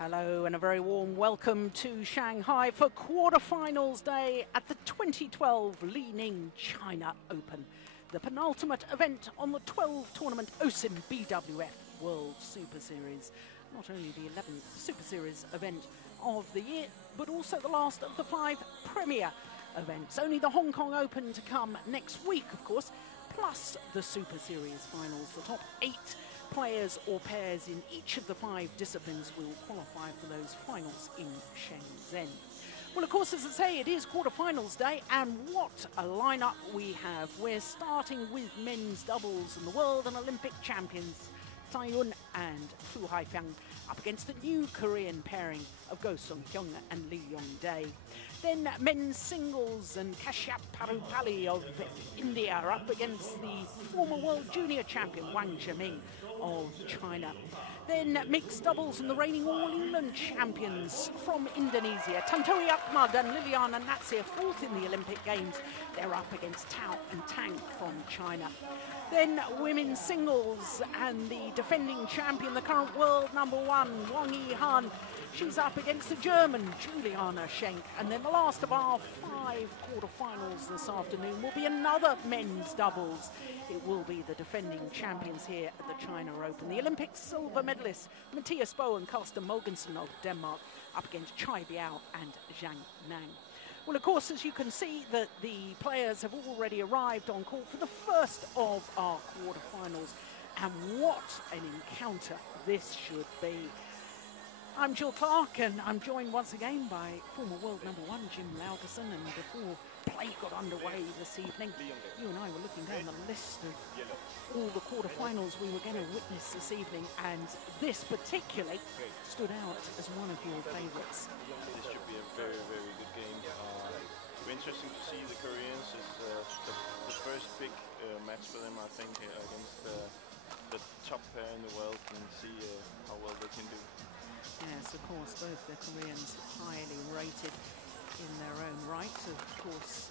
Hello and a very warm welcome to Shanghai for quarterfinals day at the 2012 Li-Ning China Open, the penultimate event on the 12 tournament OSIM BWF World Superseries. Not only the 11th Superseries event of the year, but also the last of the 5 premier events. Only the Hong Kong Open to come next week, of course, plus the Superseries Finals. The top 8 players or pairs in each of the 5 disciplines will qualify for those finals in Shenzhen. Well, of course, as I say, it is quarterfinals day, and what a lineup we have. We're starting with men's doubles and the world and Olympic champions Hyun and Haifeng up against the new Korean pairing of Hyun and Lee. Then men's singles and Kashyap Parupalli of India up against the former world junior champion Wang of China. Then mixed doubles and the reigning All England champions from Indonesia, Tantowi, Ahmad and Liliyana Natsir, 4th in the Olympic Games. They're up against Tang and Tang from China. Then women's singles and the defending champion, the current world #1, Wang Yihan. She's up against the German Juliane, Schenk. And then the last of our 5 quarterfinals this afternoon will be another men's doubles. It will be the defending champions here at the China Open. The Olympic silver medalists, Mathias and Carsten Mogensen of Denmark, up against Biao and Zhang. Well, of course, as you can see, that the players have already arrived on court for the first of our quarterfinals. And what an encounter this should be. I'm Jill Clark, and I'm joined once again by former world #1 Jim Lauderson. And before play got underway this evening, you and I were looking down the list of all the quarterfinals we were going to witness this evening, and this particularly stood out as one of your favourites. This should be a very, very good game. It's interesting to see the Koreans. It's the first big match for them, I think, against the top pair in the world, and see how well they can do. Yes, of course, both the Koreans highly rated in their own right. Of course,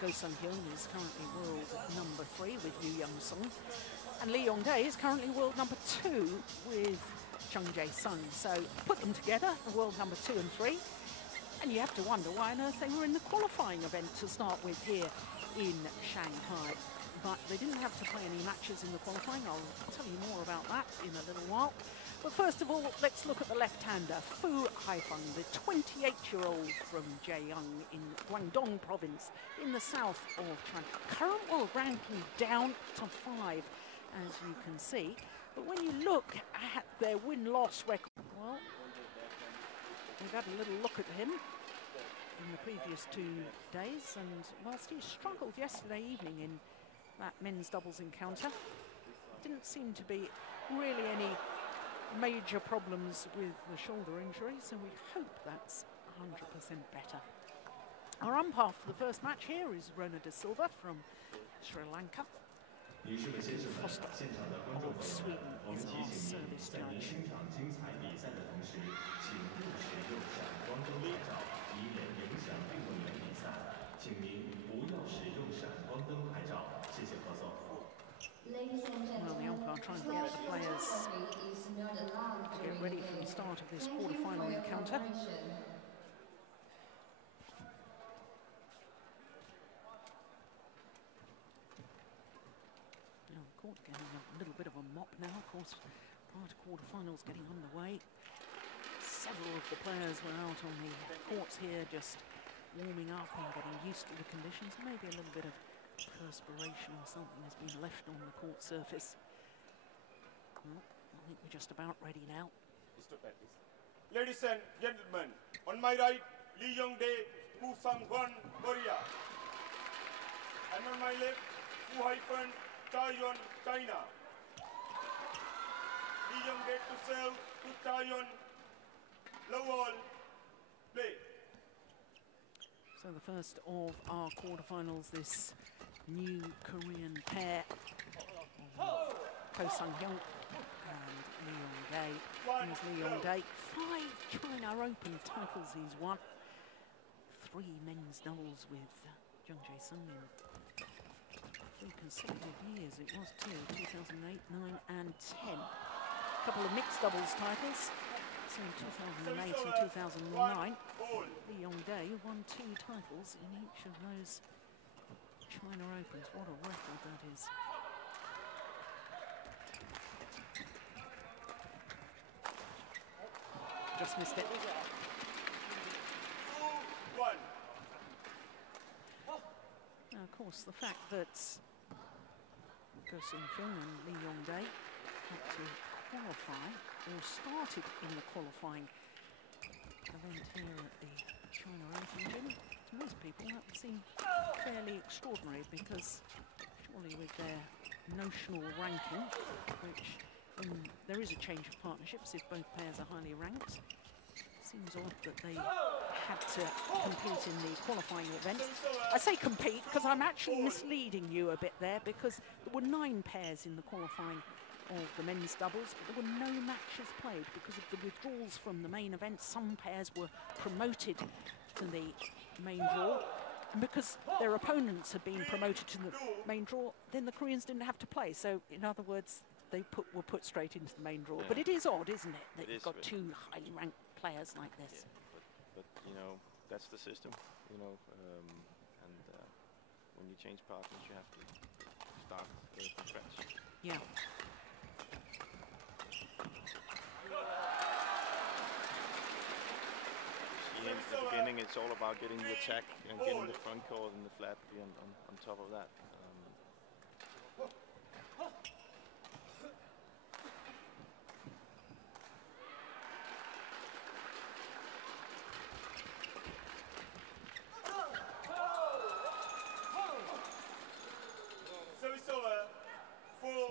Hyun is currently world #3 with Yong, and Li-Ning is currently world #2 with Zhang. So put them together, the world #2 and 3, and you have to wonder why on earth they were in the qualifying event to start with here in Shanghai. But they didn't have to play any matches in the qualifying. I'll tell you more about that in a little while. But first of all, let's look at the left-hander, Haifeng, the 28-year-old from Jiaming in Guangdong province in the south of China. Current world ranking down to 5, as you can see. But when you look at their win-loss record, well, we've had a little look at him in the previous 2 days, and whilst he struggled yesterday evening in that men's doubles encounter, didn't seem to be really any major problems with the shoulder injury, so we hope that's 100% better. Our umpire for the first match here is Rona de Silva from Sri Lanka. Foster of Sweden is our service judge. Well, the umpire trying to get the players to get ready for the start of this quarterfinal encounter. Now, the court getting a little bit of a mop now, of course, prior to quarterfinals getting underway. Several of the players were out on the courts here just warming up and getting used to the conditions. Maybe a little bit of perspiration or something has been left on the court surface. Well, I think we're just about ready now. Ladies and gentlemen, on my right, Li-Ning Hyun, Korea. And on my left, Haifeng, Hyun, China. Li-Ning to serve to Hyun, love all, play. So the first of our quarterfinals, this new Korean pair, Hyun and Li-Ning. Here's Li-Ning. 5 China Open titles he's won. 3 men's doubles with Zhang in 3 consecutive years. It was too, 2008, 9 and 10. A couple of mixed doubles titles. So in 2008 and 2009, Li Yong won 2 titles in each of those China Opens. What a record that is. Just missed it. Now, of course, the fact that Hyun and Li Yong had to qualify or started in the qualifying event here at the China Open, to most people that would seem fairly extraordinary, because surely with their notional ranking, which there is a change of partnerships if both pairs are highly ranked, seems odd that they had to compete in the qualifying event. I say compete because I'm actually misleading you a bit there, because there were 9 pairs in the qualifying of the men's doubles, but there were no matches played because of the withdrawals from the main event. Some pairs were promoted to the main draw, and because their opponents had been promoted to the main draw, then the Koreans didn't have to play. So in other words, they were put straight into the main draw. Yeah. But it is odd, isn't it, that you've got 2 highly ranked players like this. Yeah, but you know, that's the system, you know, and when you change partners, you have to start from scratch. Yeah. In the beginning, it's all about getting the attack and getting the front court and the flat on top of that. Service over, 4-3.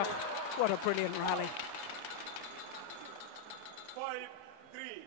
Oh, what a brilliant rally. 5-3.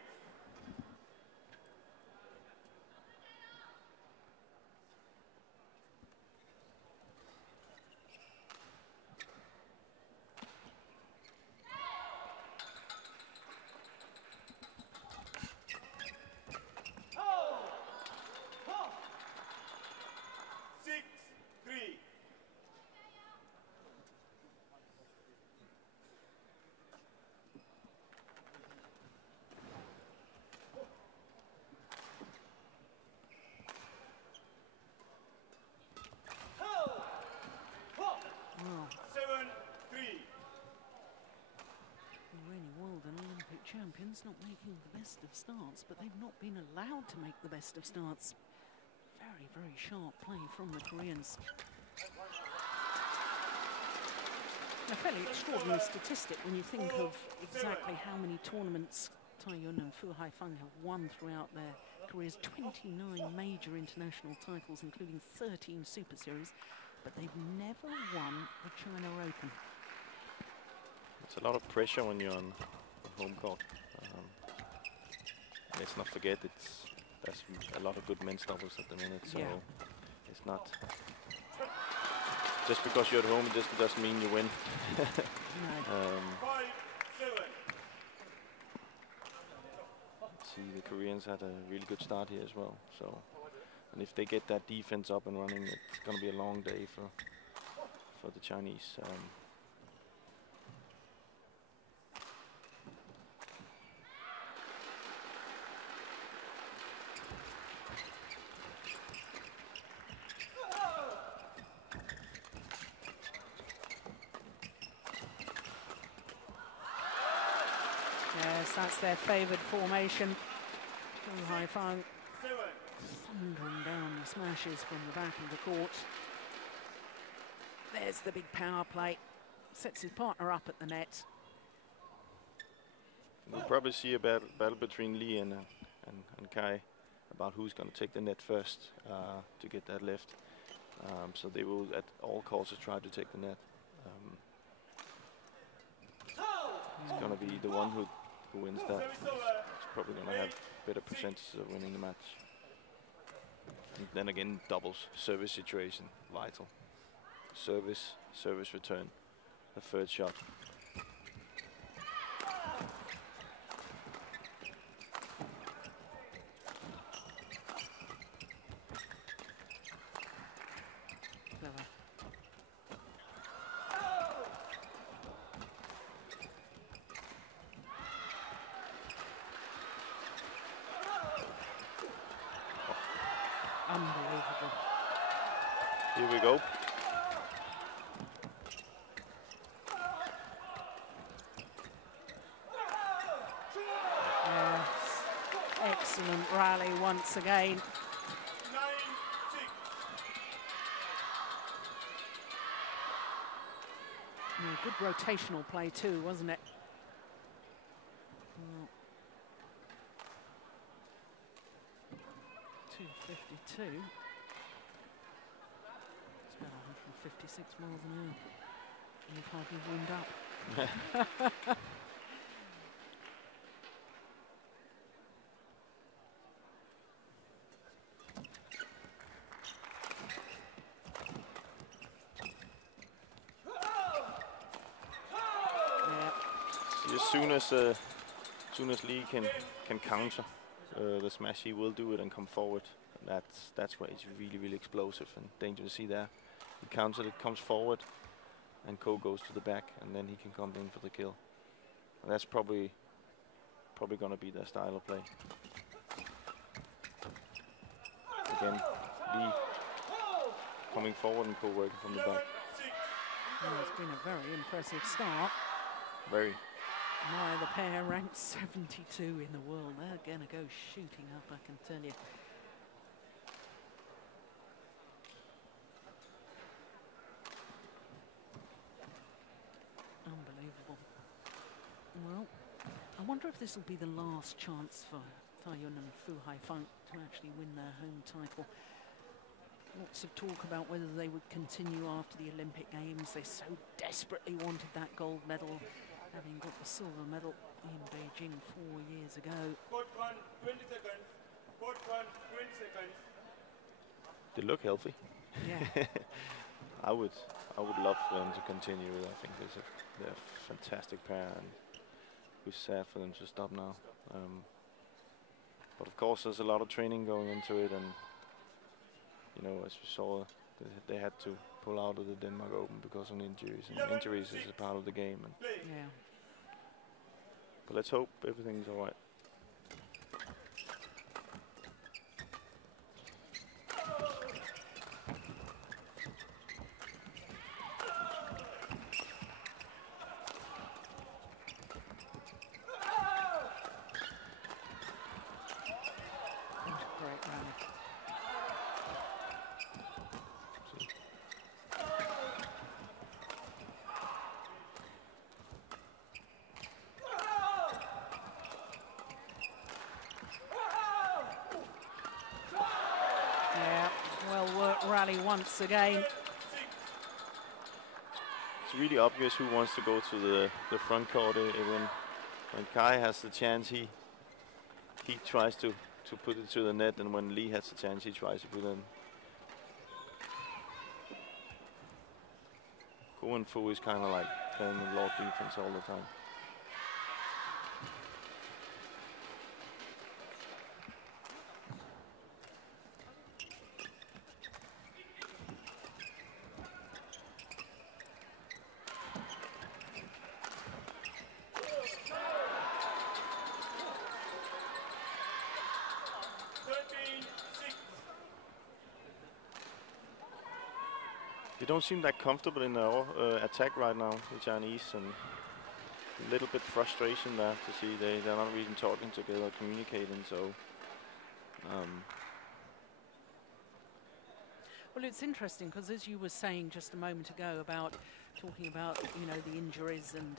Champions not making the best of starts, but they've not been allowed to make the best of starts. Very, very sharp play from the Koreans. A fairly extraordinary statistic when you think of exactly how many tournaments Hyun and Haifeng have won throughout their careers. 29 major international titles, including 13 Super Series, but they've never won the China Open. It's a lot of pressure when you're on home court. Let's not forget, there's a lot of good men's doubles at the minute, so it's not just because you're at home, it just doesn't mean you win. See, the Koreans had a really good start here as well. So, and if they get that defense up and running, it's going to be a long day for the Chinese. That's their favoured formation. Haifeng thundering down the smashes from the back of the court. There's the big power play. Sets his partner up at the net. We'll probably see a battle between Li and Kai about who's going to take the net first to get that left. So they will at all costs try to take the net. It's going to be the one who who wins that is probably going to have better percentages of winning the match. And then again, doubles service situation, vital. Service, service return, the third shot. Unbelievable. Here we go. Yes. Excellent rally once again. 9-6. Yeah, good rotational play too, wasn't it? 252. It's about 156 miles an hour. And we've hardly warmed up. As soon as Li can counter the smash, he will do it and come forward. And that's where it's really explosive and dangerous to see there. He counters it, comes forward, and Ko goes to the back, and then he can come in for the kill. And that's probably going to be their style of play. Again, Li coming forward and Ko working from the back. Well, it's been a very impressive start. Very. My, the pair ranked 72 in the world. They're going to go shooting up, I can tell you. Unbelievable. Well, I wonder if this will be the last chance for Hyun and Haifeng to actually win their home title. Lots of talk about whether they would continue after the Olympic Games. They so desperately wanted that gold medal, having got the silver medal in Beijing 4 years ago. Court 1, 20 seconds. Court 1, 20 seconds. They look healthy. Yeah. I would love for them to continue. I think they're a fantastic pair, and we're sad for them to stop now. But of course, there's a lot of training going into it, and you know, as we saw, they had to pull out of the Denmark Open because of injuries, and injuries is a part of the game. And Yeah. but let's hope everything's all right. Great rally. Yeah, well worked rally once again. It's really obvious who wants to go to the front court. When Kai has the chance, he tries to put it to the net, and when Li has the chance, he tries to put it in. Ko and Fu is kind of like playing the low defense all the time. They don't seem that comfortable in their attack right now, the Chinese, and a little bit frustration there to see they're not even talking together, communicating. So, Well, it's interesting because, as you were saying just a moment ago about talking about, you know, the injuries and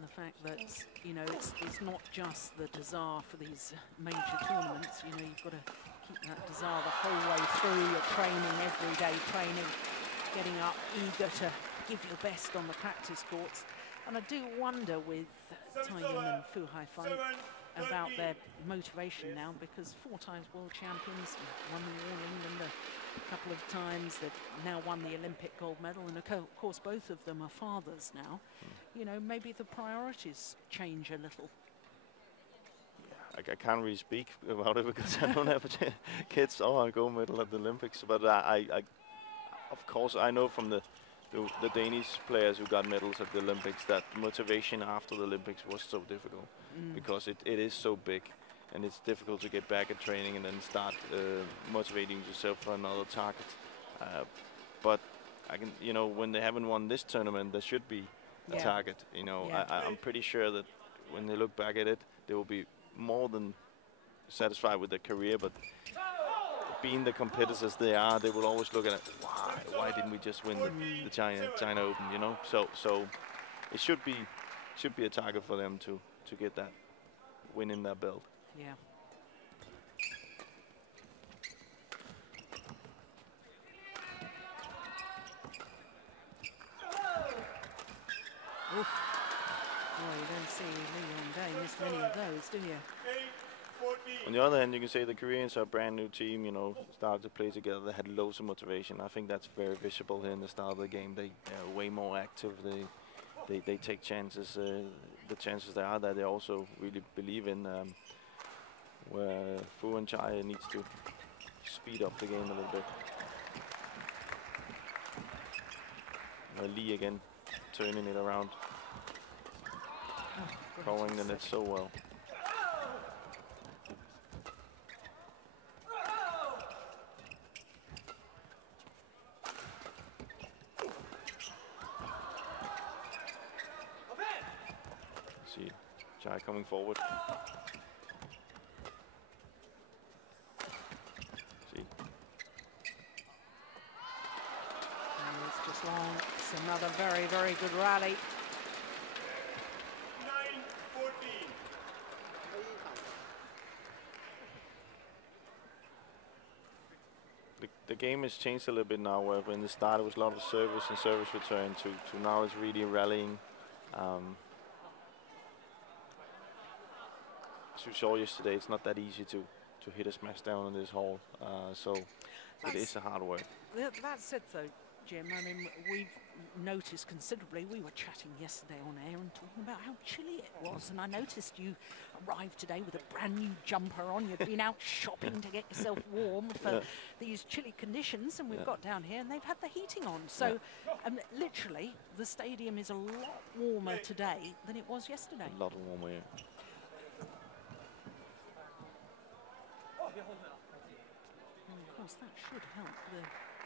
the fact that, you know, it's not just the desire for these major tournaments. You know, you've got to keep that desire the whole way through. You're training, everyday training, getting up, eager to give your best on the practice courts. And I do wonder with Hyun and Fu Haifeng about their motivation now, because 4 times world champions, won the All England a couple of times, they've now won the Olympic gold medal, and of course both of them are fathers now. You know, maybe the priorities change a little. I can't really speak about it because I don't have kids or a gold medal at the Olympics, but of course I know from the Danish players who got medals at the Olympics that motivation after the Olympics was so difficult because it is so big, and it's difficult to get back at training and then start motivating yourself for another target. But I can, you know, when they haven't won this tournament, there should be a target. You know, I'm pretty sure that when they look back at it, they will be more than satisfied with their career, but being the competitors they are, they will always look at it. Why didn't we just win the China Open? You know, so it should be a target for them to get that win in their belt. Yeah. Oof. Well, you don't see Li-Ning miss many of those, do you? On the other hand, you can say the Koreans are a brand new team, you know, started to play together. They had loads of motivation. I think that's very visible here in the start of the game. They are way more active. They take chances. The chances there are that they also really believe in. Where Fu and Chai needs to speed up the game a little bit. Li again, turning it around, covering the net so well. See, Chai coming forward. Long. It's another very, very good rally. 9-14. The game has changed a little bit now, where in the start it was a lot of service and service return to now it's really rallying. As you saw yesterday, it's not that easy to hit a smash down in this hall, so it is a hard work. That said though, Jim, I mean, we've noticed considerably. We were chatting yesterday on air and talking about how chilly it was, and I noticed you arrived today with a brand new jumper on. You'd been out shopping to get yourself warm for these chilly conditions, and we've got down here and they've had the heating on. So literally, the stadium is a lot warmer today than it was yesterday. A lot warmer, yeah. And of course, that should help the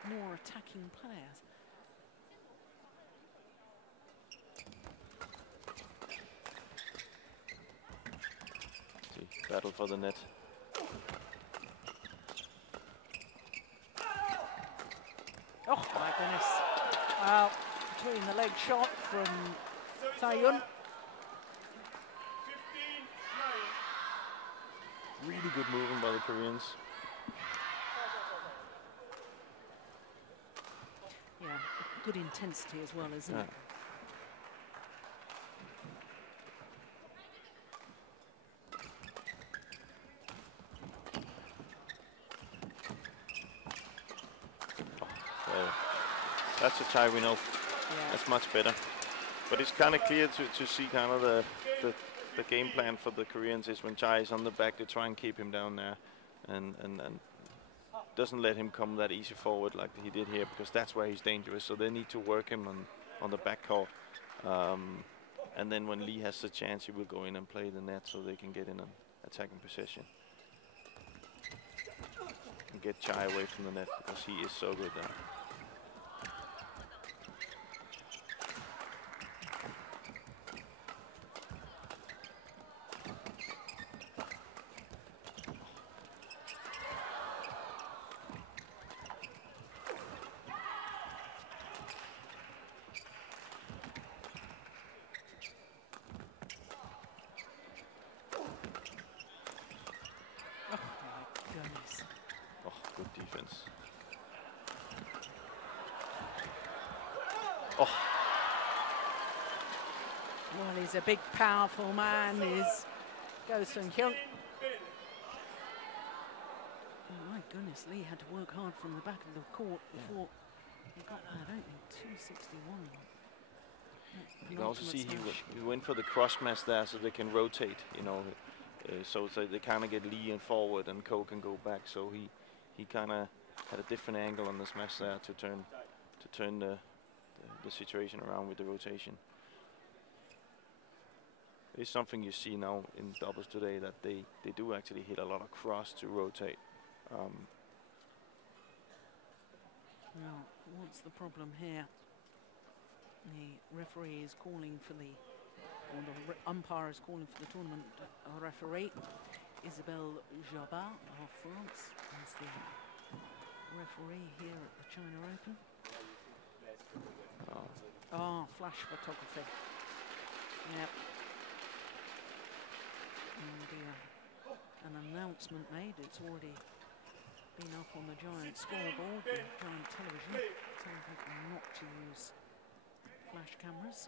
more attacking players. See, battle for the net. Oh my goodness. Well, between the leg shot from Hyun. 15-9. Really good movement by the Koreans. Yeah, good intensity as well, isn't it? That's a tie we know. That's much better. But it's kind of clear to see kind of the game plan for the Koreans is when Chai is on the back, they try and keep him down there and doesn't let him come that easy forward like he did here, because that's where he's dangerous. So they need to work him on the back court. And then when Li has the chance, he will go in and play the net so they can get in an attacking position. And get Chai away from the net because he is so good there. Well, he's a big, powerful man, is Hyun. Oh my goodness, Lee had to work hard from the back of the court before he got that, don't he? 261. You can also see he went for the cross smash there so they can rotate, you know, so they kind of get Lee in forward and Ko can go back. So he kind of had a different angle on the smash there to turn the situation around with the rotation. It's something you see now in doubles today, that they do actually hit a lot of cross to rotate. Now, what's the problem here? The referee is calling for the umpire is calling for the tournament referee. Isabelle Jabba of France is the referee here at the China Open. Oh, flash photography. Yep. And an announcement made. It's already been up on the giant scoreboard, the giant television, telling people not to use flash cameras.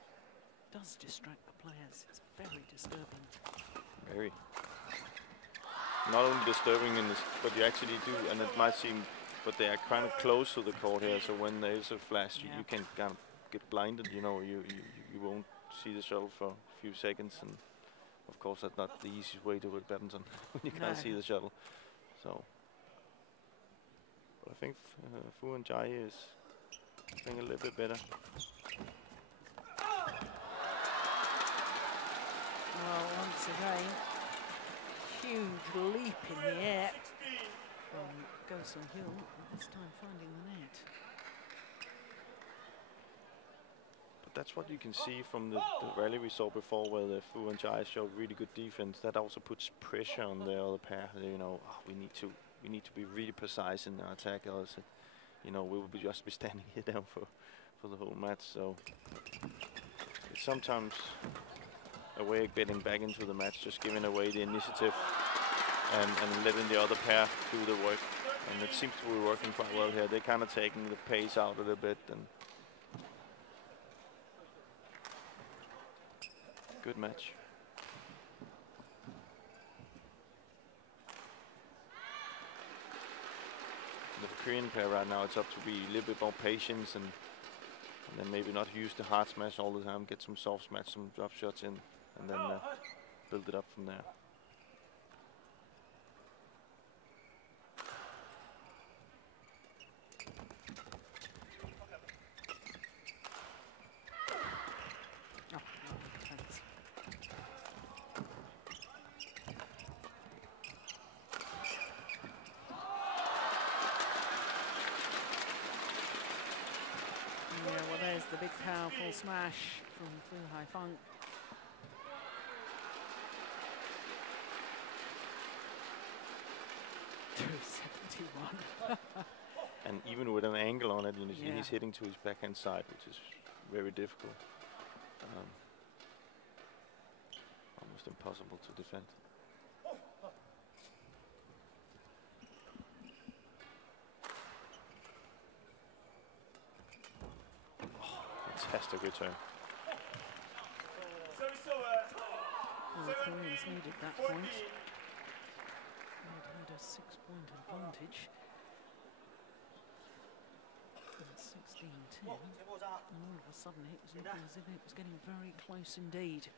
Does distract the players. It's very disturbing. Very. Not only disturbing in this, but you actually do, and it might seem, but they are kind of close to the court here. So when there is a flash, you can kind of get blinded. You know, you won't see the shuttle for a few seconds, and of course that's not the easiest way to work badminton when you can't see the shuttle. So, but I think Fu and Jai is playing a little bit better. Well, once again, huge leap in the air from Hyun, this time finding the net. But that's what you can see from the rally we saw before, where the Fu and Jai showed really good defense. That also puts pressure on the other pair. You know, we need to be really precise in our attack, else, you know, we will just be standing here down for the whole match. So it's sometimes a way of getting back into the match, just giving away the initiative and letting the other pair do the work. And it seems to be working quite well here. They're kind of taking the pace out a little bit. And good match. The Korean pair right now, it's up to be a little bit more patient and then maybe not use the hard smash all the time, get some soft smash, some drop shots in, and then build it up from there. The big powerful smash from Haifeng. .271. And even with an angle on it, you see he's hitting to his backhand side, which is very difficult. Almost impossible to defend. Fantastic return. Well, Koreans needed that point. They'd had a 6-point advantage. 16-10. And all of a sudden it was looking as if it was getting very close indeed.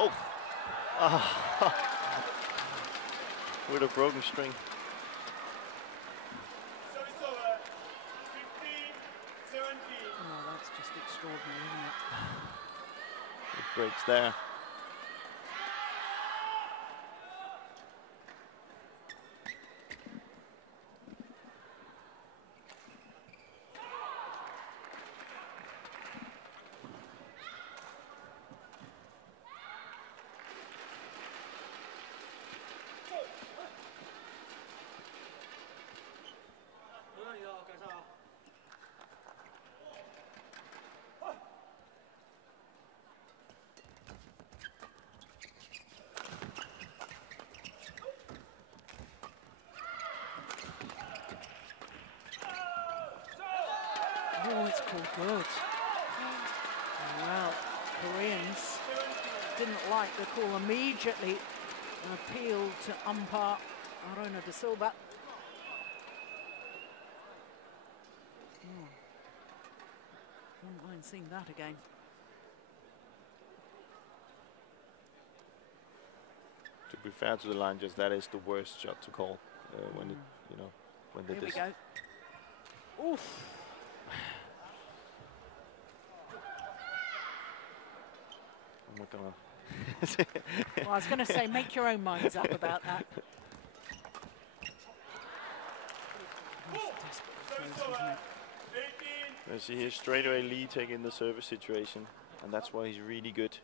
Oh! With a broken string. Oh, that's just extraordinary, isn't it? It breaks there. Oh, it's called good. Well, Koreans didn't like the call immediately. An appeal to umpire Arona de Silva. Wouldn't mind seeing that again. To be fair to the line, just that is the worst shot to call when it, you know, when they. Here we go. Oof. Oh my God. Well, I was going to say, make your own minds up about that. You see here straight away Li taking the service situation, and that's why he's really good.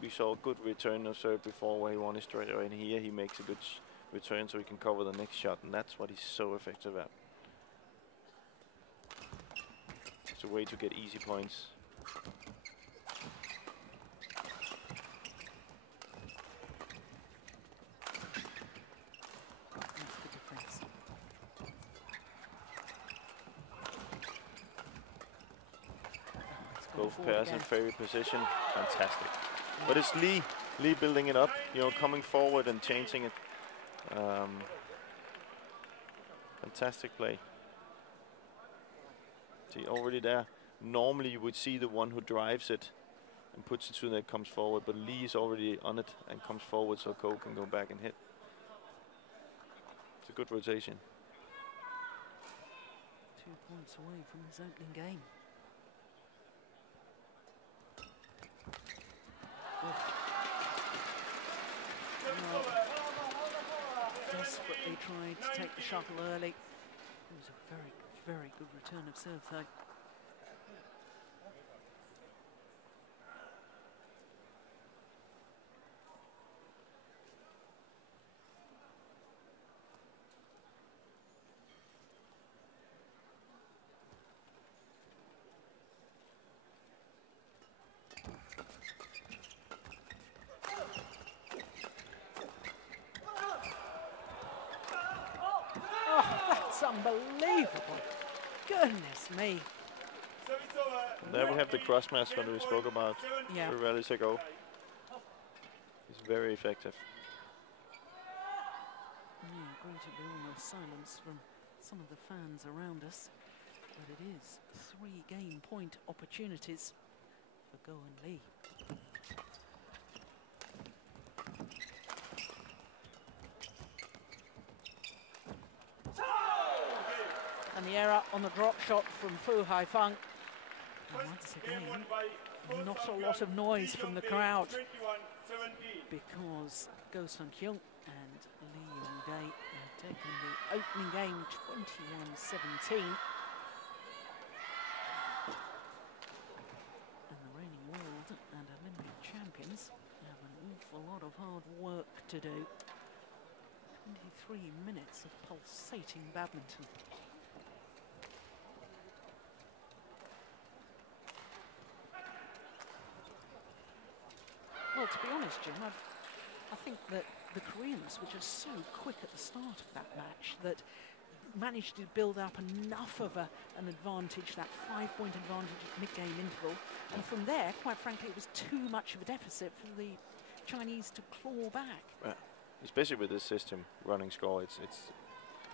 We saw a good return of serve before where he won it straight away, and here he makes a good return so he can cover the next shot, and that's what he's so effective at. It's a way to get easy points. Both pairs in favorite position, fantastic. But it's Li building it up, you know, coming forward and changing it. Fantastic play. See, already there. Normally you would see the one who drives it and puts it to the net comes forward, but Li is already on it and comes forward so Ko can go back and hit. It's a good rotation. 2 points away from his opening game. Desperately tried to take the shuttle early. It was a very, very good return of serve, though. Unbelievable. Goodness me. There we have the cross match that we spoke about a few rallies ago. He's very effective. Yeah, great almost silence from some of the fans around us. But it is 3 game point opportunities for Go and Li. And the error on the drop shot from Fu Haifeng. And once again, not a lot of noise from the crowd because Go Sung-kyung and Lee Yong have taken the opening game 21-17. And the reigning world and Olympic champions have an awful lot of hard work to do. 23 minutes of pulsating badminton. Well, to be honest, Jim, I think that the Koreans were just so quick at the start of that match that managed to build up enough of an advantage, that 5-point advantage at mid-game interval. And from there, quite frankly, it was too much of a deficit for the Chinese to claw back. Especially with this system, running score, it's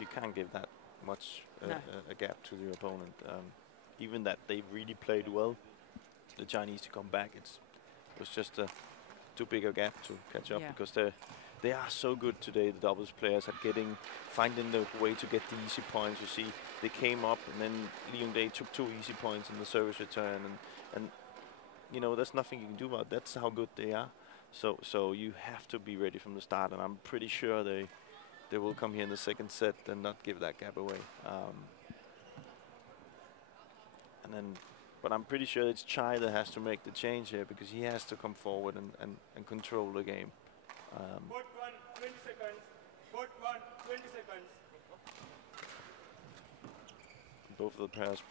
you can't give that much a gap to the opponent. Even that they really played well, the Chinese to come back, it was just too big a gap to catch up because they are so good today. The doubles players are finding the way to get the easy points. You see, they came up and then Lee Yong-dae took 2 easy points in the service return, and you know there's nothing you can do about it. That's how good they are. So you have to be ready from the start, and I'm pretty sure they will come here in the second set and not give that gap away. But I'm pretty sure it's Chai that has to make the change here because he has to come forward and control the game. Board 1, 20 seconds. Board 1, 20 seconds. Both of the pairs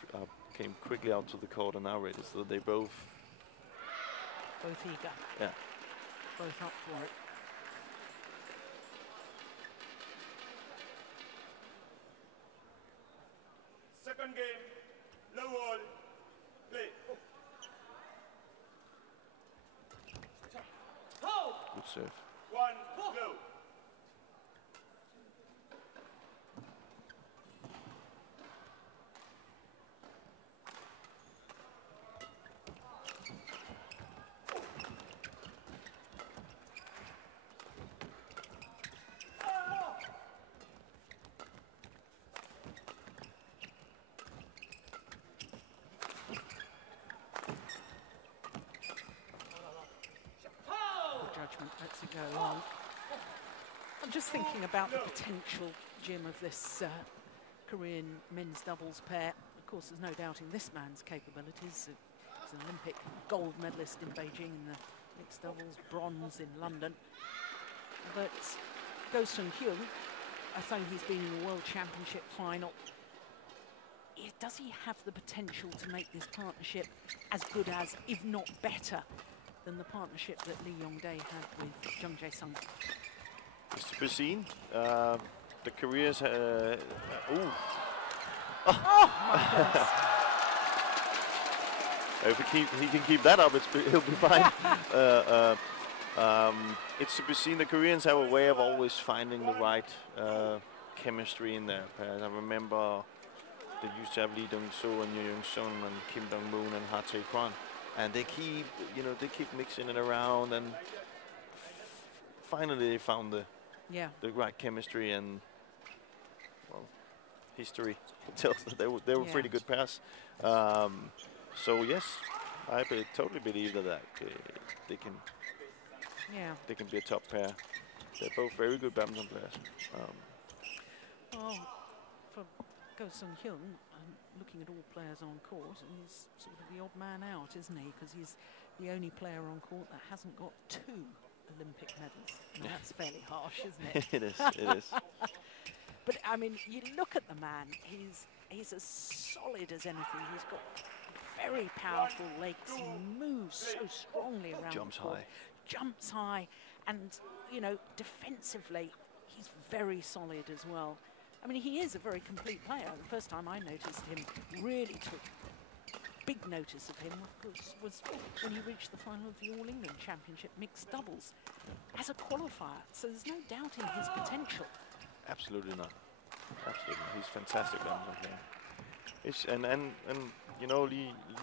came quickly out to the court and now ready, so they both eager. Yeah. Both up for it. Second game, low wall, serve. 1 blue. Judgment lets it go on. I'm just thinking about the potential, Jim, of this Korean men's doubles pair. Of course, there's no doubting this man's capabilities. He's an Olympic gold medalist in Beijing in the mixed doubles, bronze in London. But Hyun, I think he's been in the World Championship final. Does he have the potential to make this partnership as good as, if not better, than the partnership that Lee Yong-dae had with Jung Jae-sung? It's to be seen. The careers. Oh my goodness! If he can keep that up, he'll be fine. It's to be seen. The Koreans have a way of always finding the right chemistry in their pairs. I remember they used to have Lee Dong-soo and Yoo Young-sun and Kim Dong-moon and Ha Tae-kwon. And they keep, they keep mixing it around, and finally they found the right chemistry, and well, history tells that they were pretty good pairs. So yes, I totally believe that they can be a top pair. They're both very good badminton players. Well, for Go Sung-hyun, looking at all players on court, and he's sort of the odd man out, isn't he? Because he's the only player on court that hasn't got 2 Olympic medals. And that's fairly harsh, isn't it? It is. But I mean, you look at the man, he's as solid as anything. He's got very powerful legs. He moves so strongly around. Jumps high, and defensively, he's very solid as well. I mean, he is a very complete player. The first time I noticed him, really took big notice of him, of course, was when he reached the final of the All England Championship mixed doubles as a qualifier. So there's no doubting his potential. Absolutely not. Absolutely, he's fantastic badminton player. And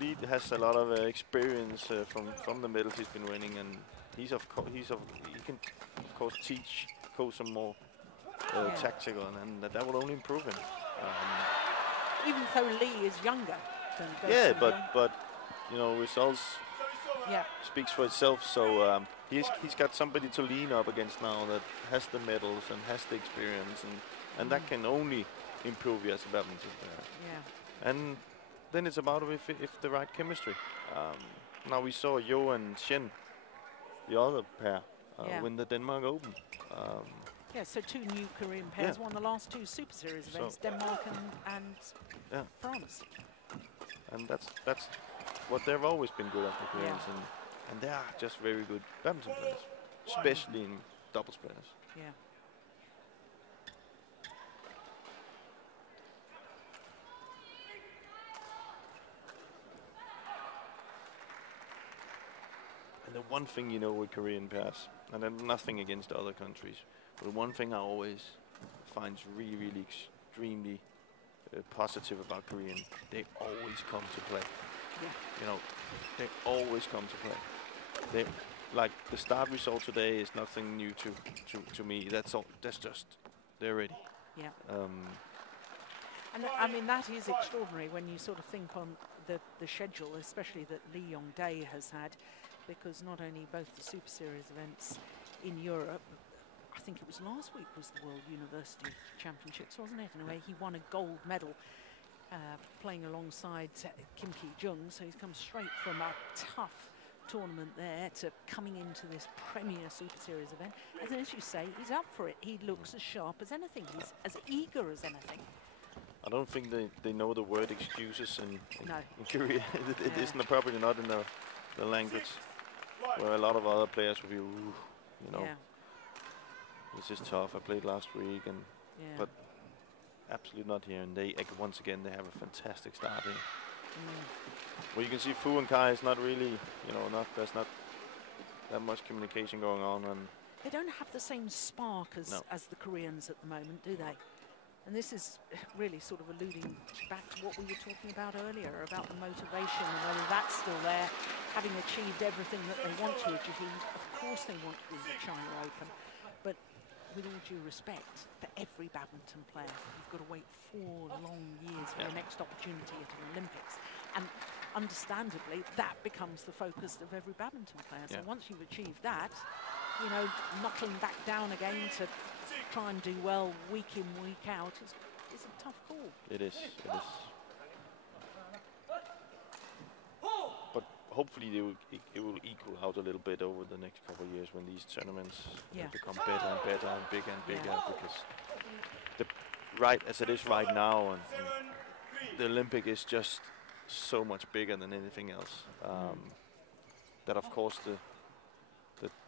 Lee has a lot of experience from the medals he's been winning, and he can of course teach some more. Tactical, and that will only improve him. Even though Lee is younger than Go Sung-hyun. but results speaks for itself. So he's got somebody to lean up against now that has the medals and has the experience, and that can only improve you as a badminton player. Yeah. And then it's about if the right chemistry. Now we saw Yo and Shen, the other pair, win the Denmark Open. Yeah, so 2 new Korean pairs won the last 2 Super Series events, Denmark and France. And that's what they've always been good at, the Koreans, and they are just very good badminton players, especially in doubles players. Yeah. And the one thing with Korean pairs, and then nothing against other countries, but the one thing I always find really, really extremely positive about Korean, they always come to play. Yeah. They always come to play. Like the start we saw today is nothing new to me. That's all. That's just they're ready. Yeah. And I mean that is extraordinary when you sort of think on the schedule, especially that Lee Yong-dae has had, because not only both the Super Series events in Europe. I think it was last week was the World University Championships, wasn't it? Anyway, he won a gold medal playing alongside Kim Ki-jung, so he's come straight from a tough tournament there to coming into this premier Super Series event. And as you say, he's up for it. He looks as sharp as anything. He's as eager as anything. I don't think they know the word excuses in Korea. It isn't appropriate, not in the language, where a lot of other players will be, this is tough. I played last week, but absolutely not here. And they once again they have a fantastic start here. Well, you can see Fu and Kai is not really, there's not that much communication going on, and they don't have the same spark as the Koreans at the moment, do they? And this is really sort of alluding back to what we were talking about earlier, about the motivation and whether that's still there, having achieved everything that they want to achieve. Of course they want to win the China Open, but with all due respect, for every badminton player, you've got to wait 4 long years for the next opportunity at an Olympics. And understandably, that becomes the focus of every badminton player. So once you've achieved that, you know, knuckling back down again to try and do well week in, week out is a tough call. It is. It is. But hopefully it will equal out a little bit over the next couple of years when these tournaments become better and better and bigger and bigger, because right as it is right now, and the Olympic is just so much bigger than anything else. That of course the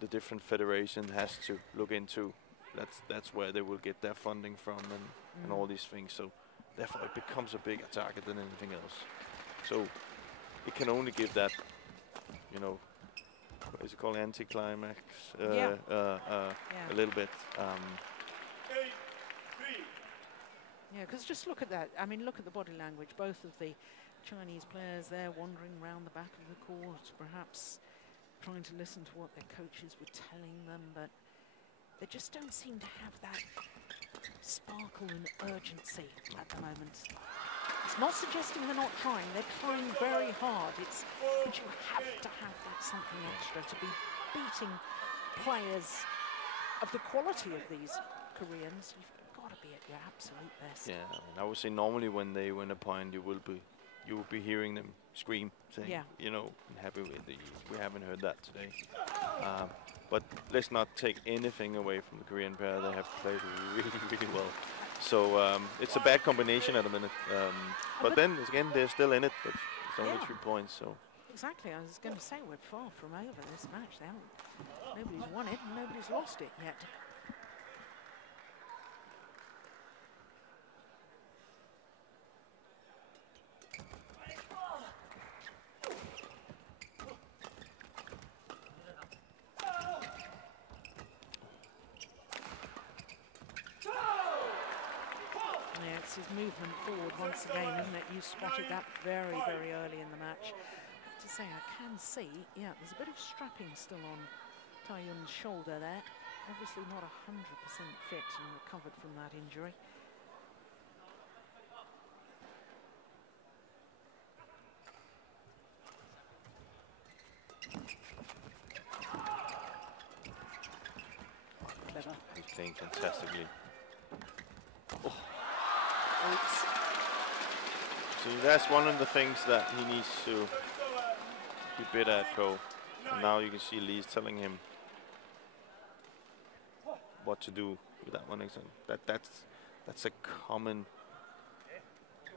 different federation has to look into. That's where they will get their funding from and all these things. So therefore it becomes a bigger target than anything else. So it can only give that, you know, what is it called, anticlimax, a little bit. Yeah, because just look at that. I mean, look at the body language. Both of the Chinese players there wandering around the back of the court, perhaps trying to listen to what their coaches were telling them, but they just don't seem to have that sparkle and urgency at the moment. It's not suggesting they're not trying. They're trying very hard. But you have to have that something extra to be beating players of the quality of these Koreans. You've got to be at your absolute best. Yeah, I would say normally when they win a point, you will be hearing them scream, saying, you know, happy with the. We haven't heard that today. But let's not take anything away from the Korean pair. They have played really, really well. So it's a bad combination at the minute. But then again, they're still in it. But it's only 3 points. So exactly. I was going to say we're far from over this match. Nobody's won it and nobody's lost it yet. His movement forward once again, isn't it? You spotted that very, very early in the match. I have to say, I can see, there's a bit of strapping still on Hyun's shoulder there. Obviously not 100% fit and recovered from that injury. Clever. He's playing fantastically. Oh. See, that's one of the things that he needs to be better at, Ko. And now you can see Lee's telling him what to do with that one. That's a common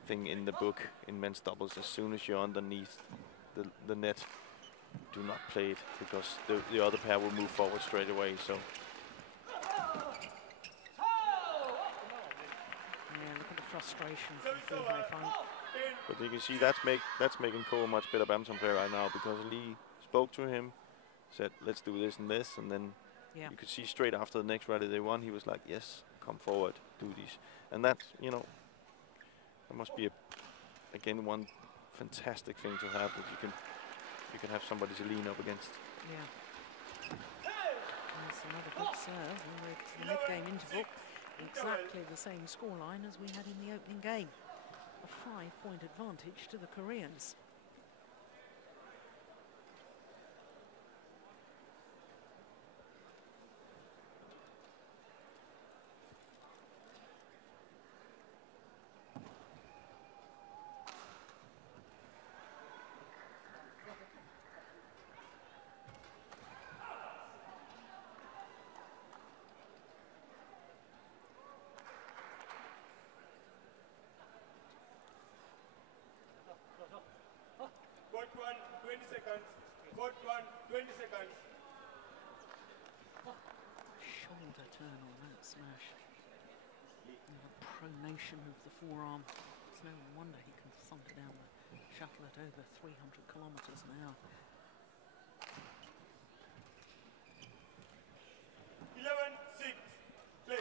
thing in the book in men's doubles. As soon as you're underneath the net, do not play it, because the other pair will move forward straight away. So. Frustration from Haifeng. But you can see that's making Ko a much better badminton player right now, because Lee spoke to him, said let's do this and this, and then you could see straight after the next rally they won, he was like, yes, come forward, do these. And that's, you know, that must be again one fantastic thing to have, that you can have somebody to lean up against. Yeah. That's another good serve, and we're to the mid-game interval. Exactly the same scoreline as we had in the opening game. A 5-point advantage to the Koreans. Court 1, 20 seconds. Court 1, 20 seconds. Shoulder turn on that smash. And the pronation of the forearm. It's no wonder he can thump down the shuttle at over 300 kilometers an hour. 11-6. Play.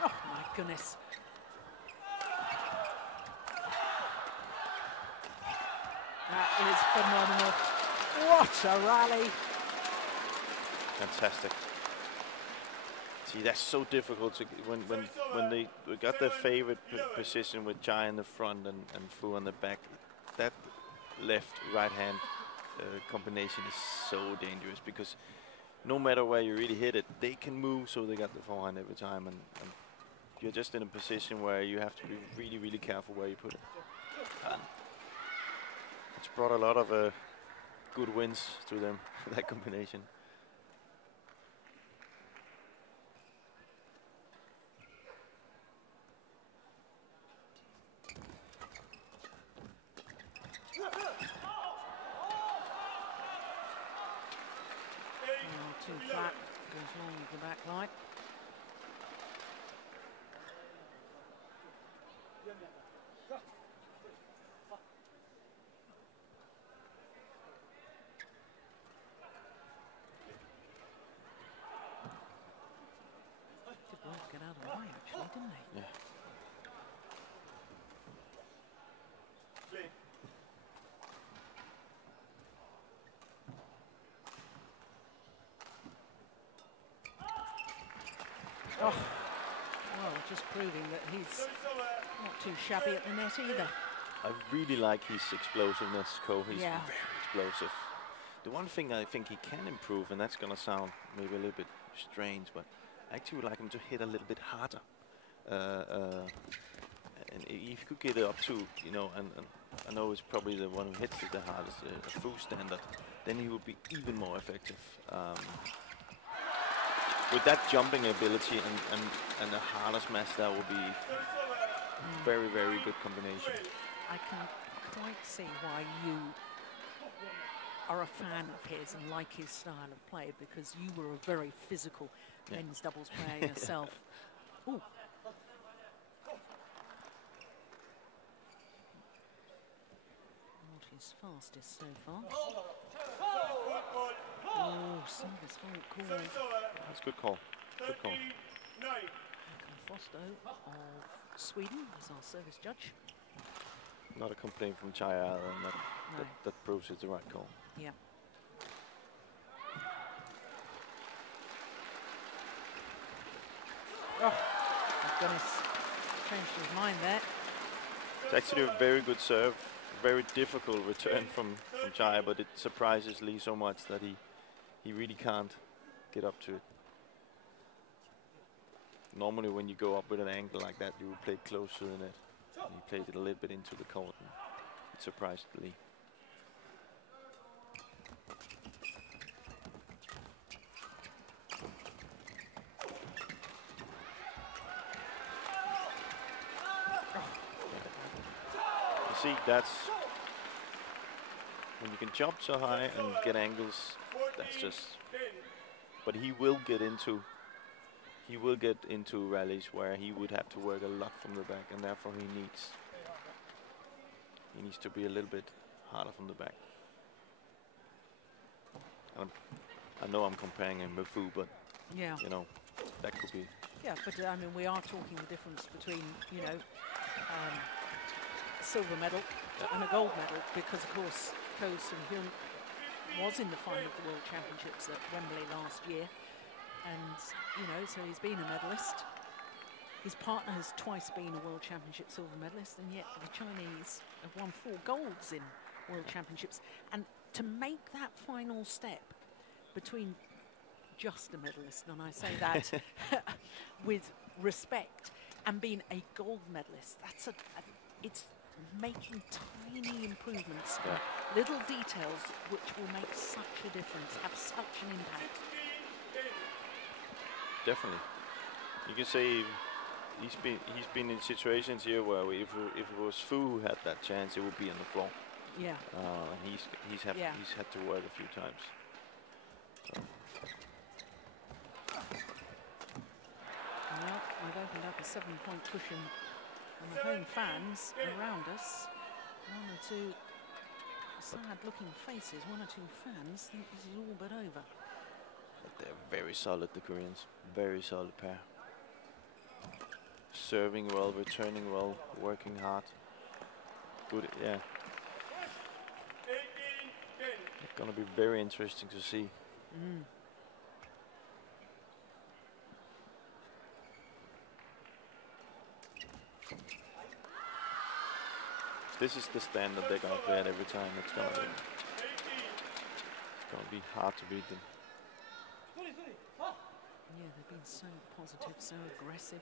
Oh my goodness. That is phenomenal. What a rally. Fantastic. See, that's so difficult to when they got their favorite position with Jai in the front and Fu on the back. That left-right hand combination is so dangerous because no matter where you really hit it, they can move, so they got the forehand every time, and you're just in a position where you have to be really, really careful where you put it. And it's brought a lot of good wins to them, that combination. Too flat, goes long with the back line. Did well to get out of the way, actually, didn't they? Yeah. Oh, well, just proving that he's not too shabby at the net either. I really like his explosiveness, Ko. He's Yeah. very explosive. The one thing I think he can improve, and that's going to sound maybe a little bit strange, but I actually would like him to hit a little bit harder. And if you could get it up to, you know, and I know it's probably the one who hits it the hardest, a full standard, then he would be even more effective. With that jumping ability and the harder smash, that would be very, very good combination. I can quite see why you are a fan of his and like his style of play, because you were a very physical men's doubles player yourself. Ooh. Not his fastest so far. Oh, service fault call. That's a good call. Good call. Fosto of Sweden is our service judge. Not a complaint from Chai either, and that proves it's the right call. Yeah. Oh, my goodness. Changed his mind there. It's actually a very good serve. Very difficult return from Chai, but it surprises Lee so much that he really can't get up to it. Normally when you go up with an angle like that, you will play close to the net. And he played it a little bit into the court, and it surprised Lee. You see, that's when you can jump so high and get angles, that's just, but he will get into rallies where he would have to work a lot from the back, and therefore he needs to be a little bit harder from the back. I know I'm comparing him with Fu, but you know, that could be. Yeah, but I mean, we are talking the difference between, you know, silver medal and a gold medal, because of course Hyun was in the final of the World Championships at Wembley last year, and you know, so he's been a medalist. His partner has twice been a World Championship silver medalist, and yet the Chinese have won 4 golds in World Championships. And to make that final step between just a medalist, and I say that with respect, and being a gold medalist, that's it's making tiny improvements, little details which will make such a difference, have such an impact. Definitely, you can say he's been in situations here where if it was Fu who had that chance, it would be on the floor. Yeah. He's had to work a few times. So. Well, I've opened up a 7-point cushion on the home fans around us. One or two sad-looking faces, one or two fans think this is all but over. But they're very solid, the Koreans. Very solid pair. Serving well, returning well, working hard. Good, yeah. It's gonna be very interesting to see. This is the standard they're gonna play at every time. It's gonna be hard to beat them. Yeah, they've been so positive, so aggressive.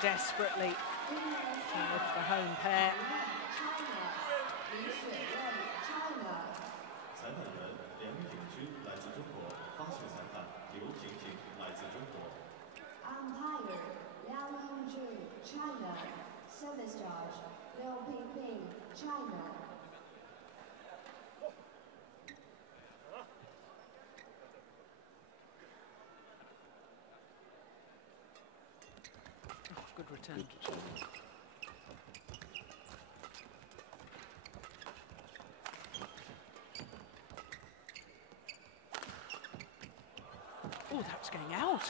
Desperately to lift the home pair. Umpire, Li-Ning China, service charge, Li-Ping, China. Good return. Good return. Oh, that was going out.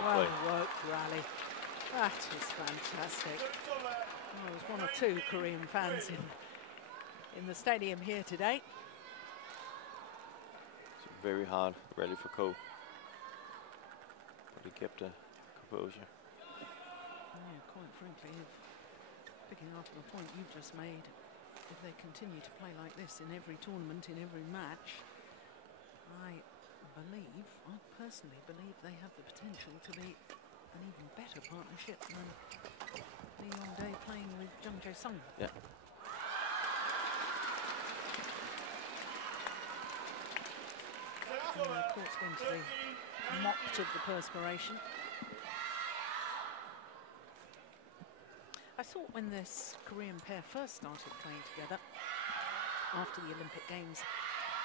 Well worked rally. That is fantastic. Oh, there's one or two Korean fans in the stadium here today. It's a very hard rally for Ko, but he kept a composure. Yeah, quite frankly, picking up on the point you just made, if they continue to play like this in every tournament, in every match, I personally believe they have the potential to be an even better partnership than Li-Ning playing with Zhang. Yeah. And the court's going to be mopped of the perspiration. I thought when this Korean pair first started playing together after the Olympic Games,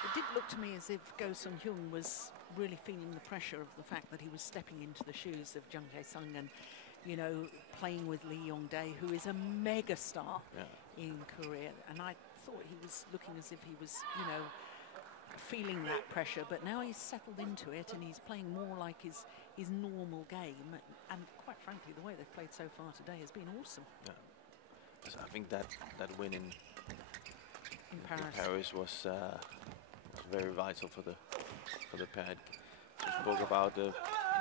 it did look to me as if Hyun was really feeling the pressure of the fact that he was stepping into the shoes of Zhang and, you know, playing with Li-Ning, who is a mega star in Korea. And I thought he was looking as if he was, you know, feeling that pressure. But now he's settled into it and he's playing more like his normal game. And quite frankly, the way they've played so far today has been awesome. Yeah. So I think that win in Paris was very vital for the pair. We spoke about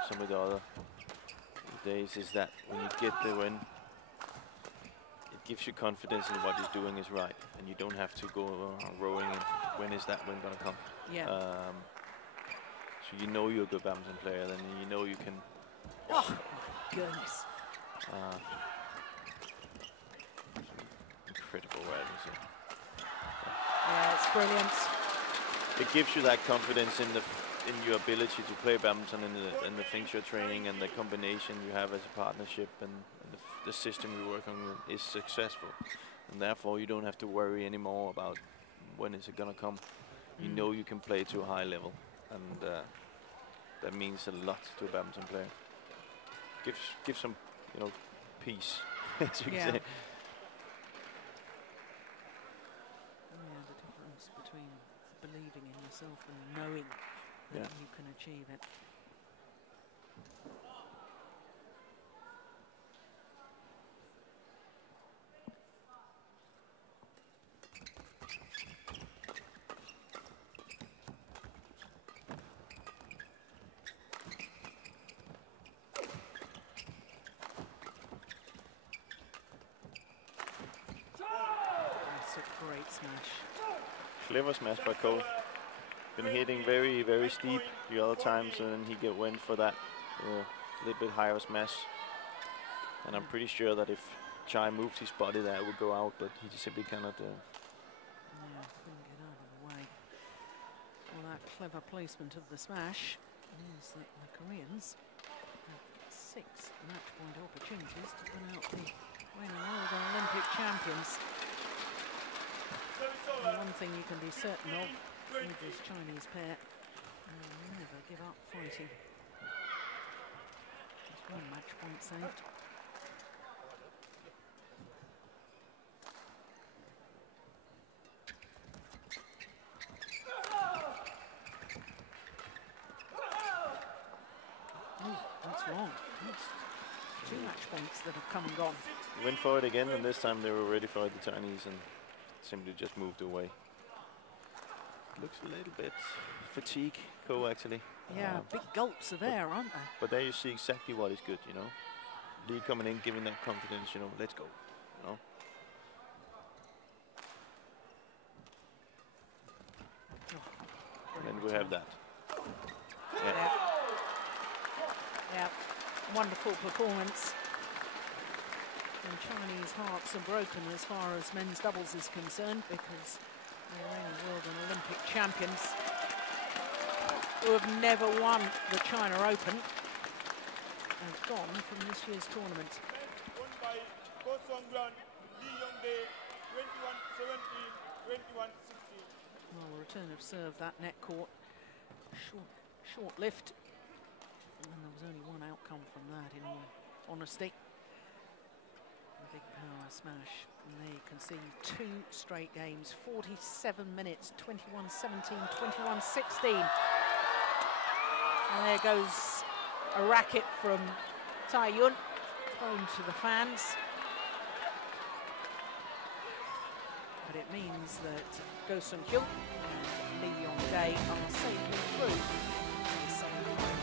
some of the other days, is that when you get the win, it gives you confidence in what you're doing is right, and you don't have to go rowing in when is that win gonna come. Yeah. So you know you're a good badminton player, then you know you can. Oh my goodness! Incredible rallies. Yeah, it's brilliant. It gives you that confidence in your ability to play badminton and the things you're training and the combination you have as a partnership and the system you're working with is successful, and therefore you don't have to worry anymore about when is it gonna come. You know you can play to a high level, and that means a lot to a badminton player. Gives some, you know, peace, as you can say. Between believing in yourself and knowing that you can achieve it. That's a great smash. Clever smash by Ko. Been hitting very, very steep the other times, and then he went for that little bit higher smash. And I'm pretty sure that if Chai moved his body, that would go out, but he simply cannot. Yeah, couldn't get out of the way. Well, that clever placement of the smash means that the Koreans have 6 match point opportunities to come out the reigning world and Olympic champions. And one thing you can be certain of with this Chinese pair, they'll never give up fighting. Just 1 match point saved. Wrong. That's 2 match points that have come and gone. Went for it again, and this time they were ready for the Chinese and simply just moved away. Looks a little bit fatigued, Ko, actually. Yeah, big gulps of air, aren't they? But there you see exactly what is good, you know. Lee coming in, giving that confidence, you know, let's go, you know. And then we have that. Yeah. Yeah, wonderful performance. And Chinese hearts are broken as far as men's doubles is concerned, because the reigning world and Olympic champions, who have never won the China Open, have gone from this year's tournament. Won by Li-Ning 21-17, 21-16. Well, the return of serve, that net court, short lift. And there was only one outcome from that, in all honesty. A big power smash. And there you can see 2 straight games, 47 minutes, 21-17, 21-16. And there goes a racket from Hyun, thrown to the fans. But it means that Go Sung-hyun and Lee Yong-dae are safely through to the semi-final.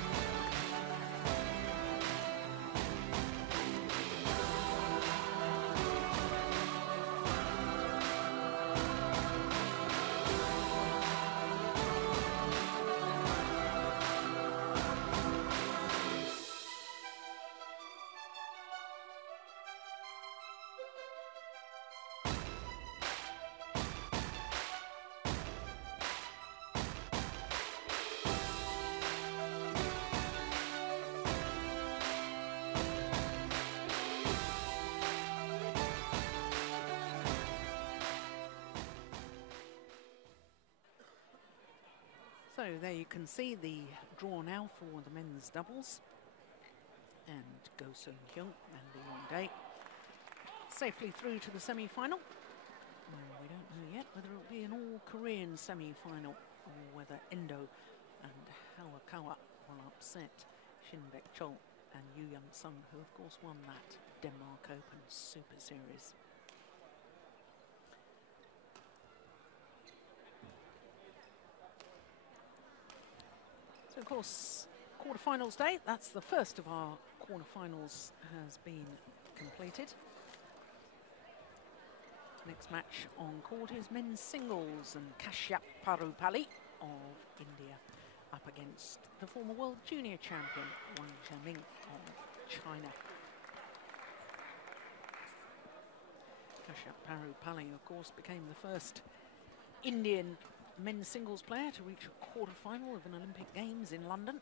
So there you can see the draw now for the men's doubles. And Go Sung-hyun and Lee Yong-dae safely through to the semi-final. We don't know yet whether it will be an all-Korean semi-final or whether Endo and Hawakawa will upset Shin Baek-chol and Yoo Yeon-sung, who of course won that Denmark Open Super Series. So of course, quarterfinals day, that's the first of our quarterfinals, has been completed. Next match on court is men's singles, and Kashyap Parupalli of India up against the former world junior champion Jiaming of China. Kashyap Parupalli, of course, became the first Indian men's singles player to reach a quarter-final of an Olympic Games in London.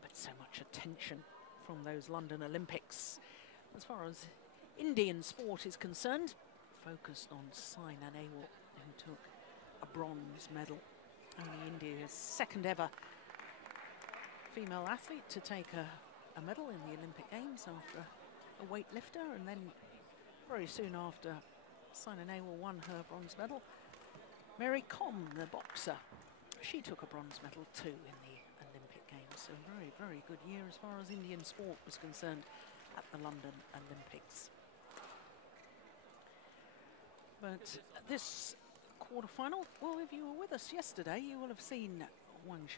But so much attention from those London Olympics. As far as Indian sport is concerned, focused on Saina Nehwal, who took a bronze medal. Only India's second ever female athlete to take a medal in the Olympic Games after a weightlifter, and then very soon after Saina Nehwal won her bronze medal, Mary Kom, the boxer, she took a bronze medal too in the Olympic Games. So very, very good year as far as Indian sport was concerned at the London Olympics. But this quarter-final, well, if you were with us yesterday, you will have seen Wang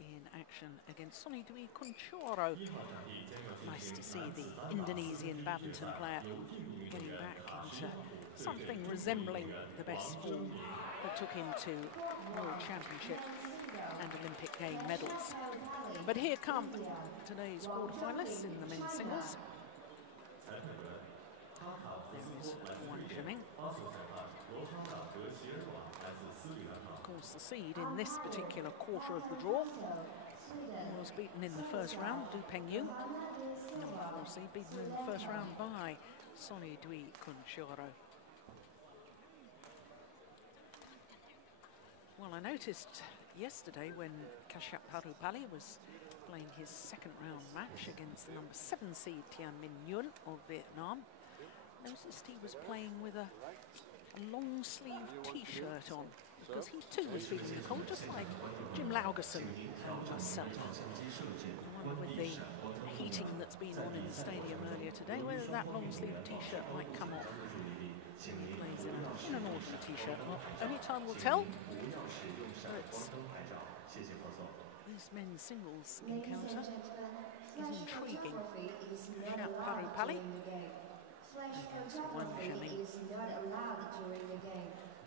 in action against Sonny Dwi Kunchoro. Nice to see the Indonesian badminton player getting back something resembling the best form that took him to World Championships and Olympic game medals. But here come today's quarterfinalists in the men's singles. There is Zhengming. Of course, the seed in this particular quarter of the draw was beaten in the first round, Du Pengyu. Number 4 seed beaten in the first round by Sonny Dwi Kunchoro. Well, I noticed yesterday when Kashyap Parupalli was playing his second round match against the number 7 seed Jiaming of Vietnam, noticed he was playing with a long-sleeve T-shirt on, because he too was feeling the cold, just like Jim Laugerson and myself. The one with the heating that's been on in the stadium earlier today, whether that long-sleeve T-shirt might come off. He plays in an ordinary T-shirt. Well, only time will tell. But this men's singles encounter is intriguing. Kashyap Parupalli against Wang.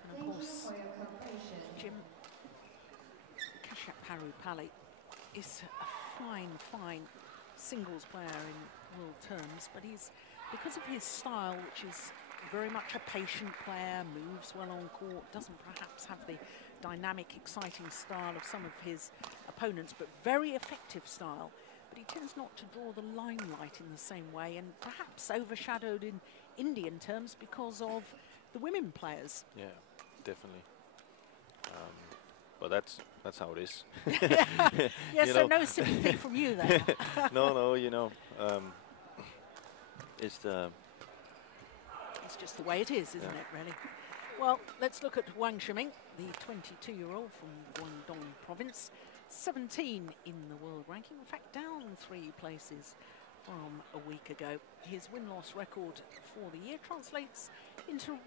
And of course, Kashyap Parupalli is a fine singles player in world terms, but he's, because of his style, which is very much a patient player, moves well on court, doesn't perhaps have the dynamic, exciting style of some of his opponents, but very effective style. But he tends not to draw the limelight in the same way, and perhaps overshadowed in Indian terms because of the women players. Yeah, definitely. But that's how it is. Yes, so no sympathy from you then. No, you know, it's just the way it is, isn't it, really? Well, let's look at Wang Zhengming, the 22-year-old from Guangdong province, 17 in the world ranking, in fact down 3 places from a week ago. His win-loss record for the year translates into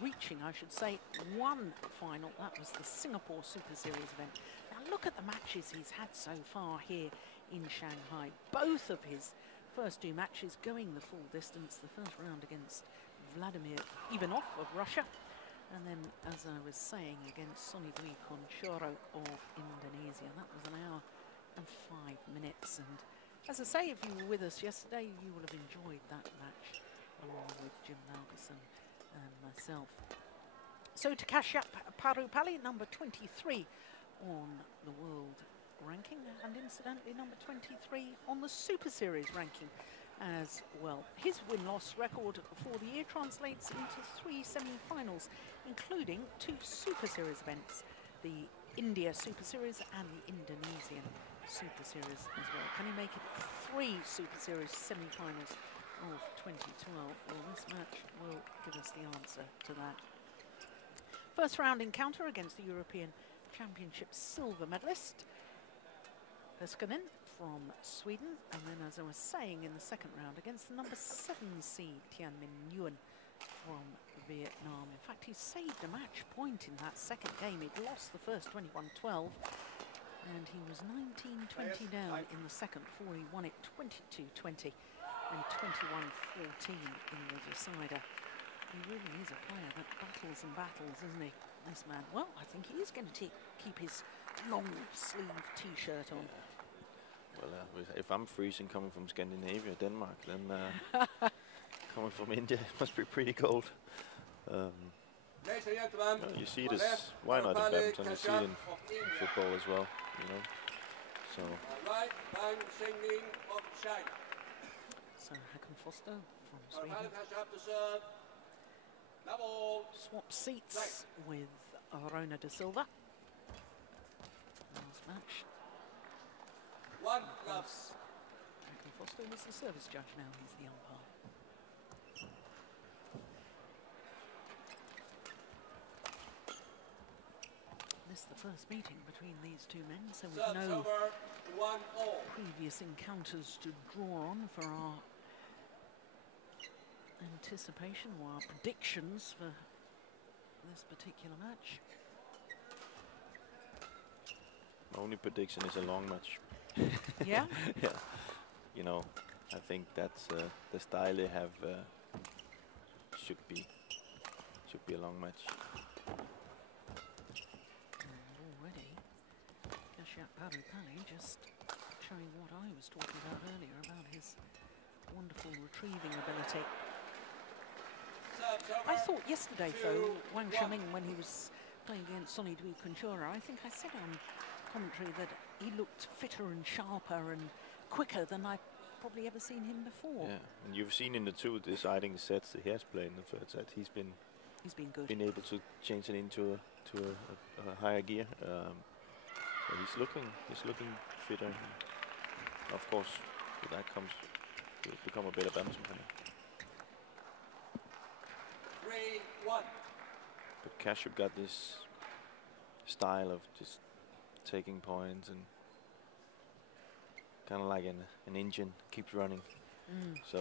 reaching, I should say, 1 final. That was the Singapore Super Series event. Now look at the matches he's had so far here in Shanghai. Both of his first 2 matches going the full distance. The first round against Vladimir Ivanov of Russia, and then, as I was saying, against Sonny Dwi Kunchoro of Indonesia. That was 1 hour and 5 minutes. And as I say, if you were with us yesterday, you will have enjoyed that match along with Jim Laugerson and myself. So to Kashyap Parupalli, number 23 on the world ranking, and incidentally number 23 on the Super Series ranking as well. His win-loss record for the year translates into 3 semi-finals, including 2 Super Series events, the India Super Series and the Indonesian Super Series as well. Can he make it 3 Super Series semi-finals of 2012? Well, this match will give us the answer to that. First round encounter against the European Championships silver medalist Pescanin from Sweden, and then, as I was saying, in the second round against the number 7 seed Jiaming from Vietnam. In fact, he saved a match point in that second game. He'd lost the first 21-12, and he was 19-20 down in the second before he won it 22-20 and 21-14 in the decider. He really is a player that battles and battles, isn't he, this man? Well, I think he is going to keep his long-sleeve T-shirt on. Well, if I'm freezing coming from Scandinavia, Denmark, then coming from India, it must be pretty cold. You see this, why not in badminton? You see it in football as well, you know. So. So Hakan Foster from Sweden. Swap seats with Rona da Silva. Last match. Hakan Foster was the service judge, now he's the umpire. This is the first meeting between these 2 men, so with no previous encounters to draw on for our anticipation or our predictions for this particular match. My only prediction is a long match. Yeah? Yeah. You know, I think that's the style they have should be a long match. And already, Kashyap Parupalli just showing what I was talking about earlier about his wonderful retrieving ability. I thought yesterday, though, Wang Jiaming, when he was playing against Sonny Dwi Kunchura, I think I said on commentary that he looked fitter and sharper and quicker than I've probably ever seen him before. Yeah, and you've seen in the two deciding sets that he has played in the third set, he's been good. Been able to change it into a higher gear. So he's looking fitter. And of course, with that comes to become a better badminton player. 3-1. But Kashyap got this style of just taking points and kind of like an engine, keeps running. So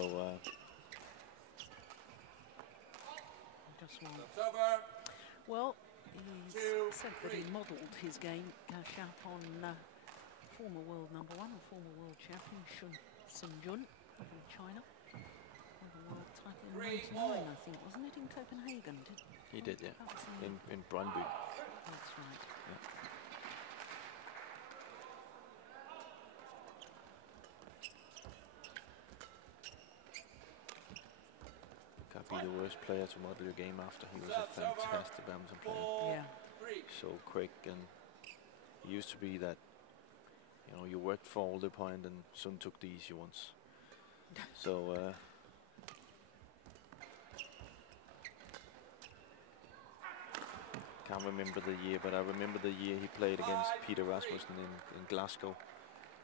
just one. Well, he's said that he modelled his game, Kashyap, on former world #1 and former world champion Hyun from China. Won the world title in '99, I think, wasn't it, in Copenhagen? he did, yeah, That was in Brøndby. That's right. Yeah. Can't be the worst player to model your game after. He was a fantastic badminton player. Yeah. So quick, and he used to be that, you know, you worked for all the point and soon took the easy ones. So can't remember the year, but I remember the year he played against Peter Rasmussen in Glasgow.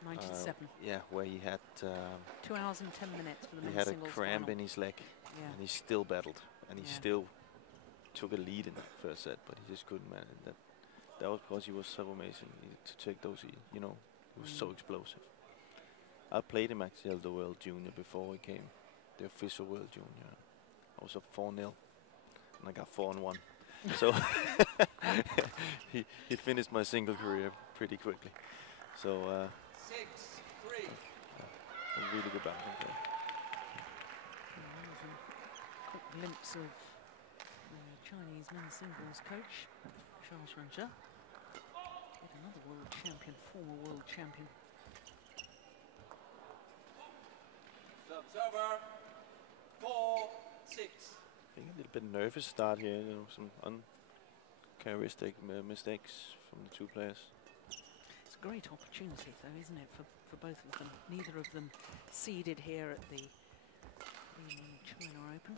97. Yeah, where he had 2 hours and 10 minutes for the he men's had a singles cramp final. in his leg, Yeah. and he still battled, and he Yeah. still took a lead in the first set, but he just couldn't manage that. That was because he was so amazing to take those. You know, he was so explosive. I played him actually at the World Junior before he came, the official World Junior. I was up 4-0, and I got 4-1. So he finished my single career pretty quickly. So 6-3. a really good badminton player. Quick glimpse of the Chinese men's singles coach, Charles Ranger. Yet another world champion, former world champion. Subs over. 4-6. I think a little bit nervous start here. You know, some uncharacteristic mistakes from the two players. It's a great opportunity, though, isn't it, for both of them? Neither of them seeded here at the Li-Ning China Open.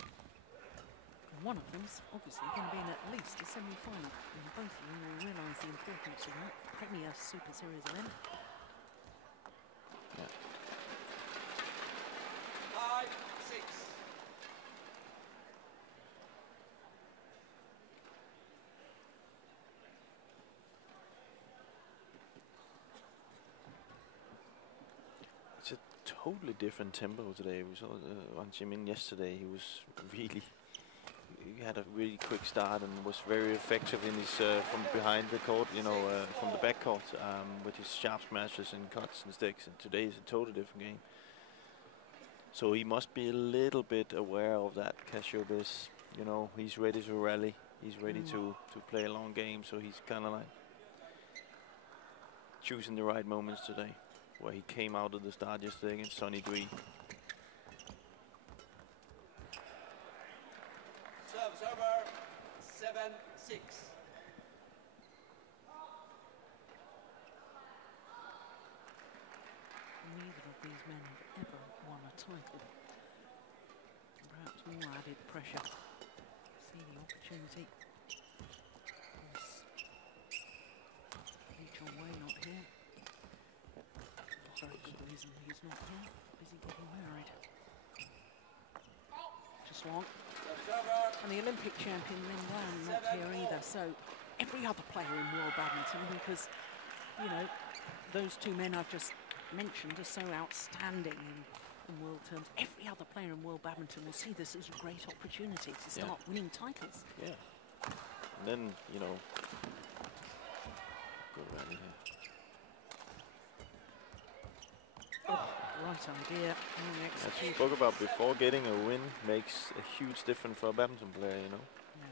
And one of them's obviously going to be in at least a semi-final. And both of them will realise the importance of that Premier Super Series event. Yeah. 5-6. It's a totally different tempo today. We saw Wang Jiaming yesterday. He was really, he had a really quick start and was very effective in his from behind the court, you know, from the back court, with his sharp smashes and cuts and sticks. And today is a totally different game. So he must be a little bit aware of that. Kashyap is, you know, he's ready to rally. He's ready to play a long game. So he's kind of like choosing the right moments today. Where he came out of the start yesterday against Sonny Dwi. Subs over. 7-6. Neither of these men have ever won a title. Perhaps more added pressure. See the opportunity. Of course, Li Chongwei not here. Very good reason he's not here. Busy getting married. Just long. Subs over. And the Olympic champion Lin Wang not here either. So every other player in world badminton, because, you know, those two men I've just mentioned are so outstanding in world terms. Every other player in world badminton will see this as a great opportunity to start winning titles. Yeah. And then, you know, go right in here. Oh, Right idea. As we spoke about before, getting a win makes a huge difference for a badminton player, you know. Yeah.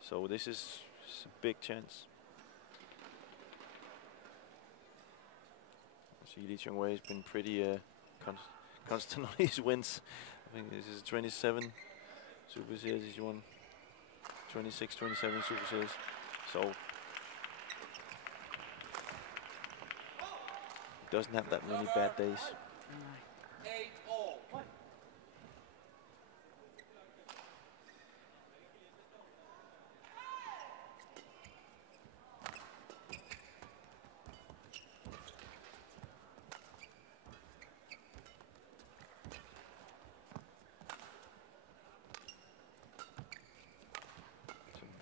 So this is a big chance. See, Li Chongwei has been pretty constant on his wins. I think this is 27 Super Series. He's won 26, 27 Super Series. So doesn't have that many bad days.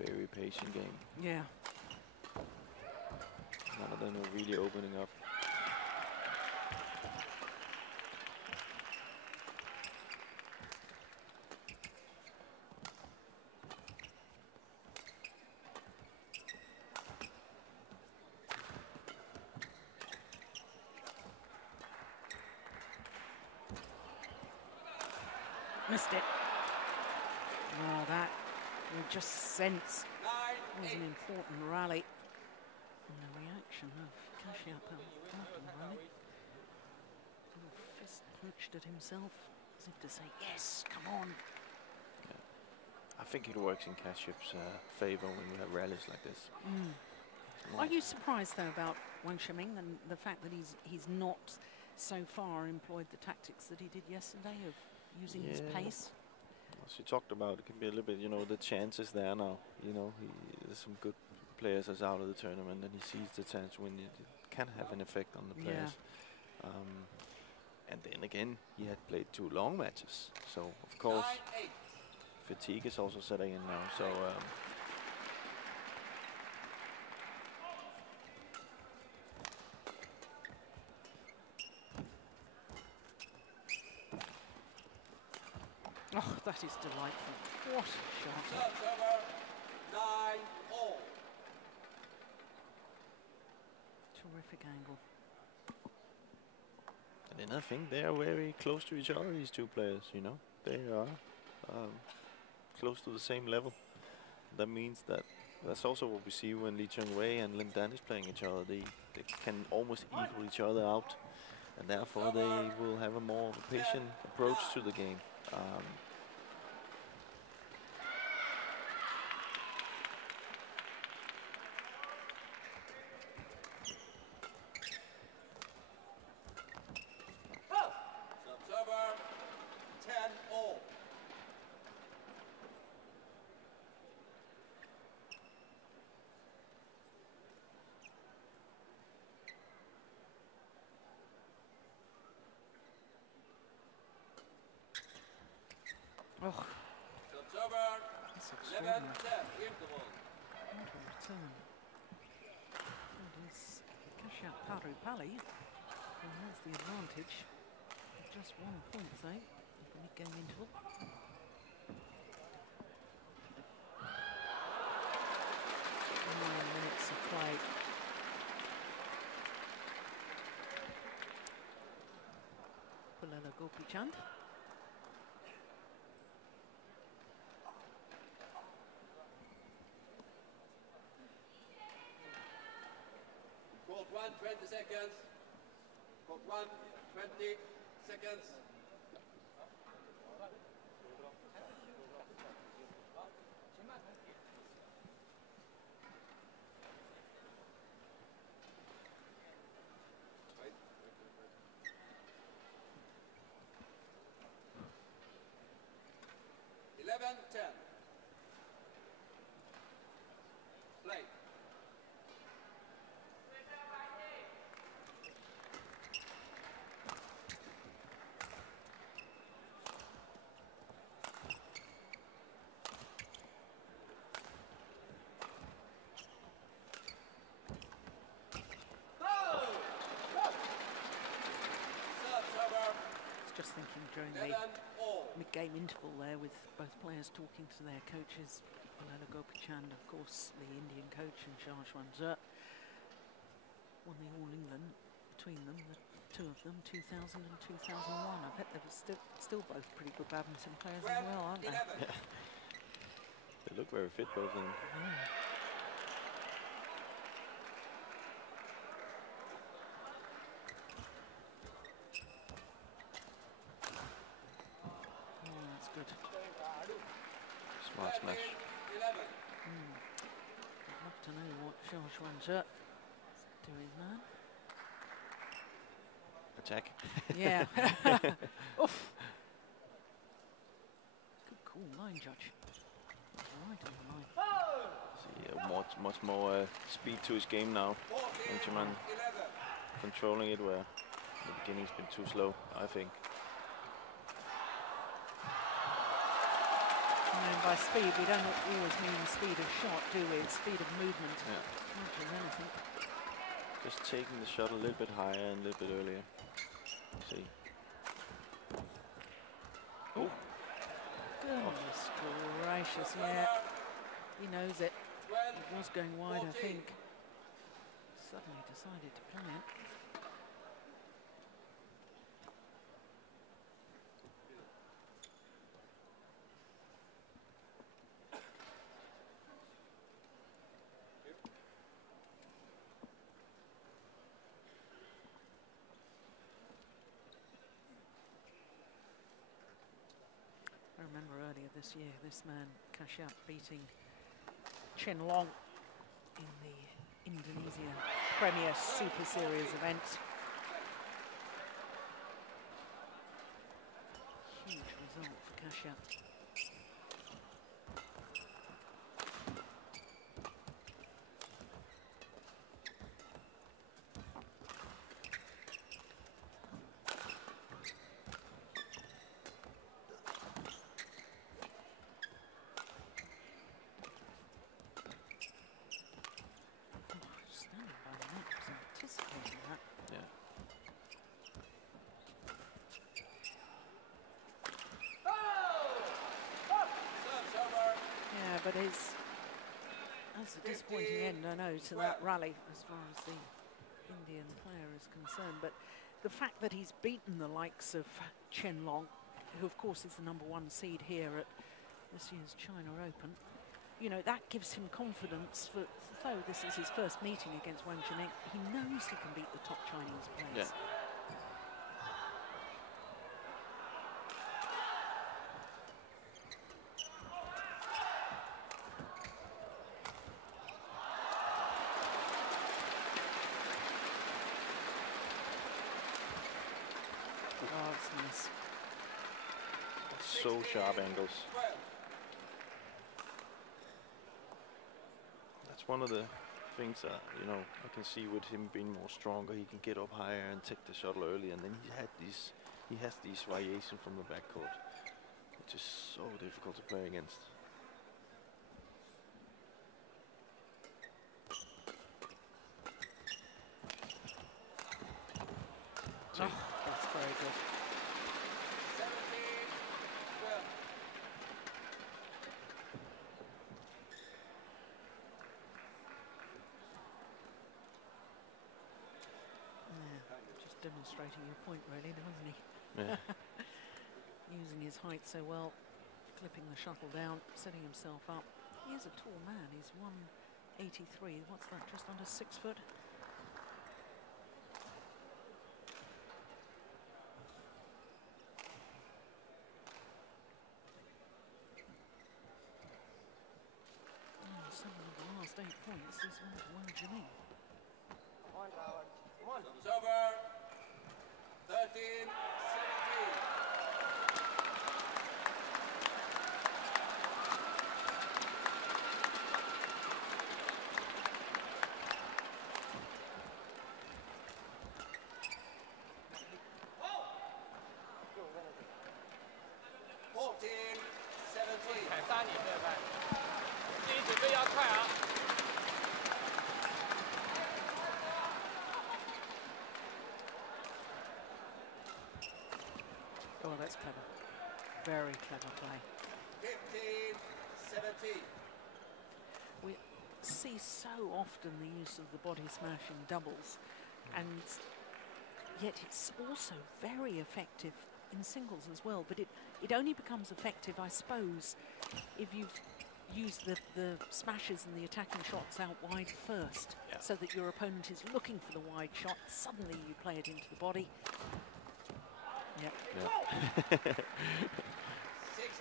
Very patient game. Yeah. None of them are really opening up. Missed it. Oh, that you just sense it was an important rally. And the reaction of Kashyap after the rally. Little fist punched at himself as if to say, yes, come on. Yeah. I think it works in Kashyap's favor when you have rallies like this. Are you surprised though about Wang and the fact that he's not so far employed the tactics that he did yesterday of using his pace? As you talked about, it can be a little bit, you know, the chances there now. You know, there's some good players that's out of the tournament, and he sees the chance when it can have an effect on the players. And then again, he had played 2 long matches, so of course fatigue is also setting in now. So. Oh, that is delightful. What a shot. Terrific angle. And then I think they are very close to each other, these 2 players, you know. They are close to the same level. That means that that's also what we see when Li Chongwei and Lin Dan is playing each other. They can almost equal each other out, and therefore they will have a more patient approach to the game. Oh, that's extraordinary. What a return. That is Kashyap Parupalli, who has the advantage of just 1 point, though, at the mid-game interval. Minutes of play. Pulela Gopichand. Court 1, 20 seconds. Court 1, 20 seconds. Play. Just thinking during the mid-game interval there with both players talking to their coaches, Pulela Gopichand, of course, the Indian coach, and Shah Zhe won the All England between them. Two of them, 2000 and 2001. I bet they were still both pretty good badminton players as well, aren't they? Yeah. They look very fit, both of them. Yeah. Oh, that's good. Smart smash. I'd love to know what Zhang is doing, man. Attack. Yeah. Oof. Good call, line judge. Right on the line. See, much more speed to his game now. Benjamin controlling it where the beginning's been too slow, I think. And by speed, we don't always mean speed of shot, do we? It's speed of movement. Yeah. Much as anything. Just taking the shot a little bit higher and a little bit earlier. See. Oh. Goodness gracious, yeah. He knows it. It was going wide, I think. Suddenly decided to play it. I remember earlier this year, this man, Kashyap, beating Chen Long in the Indonesia Premier Super Series event. Huge result for Kashyap. But that's a disappointing end, I know, to that rally as far as the Indian player is concerned. But the fact that he's beaten the likes of Chen Long, who of course is the #1 seed here at this year's China Open, you know, that gives him confidence. For though this is his first meeting against Wang, he knows he can beat the top Chinese players. Yeah. So sharp angles. That's one of the things that, you know, I can see with him being more stronger. He can get up higher and take the shuttle early, and then he has these variations from the backcourt, which is so difficult to play against. Oh, that's very good. Demonstrating your point, really, wasn't he? Yeah. Using his height so well, clipping the shuttle down, setting himself up. He is a tall man. He's 183. What's that? Just under 6 foot. Some of the last 8 points is Wang Jiaming. It's over. 13-17. Oh, that's clever. Very clever play. 15-17. We see so often the use of the body smash in doubles, and yet it's also very effective in singles as well. But it only becomes effective, I suppose, if you've used the smashes and the attacking shots out wide first, so that your opponent is looking for the wide shot. Suddenly you play it into the body.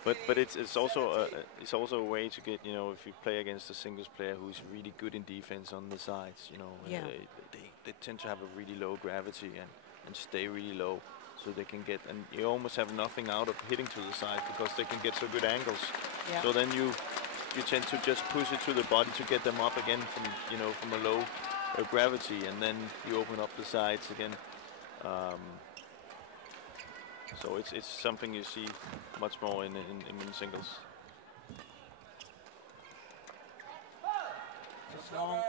But it's also a way to get, you know, if you play against a singles player who's really good in defense on the sides, you know, they tend to have a really low gravity and stay really low, so they can get, and you almost have nothing out of hitting to the side because they can get so good angles. So then you tend to just push it to the body to get them up again from, you know, from a low gravity, and then you open up the sides again. So it's something you see much more in singles. Wang.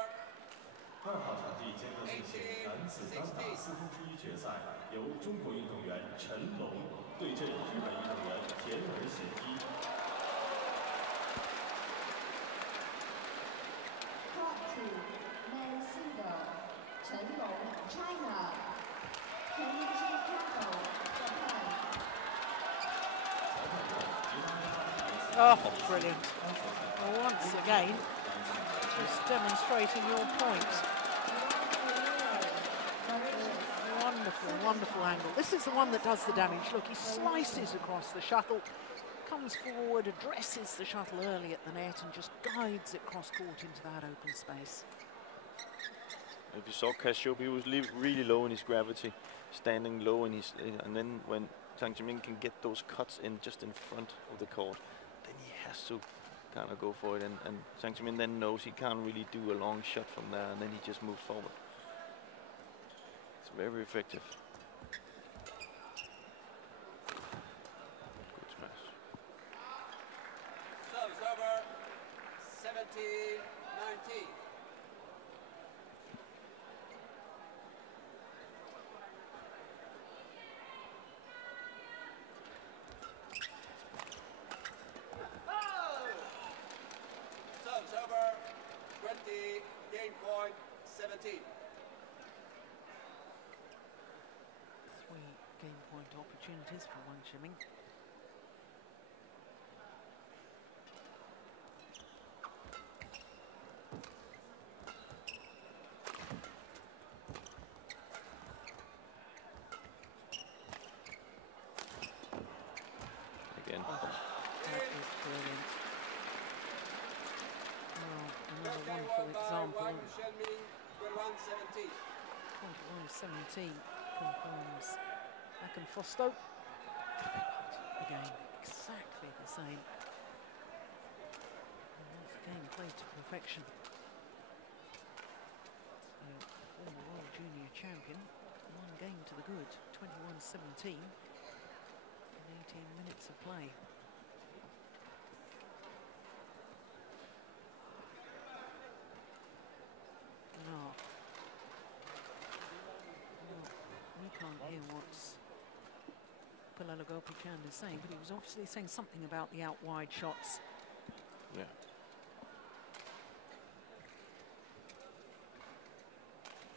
2号场地将要进行男子单打1/4决赛，由中国运动员陈龙对阵日本运动员田儿贤一。 Court 2, men's single, Chenlong, China. Championship title, Japan. Oh, brilliant. Well, once again, just demonstrating your point. Wonderful, wonderful angle. This is the one that does the damage. Look, he slices across the shuttle, comes forward, addresses the shuttle early at the net, and just guides it cross-court into that open space. If you saw Kashyap, he was really low in his gravity, standing low in his, and then when Zhengming can get those cuts in just in front of the court, then he has to kind of go for it, and Zhengming then knows he can't really do a long shot from there, and then he just moves forward. It's very effective. Good smash. Service over. 17-19. Service over. 20, game point, 17. 3 game point opportunities for Wang Jiaming. Again. That is brilliant. Oh, another wonderful example. Wang, Shanghai, 21-17. 21-17 confirms back and Fosto. Again, exactly the same. And once again, played to perfection. So, former world junior champion, 1 game to the good, 21-17 in 18 minutes of play. Oh. We can't hear what Chan is saying, but he was obviously saying something about the out wide shots. Yeah.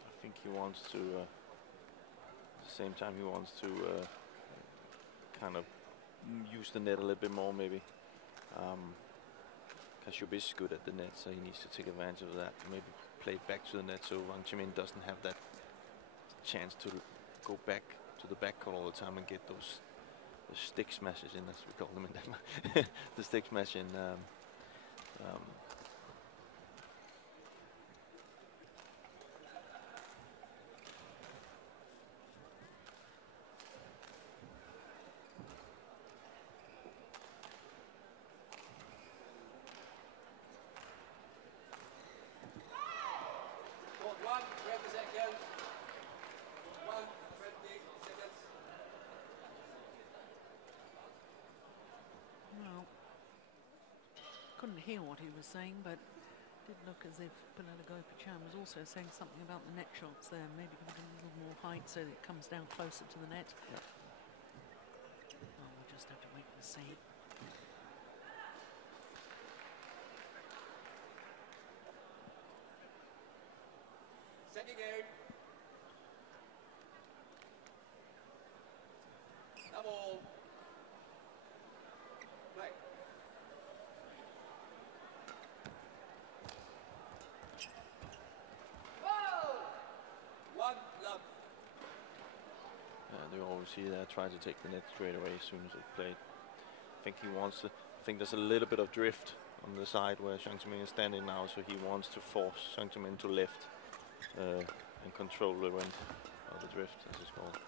I think he wants to, at the same time he wants to kind of use the net a little bit more maybe. Kashyap is good at the net, so he needs to take advantage of that. Maybe play back to the net so Wang Jiaming doesn't have that chance to go back to the backcourt all the time and get those stick smashes in, as we call them in Denmark. The stick smash in. Court 1, 20 seconds. 1, 20 seconds. Well, couldn't hear what he was saying, but did look as if Chan was also saying something about the net shots there. Maybe give it a little more height so that it comes down closer to the net. Yeah. Well, we'll just have to wait and see. Second game. Double. Play. One love. They always see that try to take the net straight away as soon as they play. I think he wants to. I think there's a little bit of drift on the side where Zhengming is standing now, so he wants to force Zhengming to lift and control the wind, or the drift as it's called.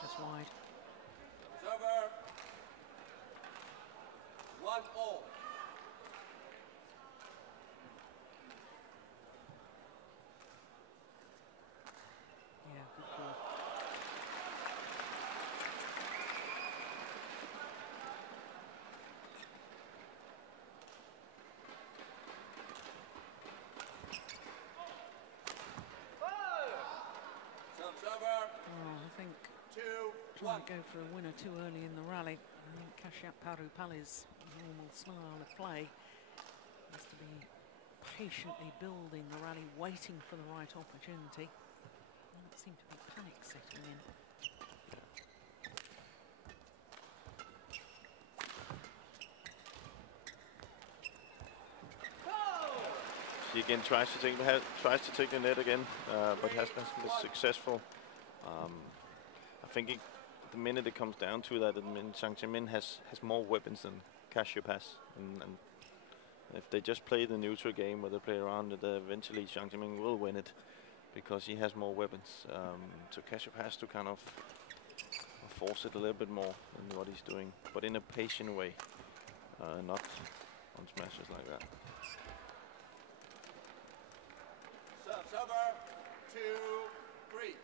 Just wide. Server. 1-all. Yeah, good call. Server. Oh, I think 2-1. trying to go for a winner too early in the rally. I think Kashyap Parupalli's normal style of play is to be patiently building the rally, waiting for the right opportunity. And it seemed to be panic setting in. He again tries to take the net again, but hasn't been successful. I think the minute it comes down to that, Zhengming has more weapons than Kashyap has, and if they just play the neutral game where they play around it, eventually Zhengming will win it because he has more weapons. So Kashyap has to kind of force it a little bit more in what he's doing, but in a patient way, not on smashes like that. Server. 2-3.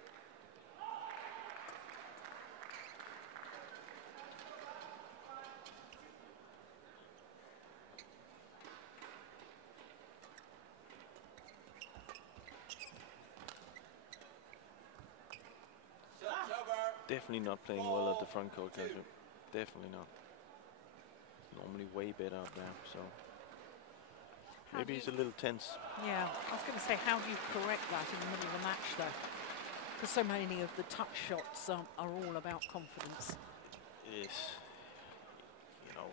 Definitely not playing well at the front court, Kashyap. Definitely not. Normally way better up there, so maybe he's a little tense. Yeah, I was going to say, how do you correct that in the middle of the match, though? Because so many of the touch shots are all about confidence. Yes, you know,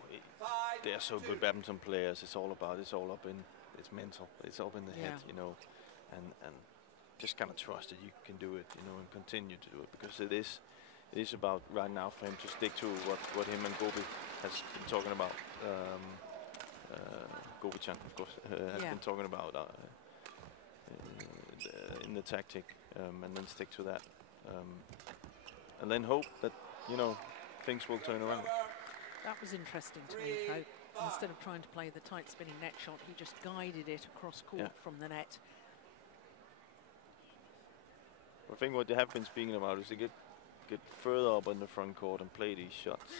they are so good badminton players. It's all up in, it's mental. It's up in the head, you know, and just kind of trust that you can do it, you know, and continue to do it, because it is about right now for him to stick to what him and Gobi has been talking about. Gobi-chan, of course, has been talking about in the tactic, and then stick to that, and then hope that, you know, things will turn around. That was interesting to me, though. Instead of trying to play the tight spinning net shot, he just guided it across court from the net. I think what they have been speaking about is to get further up in the front court and play these shots.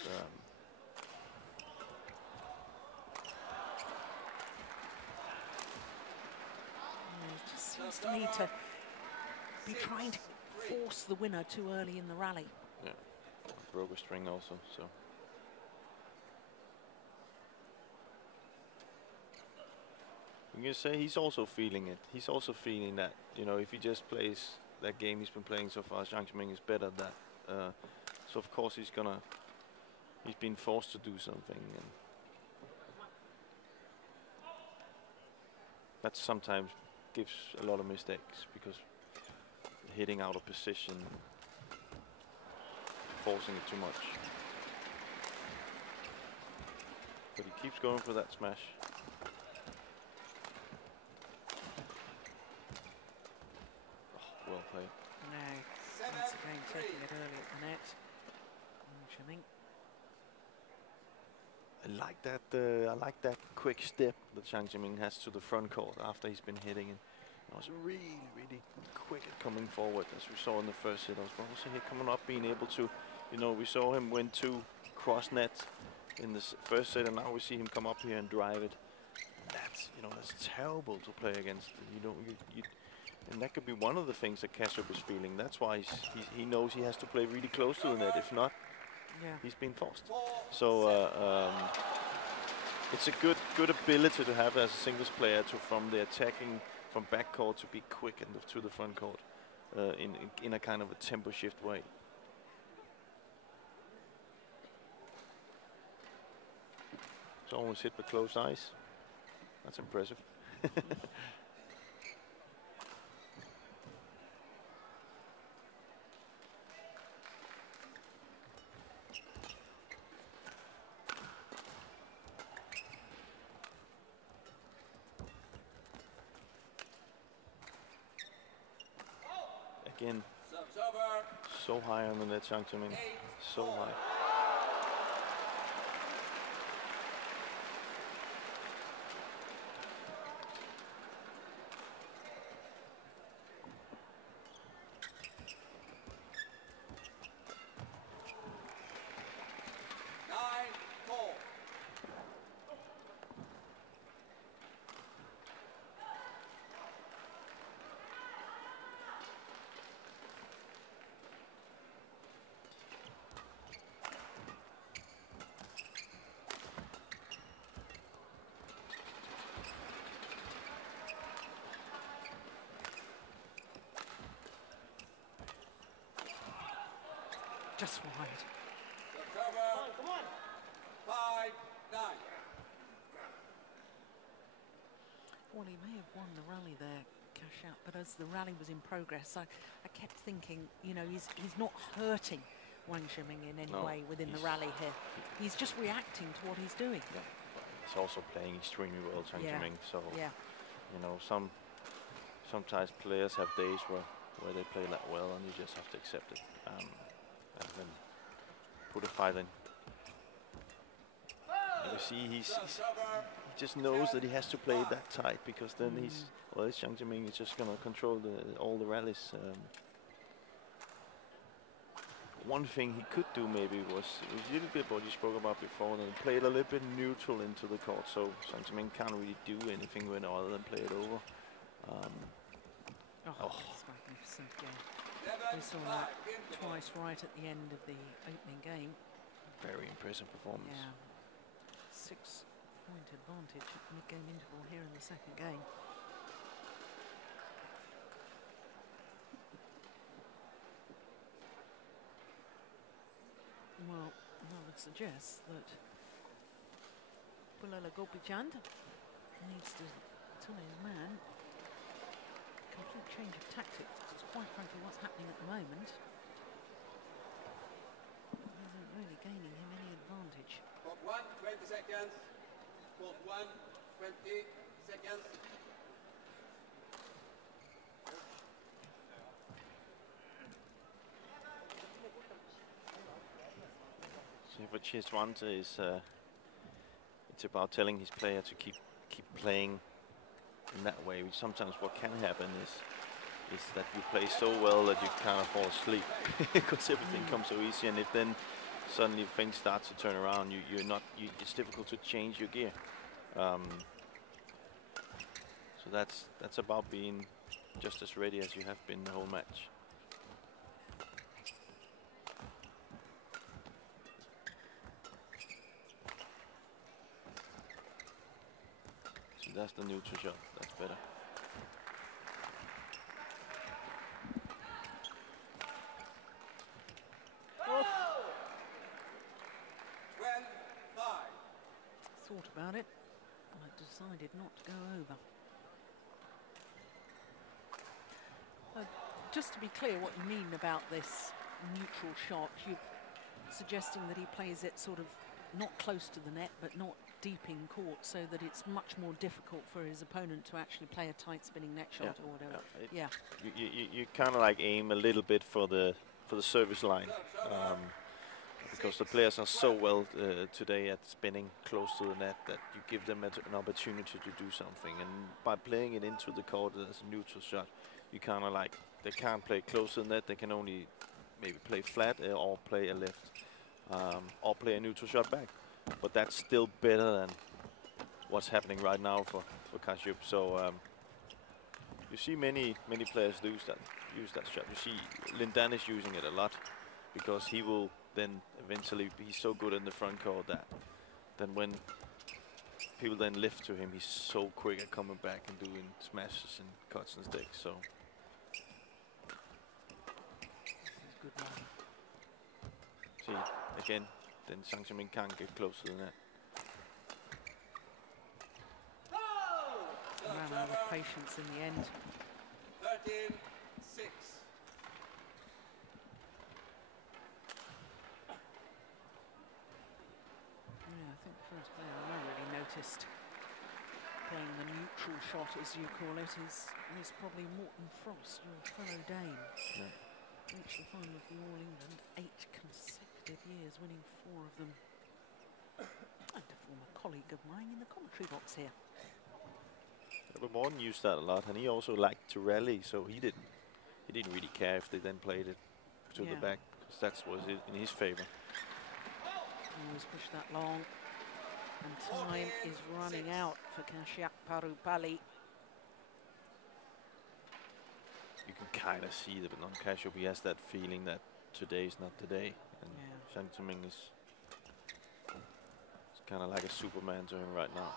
It just seems to me to be trying to force the winner too early in the rally. Yeah, broke a string also, so. You can say he's also feeling it. He's also feeling that, you know, if he just plays that game he's been playing so far, Zhengming is better at that. So of course he's been forced to do something, and that sometimes gives a lot of mistakes, because hitting out of position, forcing it too much. But he keeps going for that smash. Oh, well played. No, once again taking it early at the net. Jiaming. I like that quick step that Zhengming has to the front court after he's been hitting it. It was really, really quick at coming forward, as we saw in the first set. But also here coming up, being able to, you know, we saw him win 2 cross nets in the first set, and now we see him come up here and drive it. That's, you know, that's terrible to play against. You know, and that could be one of the things that Kashyap is feeling. That's why he knows he has to play really close to the net. If not, he's been forced. So It's a good ability to have as a singles player to, from the attacking from back court, to be quick and to the front court in a kind of a tempo shift way. It's almost hit with closed eyes. That's impressive. Again, so high on the net, Zhengming, so high. Just wide. Come on. 5-9. Well, he may have won the rally there, Kashyap, but as the rally was in progress, I kept thinking, you know, he's not hurting Wang in any way within the rally here. He's just reacting to what he's doing. Yeah, but he's also playing extremely well, Jiaming. So, you know, sometimes players have days where they play that well, and you just have to accept it. And then put a fight in. And you see, he just knows that he has to play that tight, because then Jiaming is just going to control all the rallies. One thing he could do maybe was a little bit what you spoke about before, and play it a little bit neutral into the court, so Jiaming can't really do anything with it other than play it over. That's magnificent, yeah. We saw that twice right at the end of the opening game. Very impressive performance. Yeah. 6-point advantage at the mid-game interval here in the second game. Well, I would suggest that Pulala Gopichand needs to tell his man complete change of tactics. It's quite frankly what's happening at the moment. Isn't really gaining him any advantage. Court 1, 20 seconds. Court 1, 20 seconds. So for Cheswante is it's about telling his player to keep playing in that way. Which sometimes what can happen is that you play so well that you kind of fall asleep because everything comes so easy, and if then suddenly things start to turn around, it's difficult to change your gear. So that's about being just as ready as you have been the whole match. So that's the neutral shot. That's better. Thought about it, but decided not to go over. Just to be clear what you mean about this neutral shot, you're suggesting that he plays it sort of not close to the net but not deep in court, so that it's much more difficult for his opponent to actually play a tight spinning net shot or whatever. You kind of like aim a little bit for the service line. Because the players are so well today at spinning close to the net that you give them an opportunity to do something. And by playing it into the court as a neutral shot, you kind of like, they can't play close to the net, they can only maybe play flat or play a left or play a neutral shot back. But that's still better than what's happening right now for Kashyap. So you see many players use that shot. You see Lindan is using it a lot, because he will then eventually, he's so good in the front court that then when people then lift to him, he's so quick at coming back and doing smashes and cuts and sticks. So Good one. see again, then Zhang can't get close to the net. Ran out of patience in the end. 13-6. Yeah, I think the first player I really noticed playing the neutral shot, as you call it, is probably Morten Frost, your fellow Dane. Yeah. Reached the final of the All England 8 consecutive years, winning 4 of them. And a former colleague of mine in the commentary box here. But Morten used that a lot, and he also liked to rally, so he didn't really care if they then played it to the back, because that was in his favor. Always push that long, and time is running out for Kashyap Parupalli. You can kind of see that on Kashyap he has that feeling that today's not today, and Zhengming is kind of like a Superman to him right now.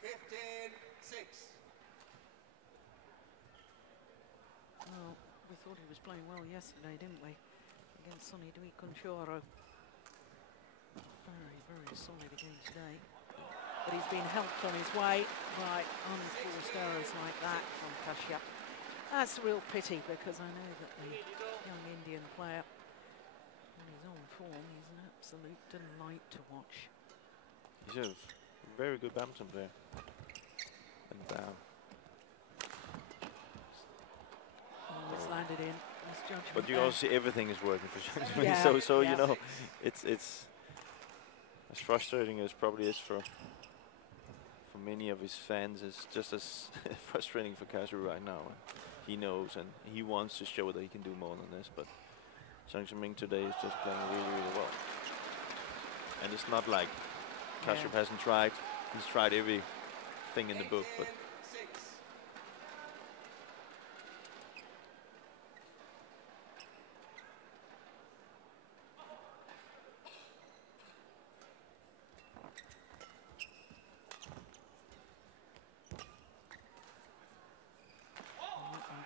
15-6. Well, we thought he was playing well yesterday, didn't we? Against Sonny Dwi Conchoro. Very, very solid again today. But he's been helped on his way by unforced errors like that from Kashyap. That's a real pity, because I know that the young Indian player, when he's on form, he's an absolute delight to watch. He's a very good badminton player. And always landed in. but you also see everything is working for Zhengming. Yeah, so you know, it's as frustrating as probably is for many of his fans. It's just as frustrating for Kashyap right now. He knows and he wants to show that he can do more than this, but Zhengming today is just playing really, really well. And it's not like Kashyap hasn't tried. He's tried everything in the book, but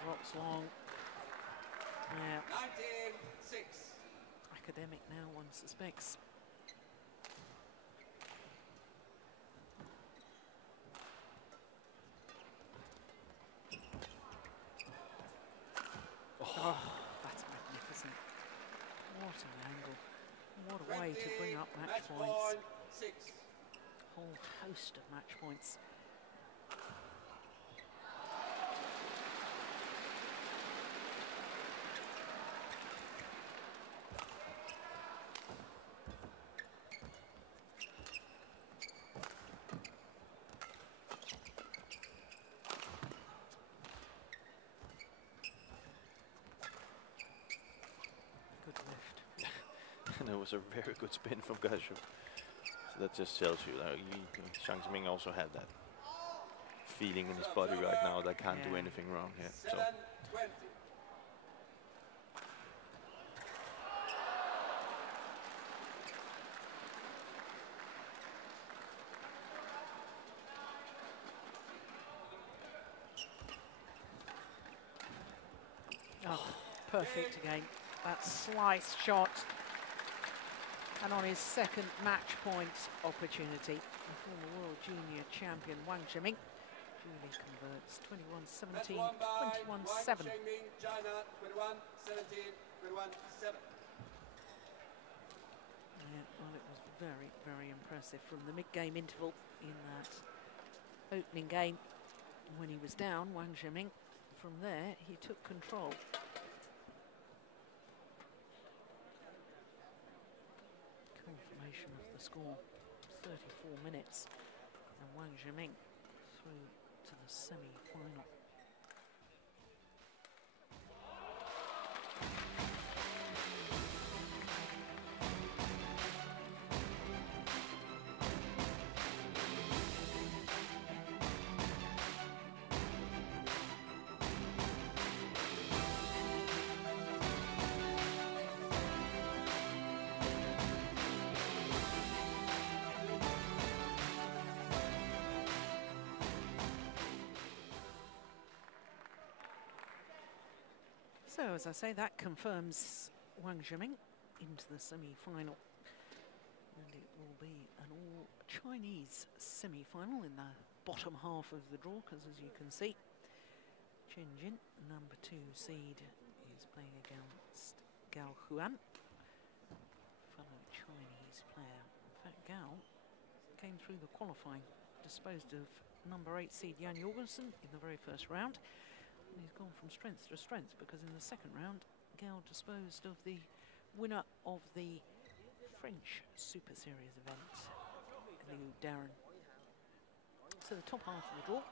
drops long. Yeah. 19-6. Academic now, one suspects. Oh, that's magnificent. What an angle. What a way to bring up match points. 6. Whole host of match points. And it was a very good spin from Kashyap. So that just tells you that Zhengming also had that feeling in his body right now that can't do anything wrong here. So 7-20. Oh, perfect again. That slice shot. And on his second match point opportunity, the former world junior champion Wang duly converts. 21-17, 21-7. Zhengming, China, 21-17, 21-7. Yeah, well, it was very, very impressive from the mid-game interval in that opening game when he was down, Wang Zhengming. From there, he took control. Confirmation of the score, 34 minutes, and Wang Zhengming through to the semi-final. So, as I say, that confirms Wang Jiaming into the semi-final. And it will be an all-Chinese semi-final in the bottom half of the draw, because as you can see, Chen Jin, number 2 seed, is playing against Gao Huan, fellow Chinese player. In fact, Gao came through the qualifying, disposed of number 8 seed Jan Jorgensen in the very first round. And he's gone from strength to strength, because in the second round, Gao disposed of the winner of the French Superseries event, Liu Darren. So the top half of the draw.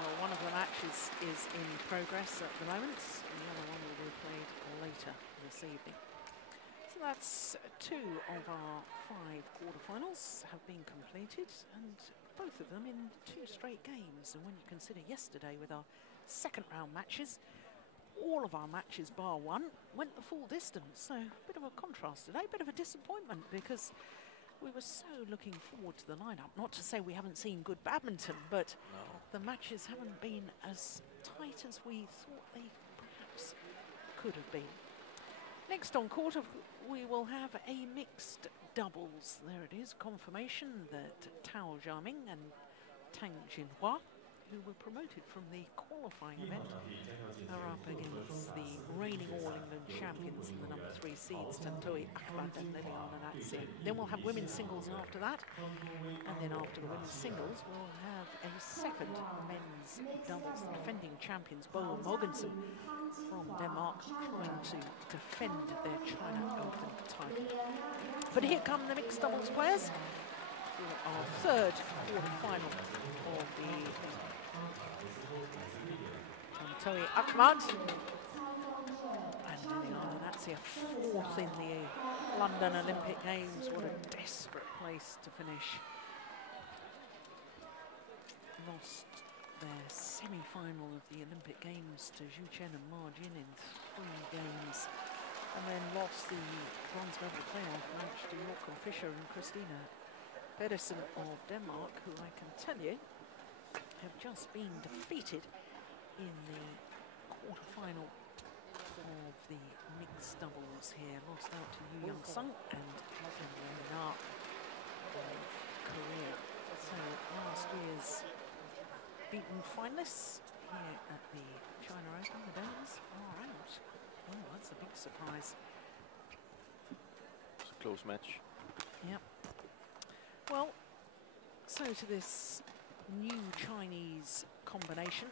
Well, one of the matches is in progress at the moment, and the other one will be played later this evening. So that's 2 of our 5 quarterfinals have been completed, and both of them in 2 straight games. And when you consider yesterday with our second round matches, all of our matches bar one went the full distance. So a bit of a contrast today, a bit of a disappointment, because we were so looking forward to the lineup. Not to say we haven't seen good badminton, but the matches haven't been as tight as we thought they perhaps could have been. Next on court, we will have a mixed doubles. There it is, confirmation that Jiaming and Tang Jinhua, who were promoted from the qualifying event, are up against the reigning All-England champions and the number 3 seeds, Tantowi, Ahmad and Liliyana Natsir. Then we'll have women's singles after that, and then after the women's singles we'll have a second men's doubles. The defending champions, Biao and Mogensen from Denmark, trying to defend their China Open title. But here come the mixed doubles players for our third quarter-final of the evening. Tantowi, Ahmad and Liliyana Natsir, 4th in the London Olympic Games. What a desperate place to finish. Lost their semi-final of the Olympic Games to Juliane and Ma Jin in 3 games, and then lost the bronze medal playoff match to Yong Fischer and Christina Pedersen of Denmark, who I can tell you have just been defeated in the quarter-final of the mixed doubles here. Lost out to Yong and Na of Korea. So last year's beaten finalists here at the China Open, the Danes, are out. Oh, that's a big surprise. It's a close match. Yep. Well, so to this new Chinese combination.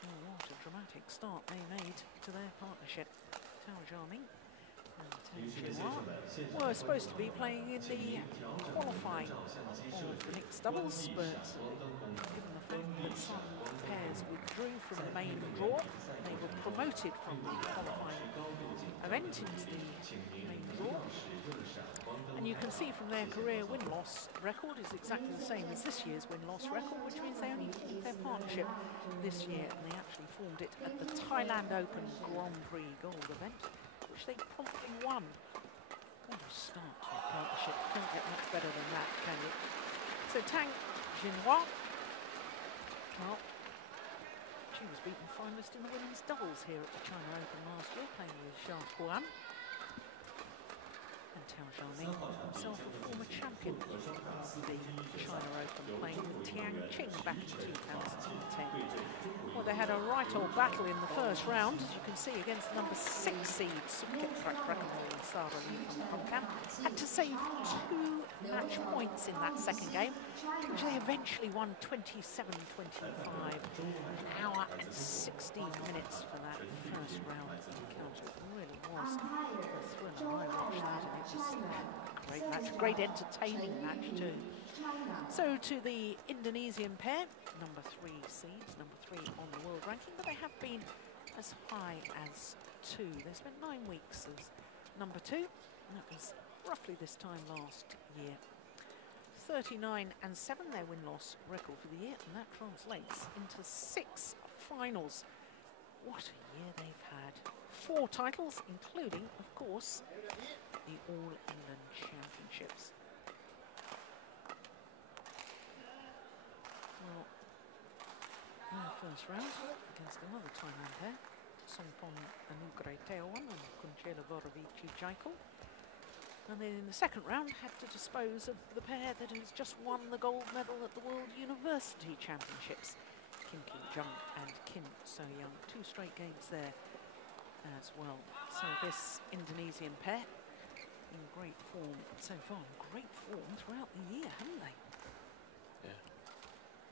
Oh, what a dramatic start they made to their partnership. Jiaming and Jinhua were supposed to be playing in the qualifying of the mixed doubles, but given the fact that some pairs withdrew from the main draw, they were promoted from the qualifying event into the main draw. And you can see from their career win-loss record is exactly the same as this year's win-loss record, which means they only formed their partnership this year, and they actually formed it at the Thailand Open Grand Prix Gold event, which they promptly won. What a start to a partnership. Can't get much better than that, can you? So Tang Jinhua, well, she was beaten finalist in the women's doubles here at the China Open last year, playing with Huan. And Jiaming, himself a former champion of the China Open, playing with Tian Qing back in 2010. Well, they had a right old battle in the first round, as you can see, against the number 6 seed, Sara Li-Ning. Had to save 2 match points in that second game, which they eventually won 27-25. An hour and 16 minutes for that first round encounter. It really was a thriller. I watched that, and it was a great match, a great entertaining match too. So to the Indonesian pair, number 3 seeds, number 3 on the world ranking, but they have been as high as 2. They spent 9 weeks as number 2, and that was roughly this time last year. 39-7 their win-loss record for the year, and that translates into 6 finals. What a year they've had. 4 titles, including, of course, the All-England Championships. Well, in the first round, against another time from Anugre Teowan and Kunchela Vorovici Jaikal. And then in the second round had to dispose of the pair that has just won the gold medal at the World University Championships. Kim Ki-jung and Kim So-young. 2 straight games there as well. So this Indonesian pair in great form so far. Great form throughout the year, haven't they?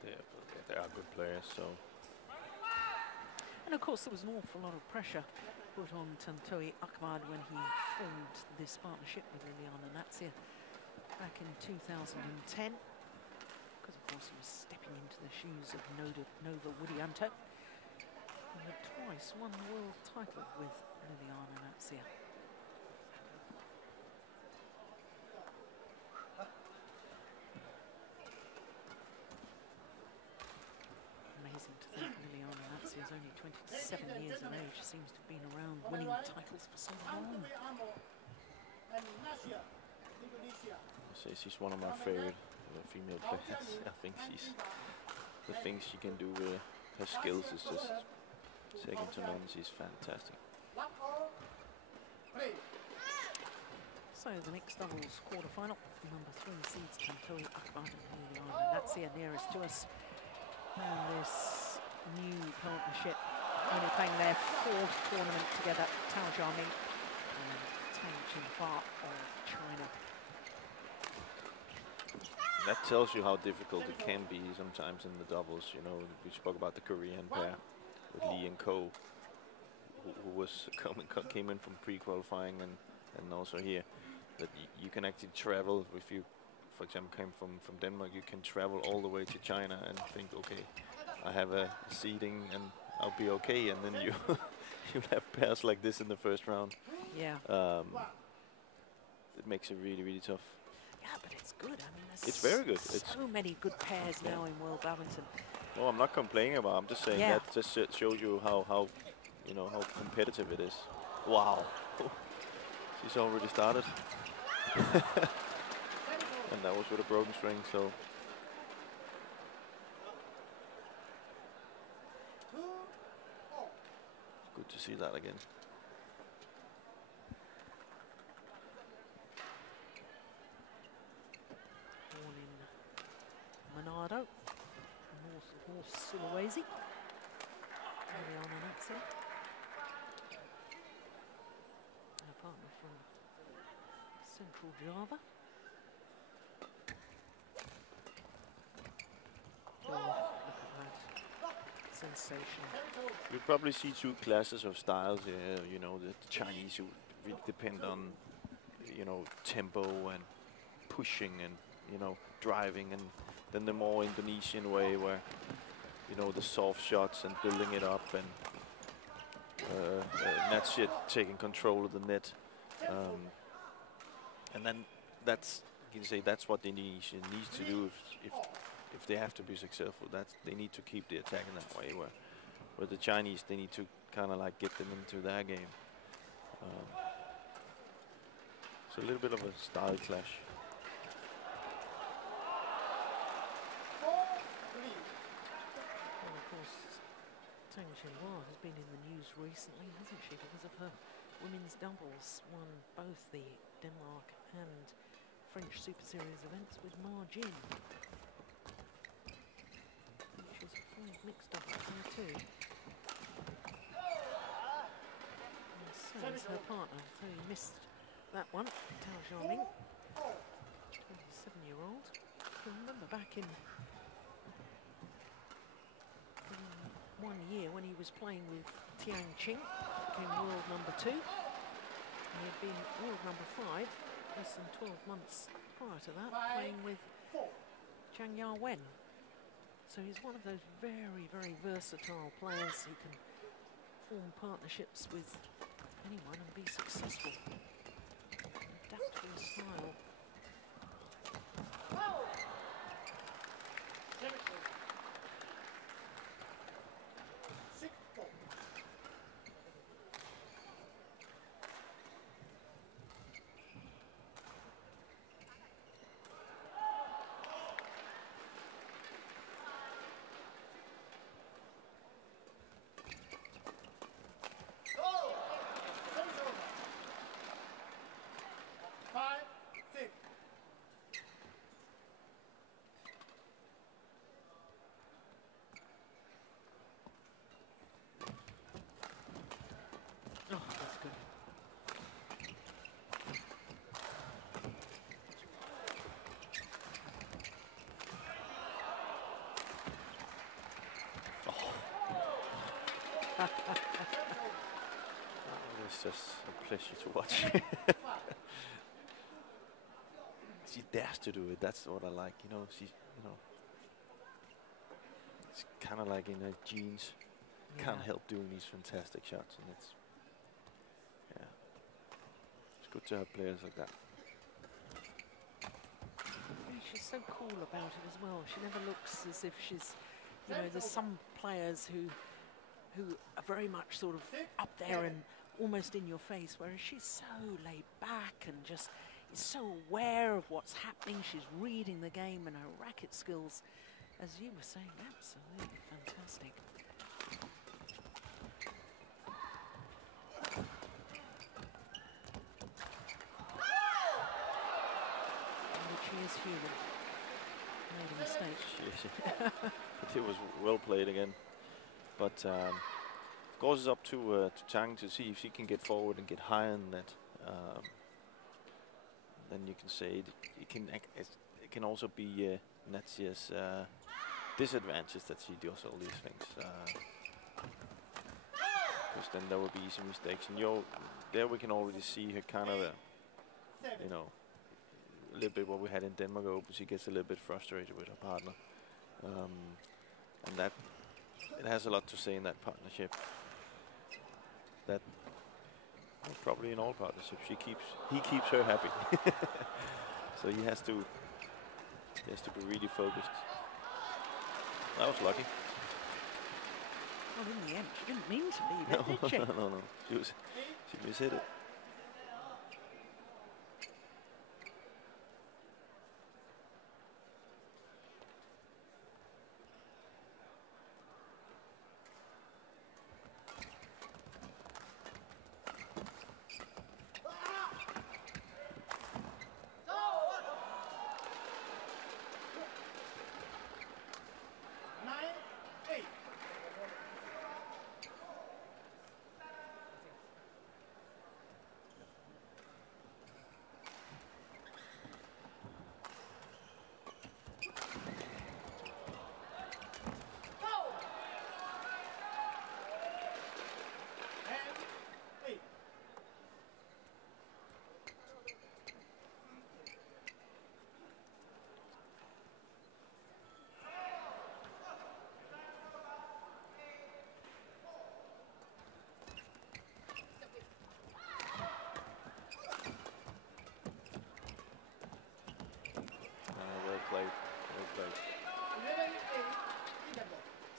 Yeah, they are good players, so. And of course there was an awful lot of pressure put on Tantowi Ahmad when he formed this partnership with Liliyana Natsir back in 2010. Because of course he was stepping into the shoes of Nova Widianto, who had twice won the world title with Liliyana Natsir. Amazing to think Liliyana Natsir is only 27 years of age, seems to have been around winning titles for so long. She's one of my favorite female players. I think the things she can do with her skills is just second to none. She's fantastic. So the mixed doubles quarterfinal, number 3 seeds Tantowi Ahmad and Liliyana Natsir nearest to us. And this new partnership, only playing their 4th tournament together, Jiaming and Tang Jinhua of China. That tells you how difficult it can be sometimes in the doubles. You know, we spoke about the Korean pair with Lee and Ko, who was came in from pre-qualifying and also here. That you can actually travel if you, for example, came from Denmark. You can travel all the way to China and think, okay, I have a seeding and I'll be okay. And then you you have pairs like this in the first round. Yeah. It makes it really, really tough. Yeah, but it's good. I mean, it's very good. So many good pairs now in World Badminton. Well, I'm not complaining about. I'm just saying that just shows you how you know how competitive it is. Wow, she's already started, and that was with a broken string. So good to see that again. Born in Manado, north of Sulawesi. Liliyana Natsir, and a partner from Central Java. Oh, look at that. Sensational. You probably see 2 classes of styles. You know, the Chinese who really depend on, you know, tempo and pushing and, you know, driving, and then the more Indonesian way where, you know, the soft shots and building it up, and Natsir taking control of the net. And then that's, you can say, that's what the Indonesian needs to do if they have to be successful. They need to keep the attack in that way, where the Chinese, they need to kind of like get them into their game. So a little bit of a style clash. Tang Jinhua has been in the news recently, hasn't she, because of her women's doubles, won both the Denmark and French Super Series events with Ma Jin. She's a full mixed doubles there too. And so is her partner, so he missed that one, Jiaming, 27-year-old. I remember back in 1 year when he was playing with Tian Qing, became world number 2. He had been world number 5 less than 12 months prior to that, playing with Zhang Wen. So he's one of those very, very versatile players who can form partnerships with anyone and be successful. Adapt to his style. It's just a pleasure to watch. She dares to do it. That's what I like. You know, it's kind of like in her genes. Can't help doing these fantastic shots, and it's good to have players like that. She's so cool about it as well. She never looks as if she's, you know, there's some players who are very much sort of up there and almost in your face, whereas she's so laid back and just is so aware of what's happening. She's reading the game, and her racket skills, as you were saying, absolutely fantastic. Cheers, Hyun. Made a mistake. It was well played again, but of course it's up to Tang to see if she can get forward and get higher than that. Then you can say it can also be Natsir's disadvantage that she does all these things, because then there will be easy mistakes. And there we can already see her kind of, you know, a little bit what we had in Denmark Open. She gets a little bit frustrated with her partner, and that it has a lot to say in that partnership. That probably in all partnerships, he keeps her happy. So he has to be really focused. That was lucky. Well, in the end, she didn't mean to leave it, did she? No. She mishit it.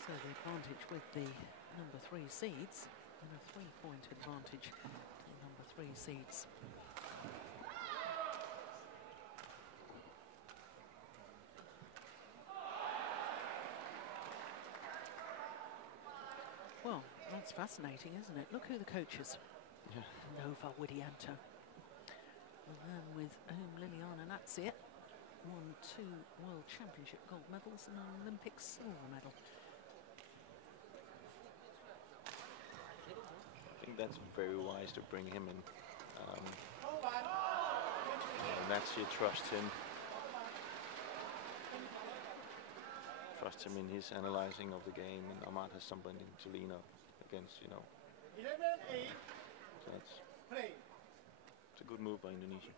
So the advantage with the number 3 seeds, and a 3-point advantage to the number 3 seeds. Well, that's fascinating, isn't it? Look who the coach is. Yeah. Nova Widianto. And then with whom Liliyana Natsir won 2 World Championship gold medals and an Olympic silver medal. I think that's very wise to bring him in. Natsir trusts him. Trust him in his analyzing of the game, and Ahmad has somebody to lean up against, you know. So it's a good move by Indonesia.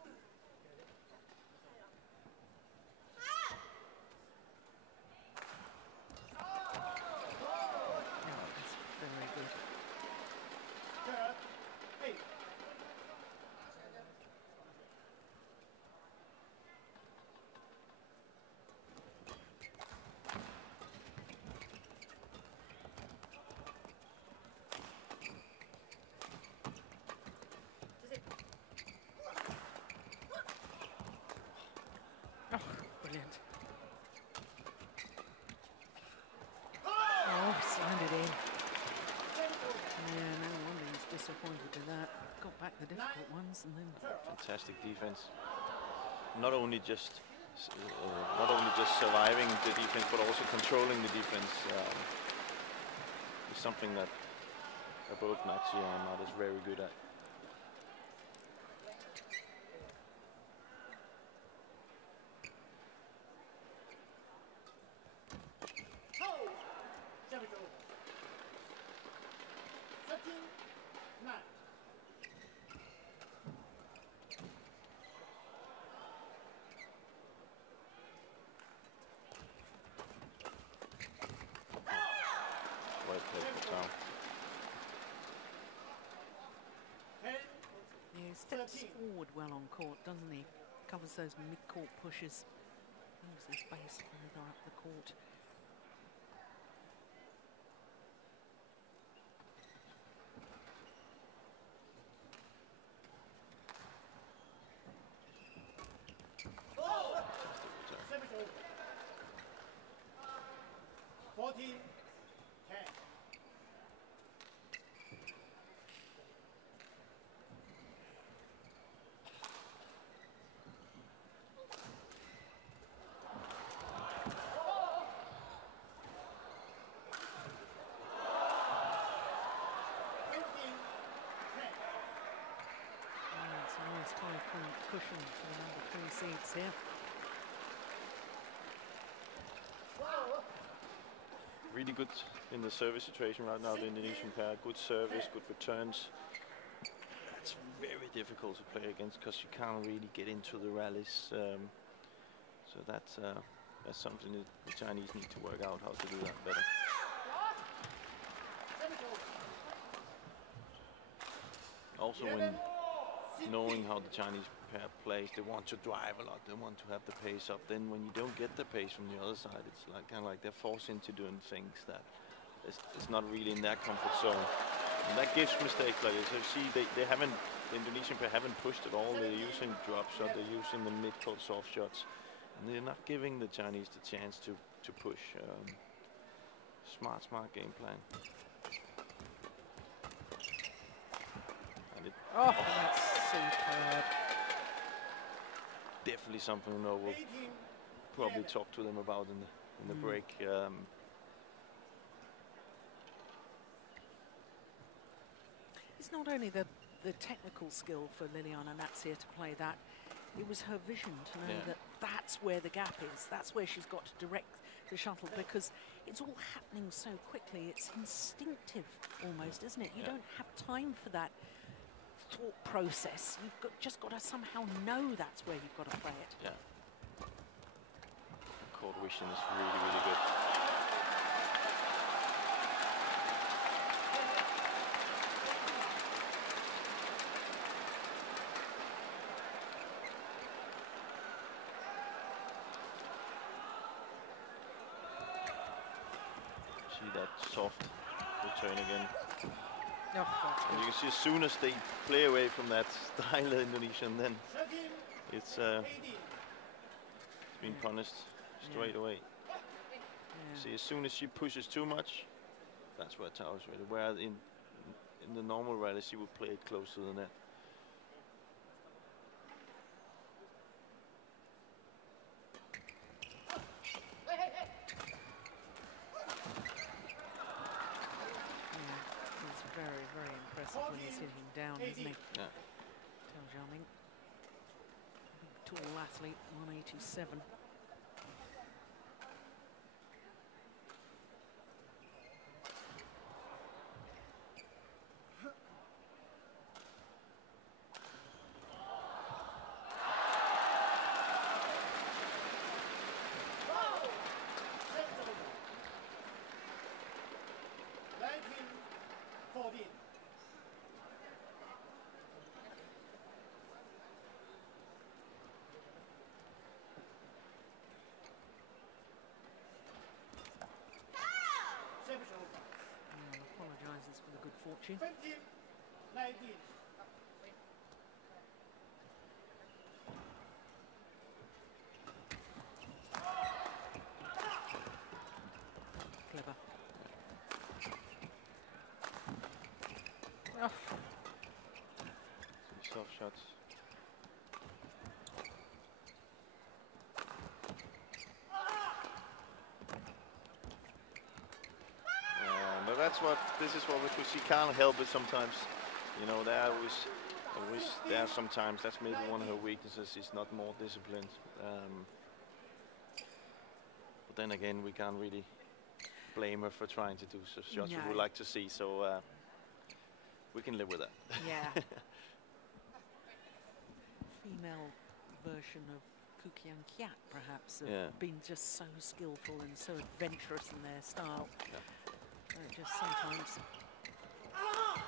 And then fantastic defense. Not only just surviving the defense, but also controlling the defense. Is something that both Natsir and Ahmad is very good at. 9. Well played for Tang. Yeah, he steps forward well on court, doesn't he? Covers those mid-court pushes. Moves his base further up the court. Service over. 14, 10. It's a nice 5-point cushion for the number 3 seeds here. Really good in the service situation right now, the Indonesian pair. Good service, good returns. It's very difficult to play against because you can't really get into the rallies. So that's something that the Chinese need to work out how to do that better. Also, when knowing how the Chinese pair plays, they want to drive a lot, they want to have the pace up. Then when you don't get the pace from the other side, it's like kind of like they're forced into doing things that it's not really in their comfort zone. And that gives mistakes like this. So you see, the Indonesian pair haven't pushed at all. They're using drop shot, they're using the mid-court soft shots. And they're not giving the Chinese the chance to push. Smart game plan. And Oh, that's superb. Definitely something we'll probably talk to them about in the break. It's not only the technical skill for Liliyana Natsir to play that, it was her vision to know that that's where the gap is, that's where she's got to direct the shuttle, because it's all happening so quickly, it's instinctive almost, isn't it? You don't have time for that thought process. You've just got to somehow know that's where you've got to play it. Yeah. Court vision is really good. See that soft return again. Oh, and you can see as soon as they play away from that style of Indonesian, then it's been punished straight away. See, as soon as she pushes too much, that's where Tao is ready. Where in the normal rally, she would play it close to the net. Very impressive when he's hitting down, isn't he? Yeah. Jiaming, big tall athlete, 187. Apologises for the good fortune. 20, 19. Clever. Oh. Some soft shots. This is what she can't help it sometimes. You know, there are sometimes that's maybe one of her weaknesses. She's not more disciplined. But then again, we can't really blame her for trying to do shots we would like to see. So we can live with that. Yeah. Female version of Kukian Kiat, perhaps, have been just so skillful and so adventurous in their style. Just sometimes.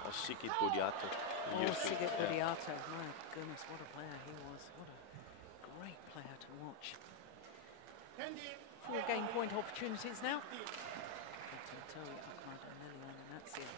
Or Sigit Budiato. Sigit Budiato. My goodness, what a player he was. What a great player to watch. 4 game point opportunities now. Tantowi, Ahmad and Liliyana, Natsir.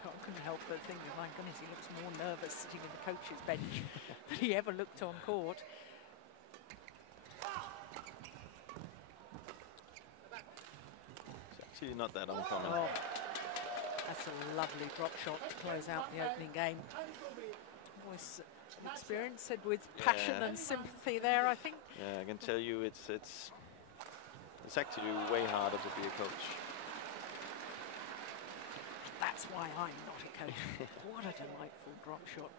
I couldn't help but think, my goodness, he looks more nervous sitting in the coach's bench than he ever looked on court. It's actually not that uncommon. Oh, that's a lovely drop shot to close out the opening game. Voice experience said with passion and sympathy there, I think. Yeah, I can tell you it's actually way harder to be a coach. That's why I'm not a coach. What a delightful drop shot.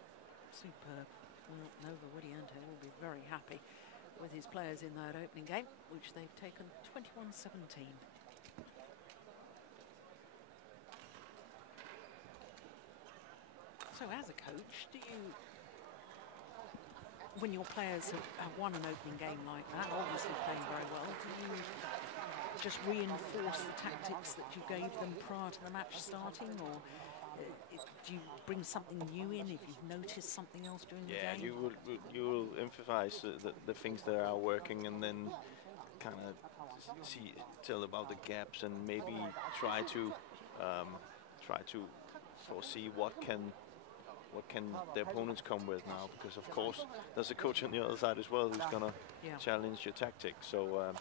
Superb. Well, Nova Widianto will be very happy with his players in that opening game, which they've taken 21-17. So as a coach, do you, when your players have won an opening game like that, obviously playing very well, do you just reinforce the tactics that you gave them prior to the match starting, or do you bring something new in if you've noticed something else during the game? Yeah, you will emphasize the things that are working, and then kind of tell about the gaps, and maybe try to foresee what can the opponents come with now, because of course there's a coach on the other side as well who's gonna challenge your tactics. So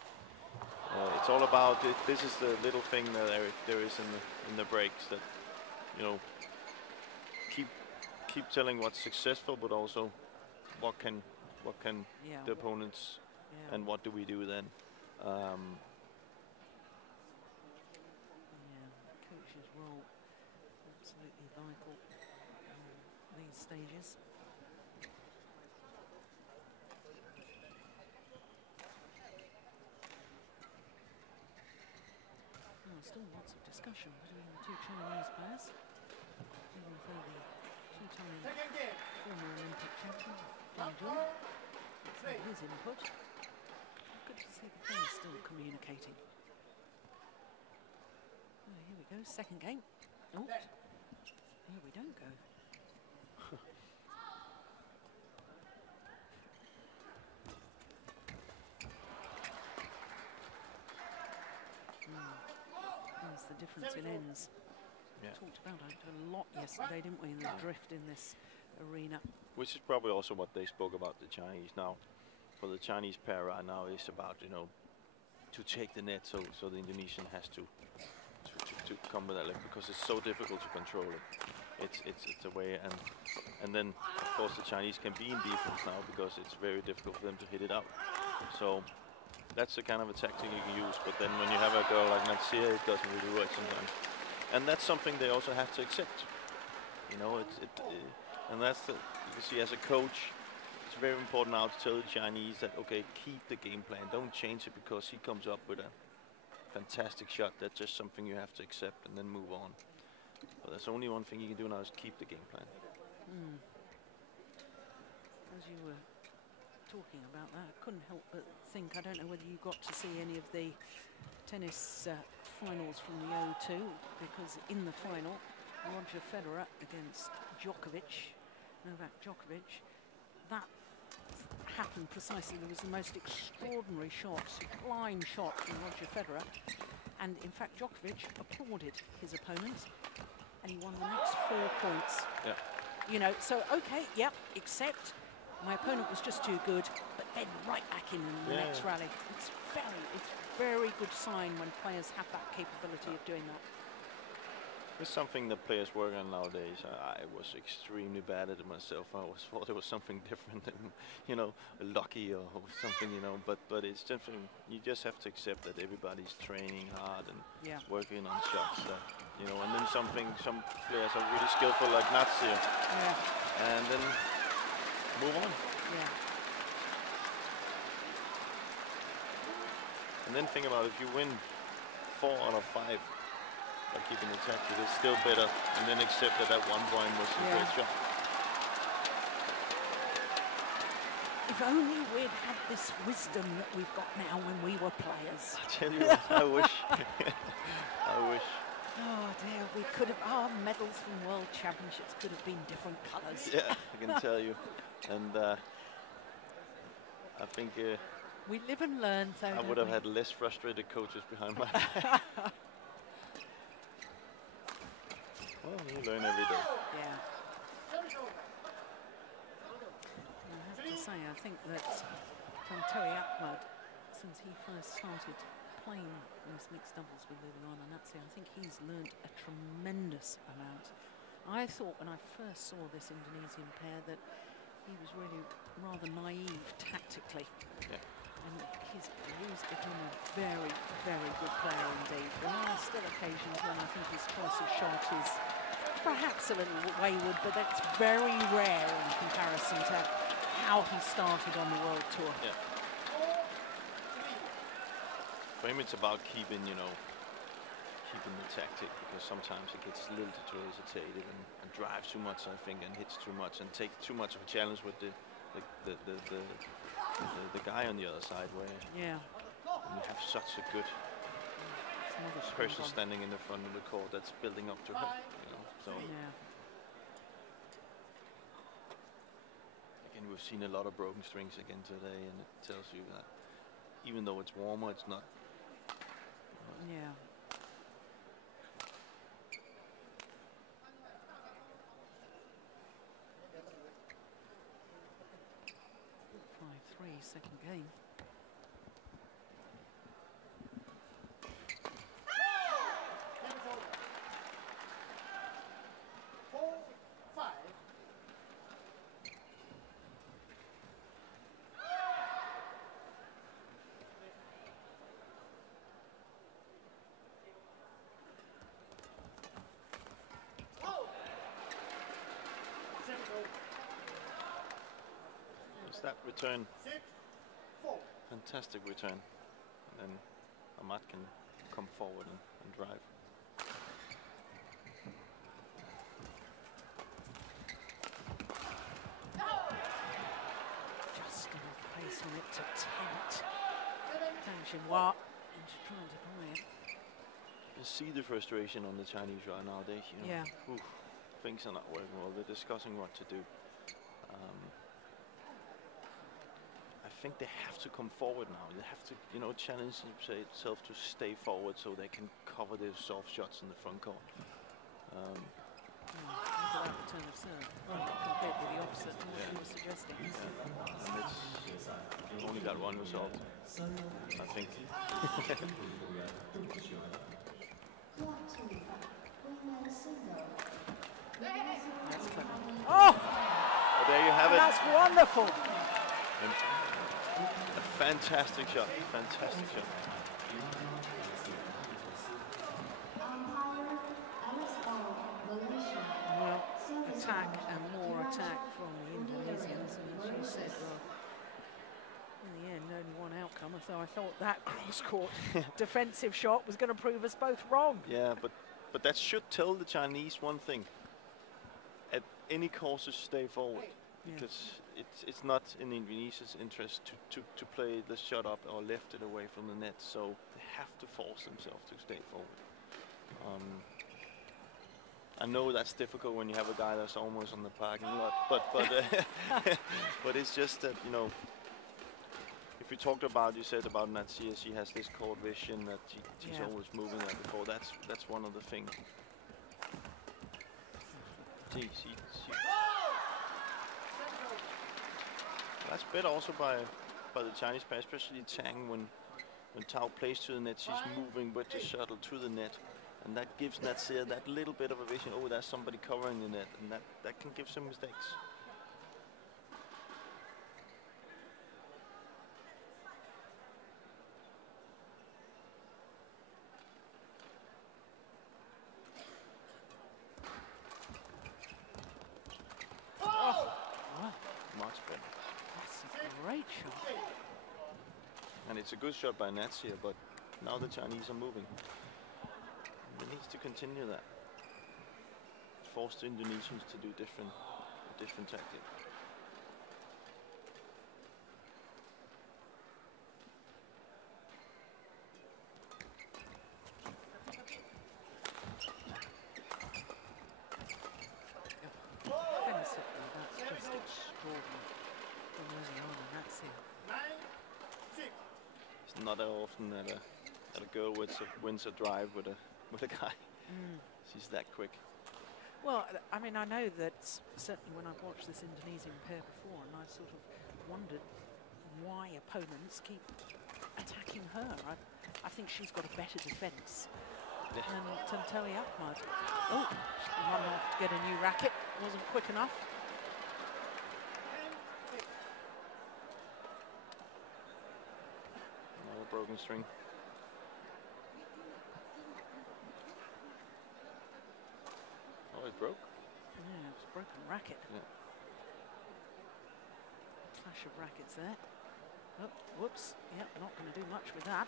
it's all about it. This is the little thing that there is in the breaks, that keep telling what's successful, but also what can the opponents and what do we do then. Coach's role absolutely vital in these stages. Still lots of discussion between the two Chinese players, even for the two-time former Olympic champion, Yong, his input. Good to see the players still communicating. Oh, here we go, second game. Oh, here we don't go. The difference in ends. Talked about it a lot yesterday, didn't we, in the drift in this arena. Which is probably also what they spoke about the Chinese now. For the Chinese pair right now, it's about to take the net, so the Indonesian has to come with that, because it's so difficult to control it. It's a way, and then of course the Chinese can be in defense now because it's very difficult for them to hit it out. So that's the kind of a tactic you can use, but then when you have a girl like Natsir, it doesn't really work sometimes. And that's something they also have to accept. And that's you can see as a coach, it's very important now to tell the Chinese that, okay, keep the game plan, don't change it because he comes up with a fantastic shot. That's just something you have to accept and then move on. But there's only one thing you can do now, is keep the game plan. As you were talking about that, I couldn't help but think, I don't know whether you got to see any of the tennis finals from the O2, because in the final, Roger Federer against Novak Djokovic, that happened precisely. There was the most extraordinary shot, line shot from Roger Federer, and in fact Djokovic applauded his opponent, and he won the next 4 points. So okay, accept. My opponent was just too good, but then right back in the next rally. It's it's very good sign when players have that capability of doing that. It's something that players work on nowadays. I was extremely bad at it myself. I always thought it was something different than, you know, lucky or something, you know. But it's something you just have to accept that everybody's training hard and working on shots. That, you know, and then some players are really skillful, like Natsir, and then move on. Yeah. And then think about if you win 4 out of 5 by keeping it tactic, it's still better, and then accept that that 1 point was a great shot. If only we'd had this wisdom that we've got now when we were players. I tell you what, I wish. I wish. Oh dear, we could have, our medals from World Championships could have been different colours. Yeah, I can tell you. And I think we live and learn, so I would have had less frustrated coaches behind my back. Well, you learn every day. Yeah. I have to say, I think that Tantowi Ahmad, since he first started playing this mixed doubles with Liliyana and Natsir, I think he's learned a tremendous amount. I thought when I first saw this Indonesian pair that he was really rather naive tactically. Yeah. And he's become a very, very good player indeed. There are still occasions when I think his choice of shot is perhaps a little wayward, but that's very rare in comparison to how he started on the World Tour. Yeah. For him, it's about keeping, you know, keeping the tactic, because sometimes it gets a little too hesitative and drives too much, I think, and hits too much and takes too much of a challenge with the guy on the other side, where you have such a good person standing in the front of the court that's building up to her, you know. So again, we've seen a lot of broken strings again today, and it tells you that even though it's warmer, it's not. Yeah. Second game. It's that return. Fantastic return. And then Ahmad can come forward and drive. Just enough pace on it to tempt Jinhua into trying to buy it. You can see the frustration on the Chinese right nowadays. You know? Yeah. Oof, things are not working well. They're discussing what to do. I think they have to come forward now. They have to, you know, challenge itself to stay forward so they can cover their soft shots in the front court. Look at that return of serve. Completely the opposite of what you were suggesting. And it's only got one result, I think. That's clever. Oh! Well, there you have it. That's wonderful. And a fantastic shot. Fantastic shot. Well, attack and more attack from the Indonesians, and as you said, well, in the end, only one outcome. So I thought that cross-court defensive shot was going to prove us both wrong. Yeah, but that should tell the Chinese one thing. At any cost, stay forward, because it's not in the Indonesians' interest to play the shot up or left it away from the net. So they have to force themselves to stay forward. I know that's difficult when you have a guy that's almost on the parking lot, but but it's just that, you know, if you talked about, you said about Natsir, she has this court vision that she's always moving like before. That's one of the things. See, that's better also by the Chinese pair, especially Tang, when when Tao plays to the net, she's moving with the shuttle to the net. And that gives Natsir that little bit of a vision. Oh, there's somebody covering the net. And that can give some mistakes. And it's a good shot by Natsir, but now the Chinese are moving. He needs to continue that. Force the Indonesians to do different tactic. Offensively, that's just extraordinary from Liliyana and Natsir. It's not often that a girl wins a drive with a guy. She's that quick. Well, I mean, I know that certainly when I've watched this Indonesian pair before, and I've sort of wondered why opponents keep attacking her. I think she's got a better defence than Tantowi Ahmad. Oh, she run off to get a new racket. Wasn't quick enough. Broken string. Oh, it broke? Yeah, it's a broken racket. Yeah. Clash of rackets there. Oh, whoops. Yep, not going to do much with that.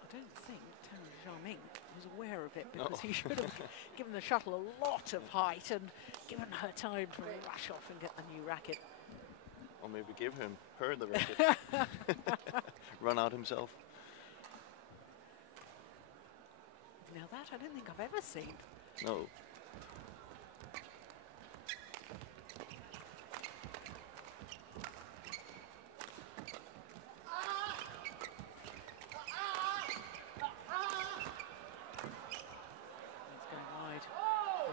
I don't think Jiaming was aware of it because he should have given the shuttle a lot of height and given her time to rush off and get the new racket. Or maybe give her the racket. Run out himself. Now that I don't think I've ever seen. No. It's going wide.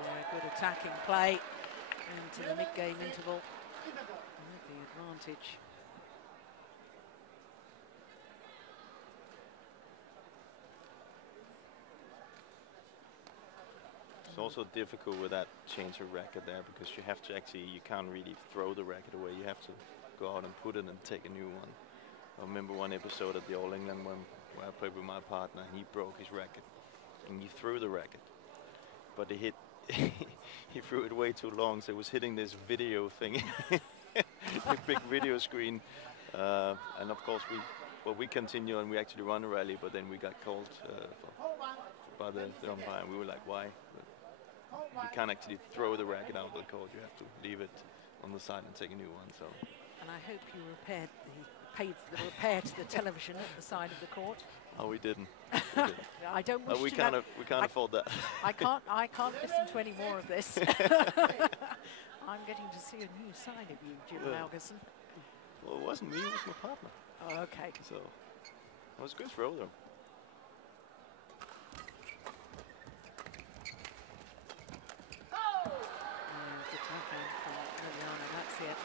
Yeah, good attacking play into the mid-game interval. Advantage. It's also difficult with that change of racket there because you have to you can't really throw the racket away. You have to go out and put it and take a new one. I remember one episode at the All England one where I played with my partner and he broke his racket and he threw the racket, but he threw it way too long, so it was hitting this video thing. A big video screen, and of course we continue and we actually run a rally, but then we got called by the umpire, and we were like, why? But you can't actually throw the racket out of the court. You have to leave it on the side and take a new one. So. And I hope you paid the repair to the television at the side of the court. Oh, we didn't. I don't wish we to can't. know. We can't afford that. I can't listen to any more of this. I'm getting to see a new side of you, Jim Mogensen. Well, it wasn't me, it was my partner. Oh, okay. So, it was a good throw, though. Good backhand from Liliyana, that's it.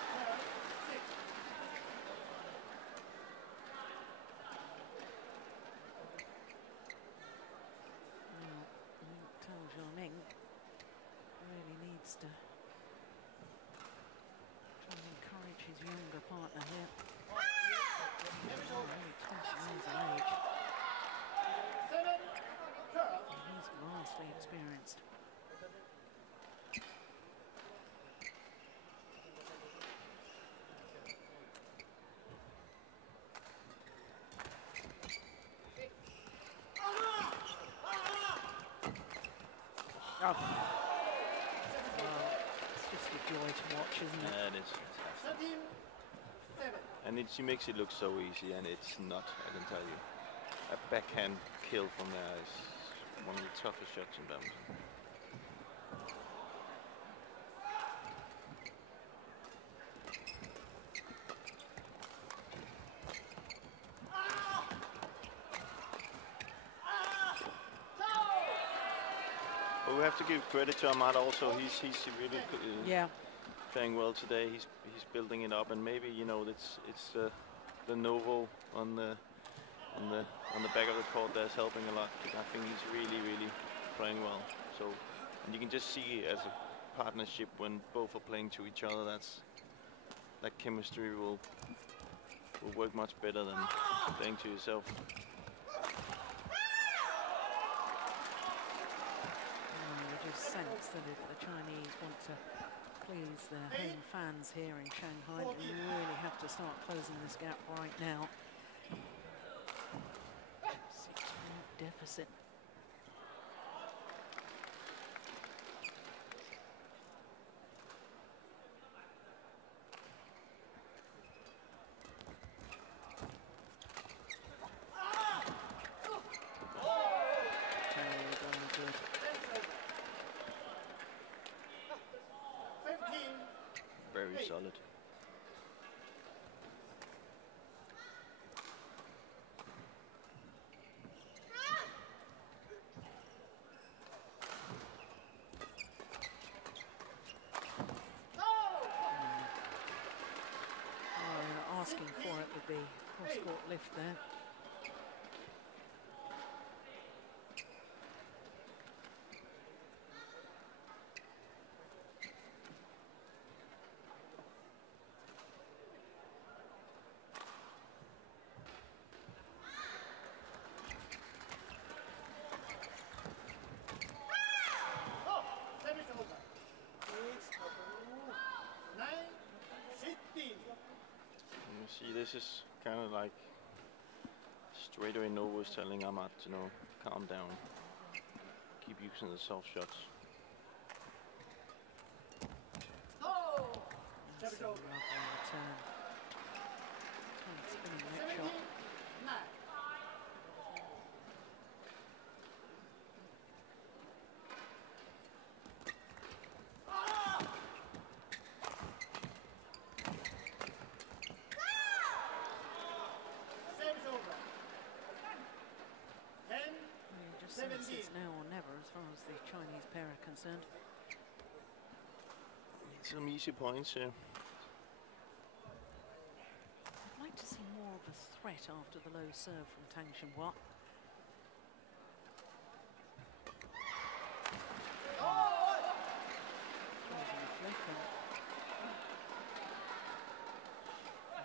Jiaming really needs to try and encourage his younger partner here. Only 20 years of age. And he's vastly experienced. Oh. Well, it's just a joy to watch, isn't it? Yeah, it is. And she makes it look so easy, and it's not, I can tell you. A backhand kill from there is one of the toughest shots in badminton. But we have to give credit to Ahmad also. He's really playing well today. He's building it up, and maybe, you know, it's Novo on the back of the court there's helping a lot. I think he's really playing well. So, and you can just see as a partnership when both are playing to each other, that chemistry will work much better than playing to yourself. You just sense that if the Chinese want to please their home fans here in Shanghai, we really have to start closing this gap right now. 6-point deficit. Very solid. Asking for it with the cross-court lift there. See, this is kind of like straight away Novo is telling Ahmad to calm down, keep using the soft shots. That's a lovely return. Spinning net shot. It's now or never as far as the Chinese pair are concerned. Some easy points here. I'd like to see more of a threat after the low serve from Tang. A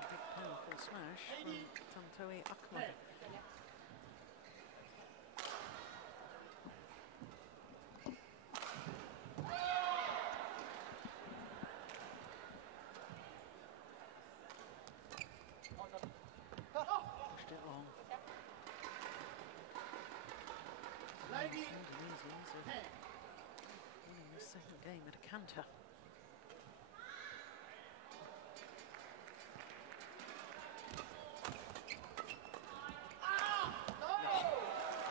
big powerful smash from Tantowi Ahmad. Indonesians are winning the second game at a canter.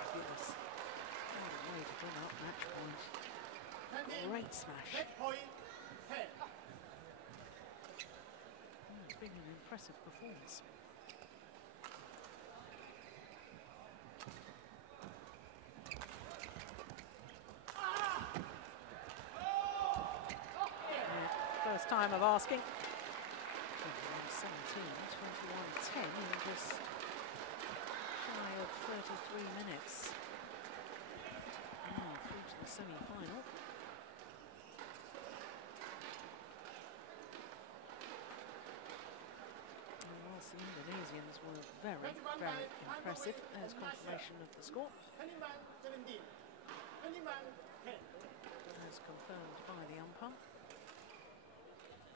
Fabulous. What a way to win up match point. Great smash. It's been an impressive performance. First time of asking. 21-17, 21-10 in just shy of 33 minutes. Now through to the semi-final. And whilst the Indonesians were very impressive, there's confirmation of the score. As confirmed by the umpire.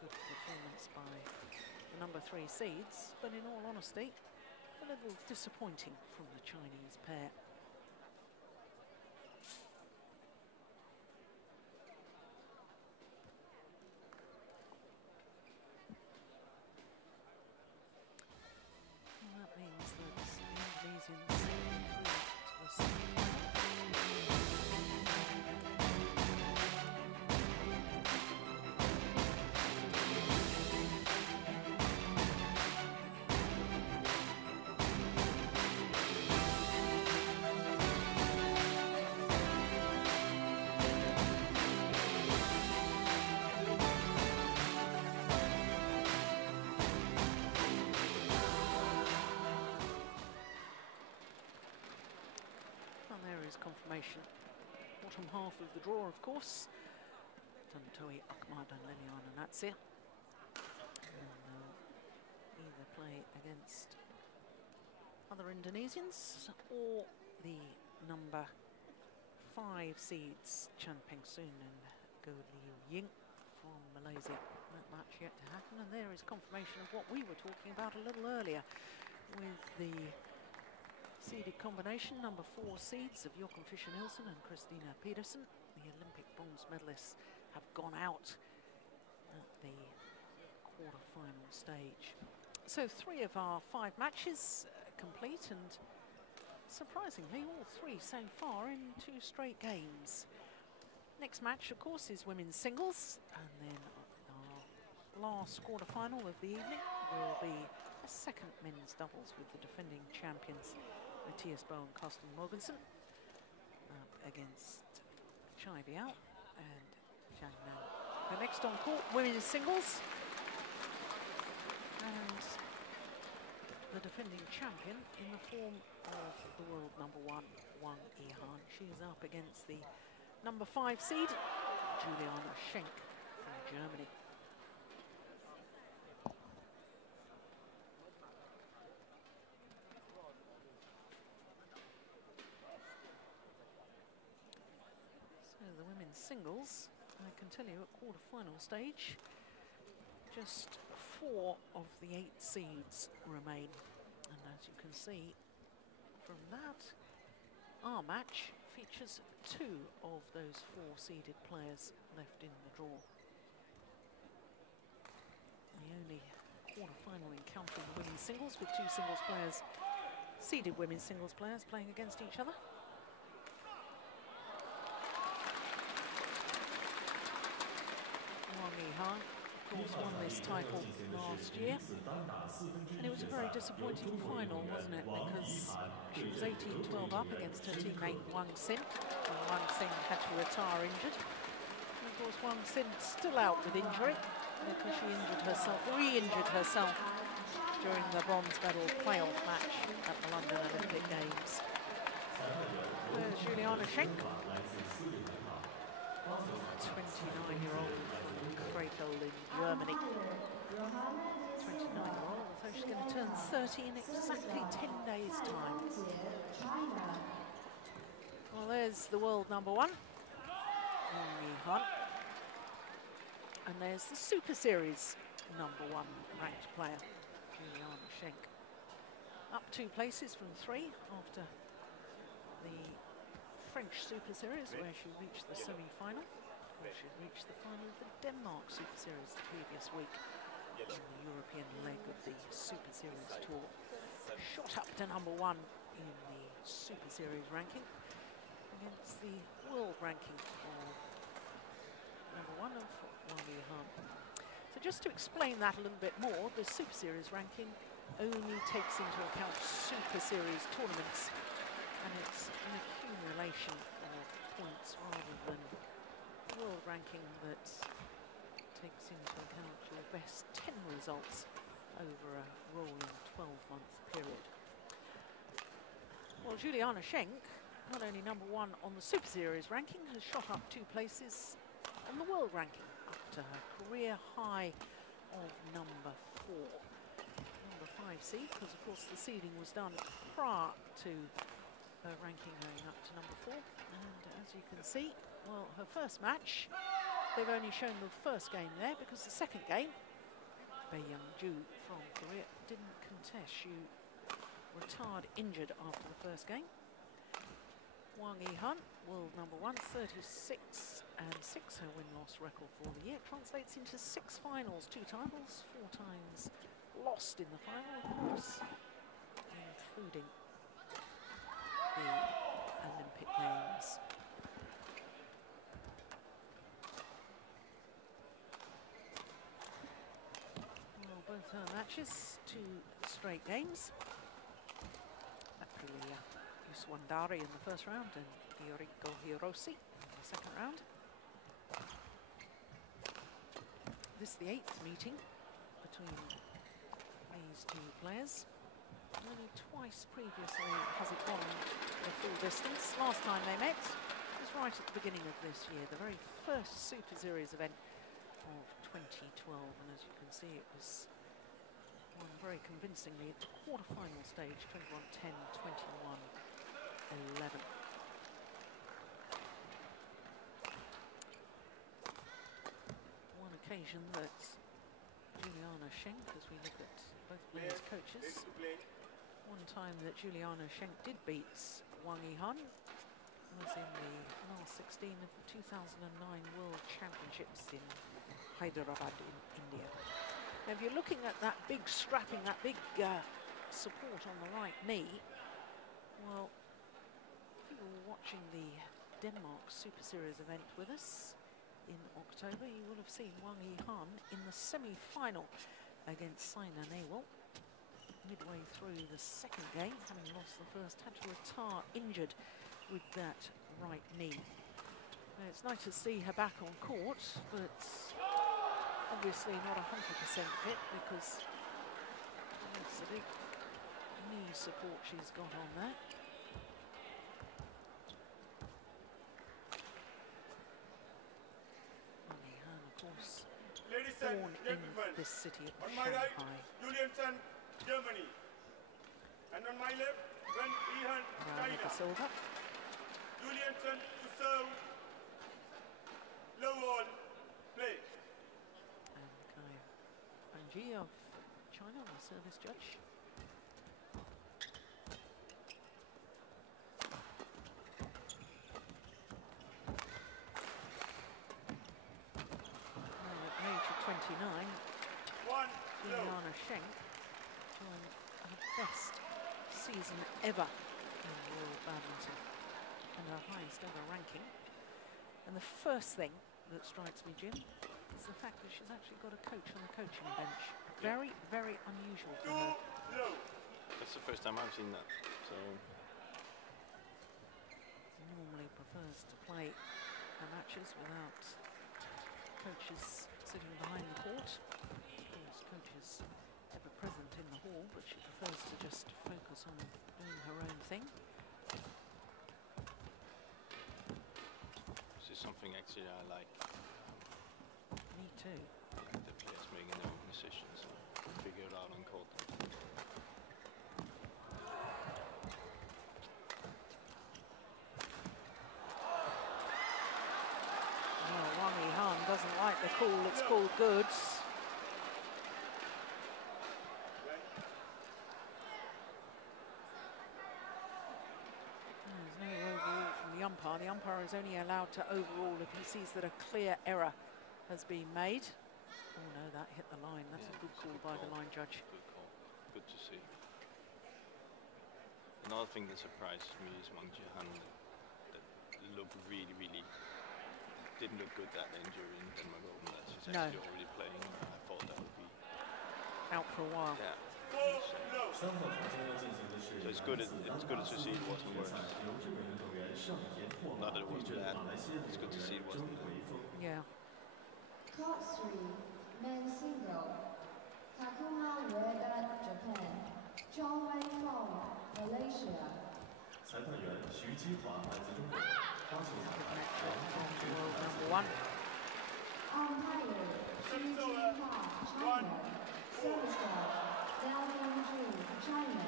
Good performance by the number 3 seeds, but in all honesty, a little disappointing from the Chinese pair. And that means that the Indonesians are through to the semi-final. there is confirmation. Bottom half of the draw, of course. Tantowi, Ahmad and Liliyana Natsir. And either play against other Indonesians or the number 5 seeds Chan Peng Soon and Go Li-Ning from Malaysia. That match yet to happen, and there is confirmation of what we were talking about a little earlier with the seeded combination. Number 4 seeds of Jochen Fischer-Nielsen and Christina Pedersen, the Olympic bronze medalists, have gone out at the quarter-final stage. So 3 of our 5 matches complete, and surprisingly all 3 so far in 2 straight games. Next match, of course, is women's singles, and then our last quarter-final of the evening will be a second men's doubles with the defending champions Mathias, Biao and Carsten Mogensen against Biao and Zhang. The next on court, women's singles, and the defending champion in the form of the world number 1, Wang Yihan. She is up against the number 5 seed, Juliane Schenk from Germany. So the women's singles, I can tell you, at quarter-final stage, just 4 of the 8 seeds remain. And as you can see from that, our match features 2 of those 4 seeded players left in the draw. The only quarter-final encounter in the women's singles, with 2 singles players, seeded women's singles players, playing against each other. Wang Yihan, of course, won this title last year, and it was a very disappointing final, wasn't it? Because she was 18-12 up against her teammate Wang Sin, and Wang Sin had to retire injured. And of course, Wang Sin still out with injury because she re-injured herself during the bronze medal playoff match at the London Olympic Games. There's Juliane Schenk, 29-year-old from Krefeld in Germany. 29-year-old, so she's going to turn 30 in exactly 10 days' time. Well, there's the world number 1, Yihan. And there's the Super Series number 1 ranked player, Juliane Schenk. Up 2 places from 3 after the French Super Series, where she reached the semi-final. She reached the final of the Denmark Super Series the previous week in the European leg of the Super Series tour. Shot up to number 1 in the Super Series ranking against the world ranking of number 1 of Wang Yihan. So just to explain that a little bit more, the Super Series ranking only takes into account Super Series tournaments, and it's an accumulation of points rather than world ranking that takes into account your best 10 results over a rolling 12-month period. Well, Juliane Schenk, not only number 1 on the Super Series ranking, has shot up 2 places on the world ranking, up to her career high of number 4. Number 5 seed, because of course the seeding was done prior to her ranking going up to number 4. And as you can see, well, her first match, they've only shown the first game there because the second game, Bae-Young-ju from Korea didn't contest. She retired injured after the first game. Wang Yihan, world number 1, 36-6. Her win-loss record for the year translates into 6 finals, 2 titles, 4 times lost in the final, of course, including the Olympic Games. Both her matches, 2 straight games. Aprilia Yuswandari in the first round and Yoriko Hiroshi in the second round. This is the 8th meeting between these 2 players. Only twice previously has it gone the full distance. Last time they met was right at the beginning of this year, the very first Super Series event of 2012. And as you can see, it was won very convincingly at the quarter-final stage, 21-10, 21-11. One occasion that Juliane Schenk, as we look at both players' coaches, one time that Juliane Schenk did beat Wang Yihan was in the last 16 of the 2009 World Championships in Hyderabad in India. Now, if you're looking at that big strapping, that big support on the right knee, well, if you were watching the Denmark Super Series event with us in October, you will have seen Wang Yihan in the semi-final against Saina Nehwal. Midway through the second game, having lost the first, had to retire injured with that right knee. Now, it's nice to see her back on court, but obviously not 100% fit because it's a big knee support she's got on there. Born in this city of Shanghai. Juliane, Germany. And on my left, Yihan, China. Silver. Juliane to serve. Low all, play. And Kai of China, the service judge. At age of 29, Juliane Schenk joined her best season ever in world badminton and her highest ever ranking. And the first thing that strikes me, Jim, is the fact that she's actually got a coach on the coaching bench. Very, very unusual for her. That's the first time I've seen that. So normally prefers to play her matches without coaches sitting behind the court. Of course, coaches ever present in the hall, but she prefers to just focus on doing her own thing. this is something actually I like. Me too. The players making their own decisions and figure it out on court. Well, Wang Yihan doesn't like the call. It's called goods. There's no overrule from the umpire. The umpire is only allowed to overrule if he sees that a clear error has been made. Oh no, that hit the line. That's a good call by the line judge. Good call. Good to see. Another thing that surprised me is Wang Jihan that looked really didn't look good that injury in Denmark Open. That she's actually already playing. I thought that would be out for a while. Yeah. So it's good to see it wasn't worse. Not that it was bad. It's good to see it wasn't bad. Yeah. Court 3, men's single. Takuma Ueda, Japan. Zhengming from Malaysia. 裁判员徐基华来自中国，发球裁判World #1. Umpire, Jinhua, China. Service judge, Li-Ning China.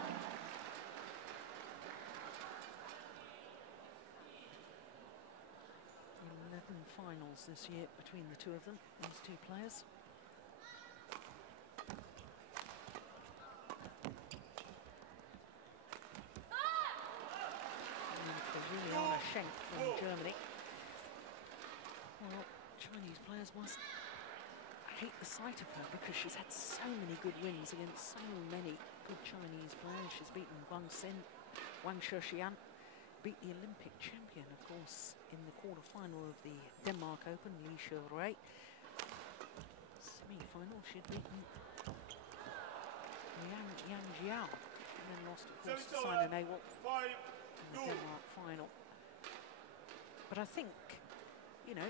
Finals this year between the two of them, these two players. And for Juliane Schenk from Germany. Well, Chinese players must hate the sight of her because she's had so many good wins against so many good Chinese players. She's beaten Wang Shixian. Beat the Olympic champion, of course, in the quarter-final of the Denmark Open, Li Ning. Semi-final, she'd beaten Yang Jiao, and then lost, of course, to Saina Nehwal in the Denmark final. But I think, you know,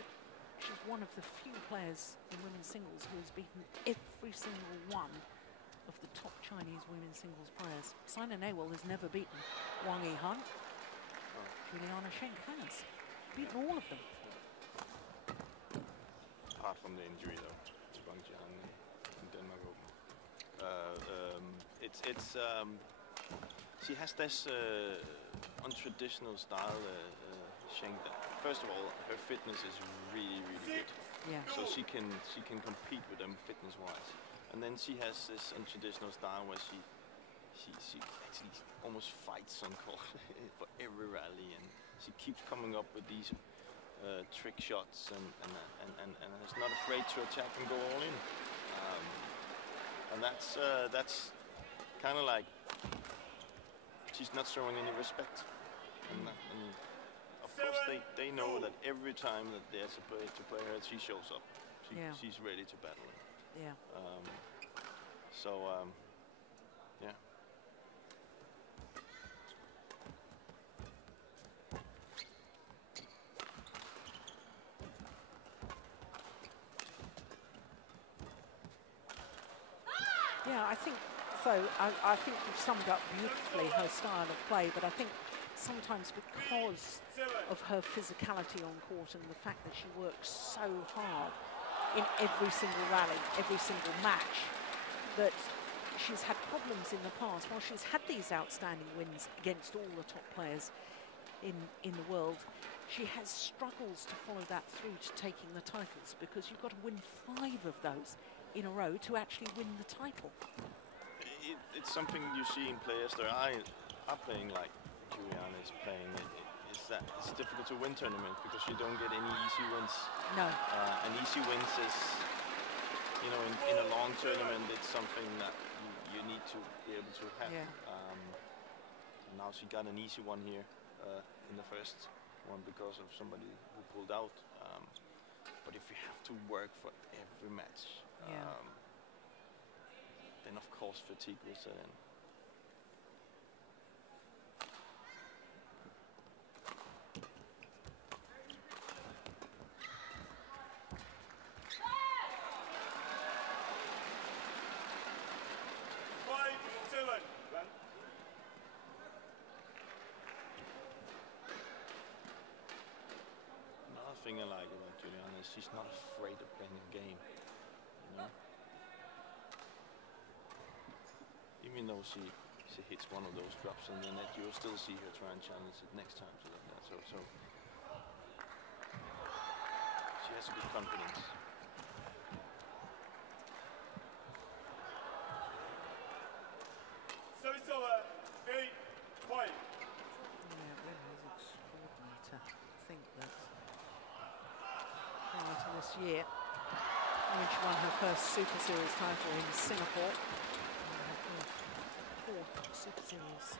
she's one of the few players in women's singles who has beaten every single one of the top Chinese women's singles players. Sina Nehwal has never beaten Wang Yihan. Juliane Schenk has. Beaten all of them. Apart from the injury, though, to Wang Jihan in Denmark Open. She has this untraditional style, Schenk. First of all, her fitness is really, really good. Yeah. So she can compete with them fitness-wise. And then she has this untraditional style where she actually almost fights on court for every rally, and she keeps coming up with these trick shots and is not afraid to attack and go all in. And that's kind of like she's not showing any respect. And of course they know that every time that there's a player to play her, she shows up. She's ready to battle it. Yeah. Yeah. Yeah, I think so. I think you've summed up beautifully her style of play, but I think sometimes because of her physicality on court and the fact that she works so hard in every single rally, every single match, that she's had problems in the past. While she's had these outstanding wins against all the top players in the world, she has struggles to follow that through to taking the titles, because you've got to win 5 of those in a row to actually win the title. It's something you see in players that are playing like Juliane is playing. It's difficult to win tournaments because you don't get any easy wins. No. And easy wins is, you know, in a long tournament, it's something that you need to be able to have. Yeah. And now she got an easy one here in the first one because of somebody who pulled out. But if you have to work for every match, then of course fatigue will set in. Another thing I like about Juliane is she's not afraid of playing a game, you know. Even though she hits one of those drops in the net, you'll still see her try and challenge it next time to that. So she has a good confidence. Service over, 8-5. Yeah, it really is extraordinary to think that prior to this year, when she won her first Super Series title in Singapore, Super Series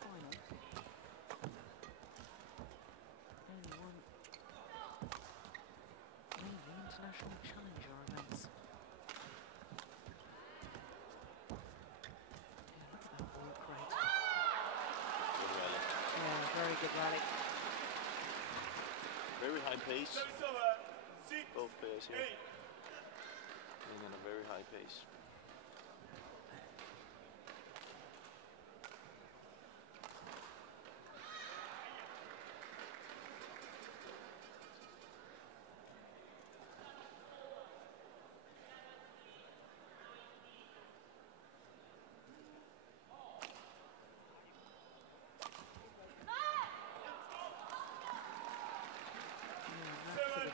final. Only won mainly international challenger events. Yeah, look at that work rate. Good rally. Yeah, very good rally. Very high pace. Service over, 6, Both players here 8. playing at a very high pace.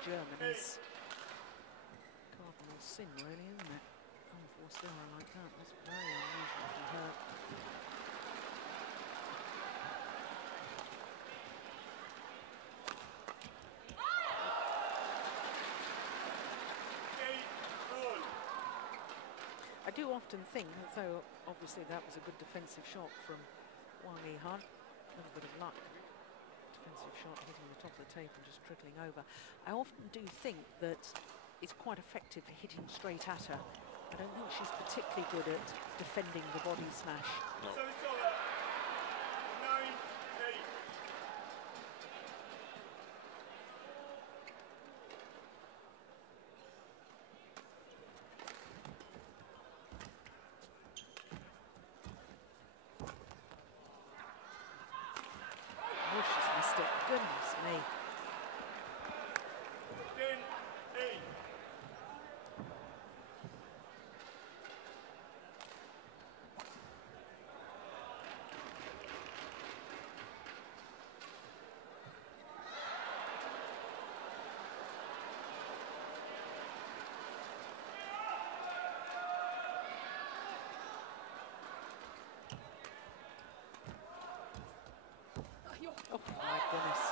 German is cardinal sin, really, isn't it? Unforced error like that. That's very unusual for her. I do often think, though obviously that was a good defensive shot from Wang Yihan, a little bit of luck. Defensive shot hitting the top of the tape and just trickling over. I often do think that it's quite effective for hitting straight at her. I don't think she's particularly good at defending the body smash. No. So it's over. 9-8. missed it. Goodness me. 10-8. Oh, my goodness.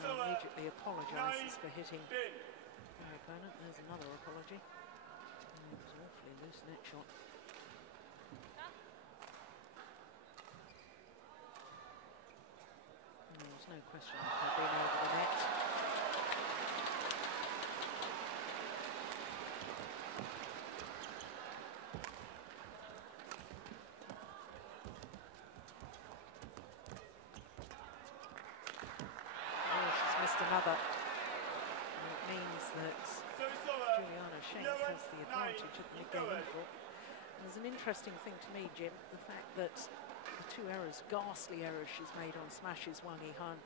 Immediately apologises for hitting their opponent. There's another apology. It was an awfully loose net shot. There's no question of her being over the net. Another. And it means that Schenk has the advantage at the mid-game interval. There's an interesting thing to me, Jim, the fact that the two errors, ghastly errors she's made on smashes, Wang, Yihan,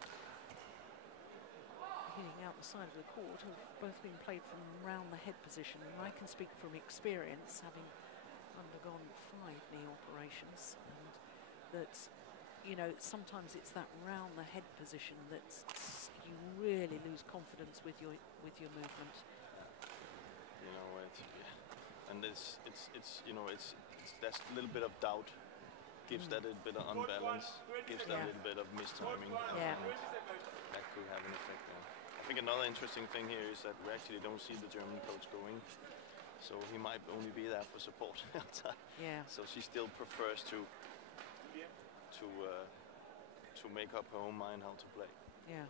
hitting out the side of the court, have both been played from round the head position. And I can speak from experience, having undergone 5 knee operations, and that, you know, sometimes it's that round the head position that you really lose confidence with your movement. You know, and it's you know, it's that little bit of doubt gives that a bit of unbalance, gives that little bit of mistiming, and that could have an effect. I think another interesting thing here is that we actually don't see the German coach going, so he might only be there for support. So she still prefers to make up her own mind how to play. Yeah.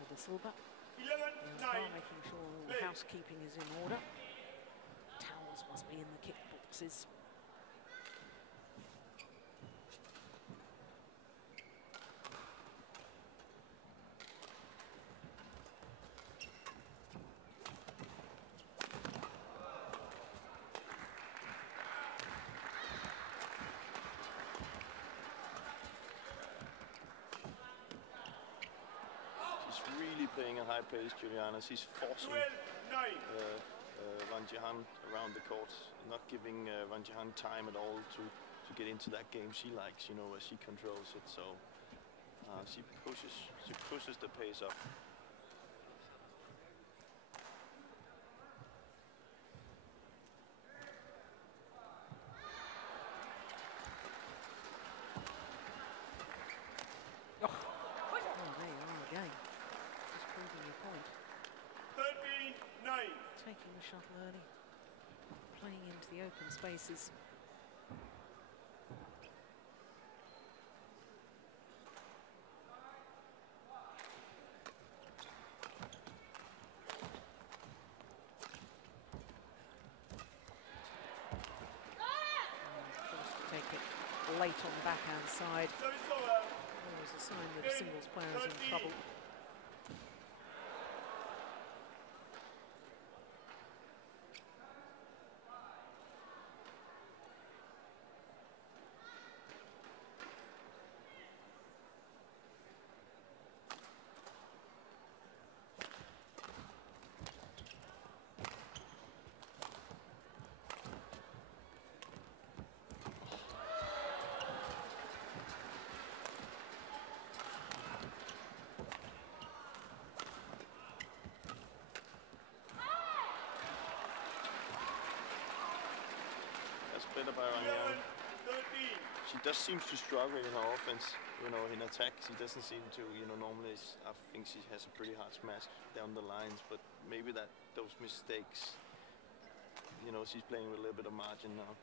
With the silver. 11-9. Making sure all the housekeeping is in order. Towels must be in the kick boxes. Playing a high pace, Juliane. She's forcing Wang Yihan around the court, not giving Wang Yihan time at all to get into that game she likes, you know, as she controls it. So she pushes the pace up. Taking the shuttle early, playing into the open spaces. Forced to take it late on the backhand side. Always a sign that a singles player is in trouble. Better by Wang. She just seems to struggle in her offense, you know, in attack. She doesn't seem to, you know, normally I think she has a pretty hard smash down the lines, but maybe those mistakes, you know, she's playing with a little bit of margin now,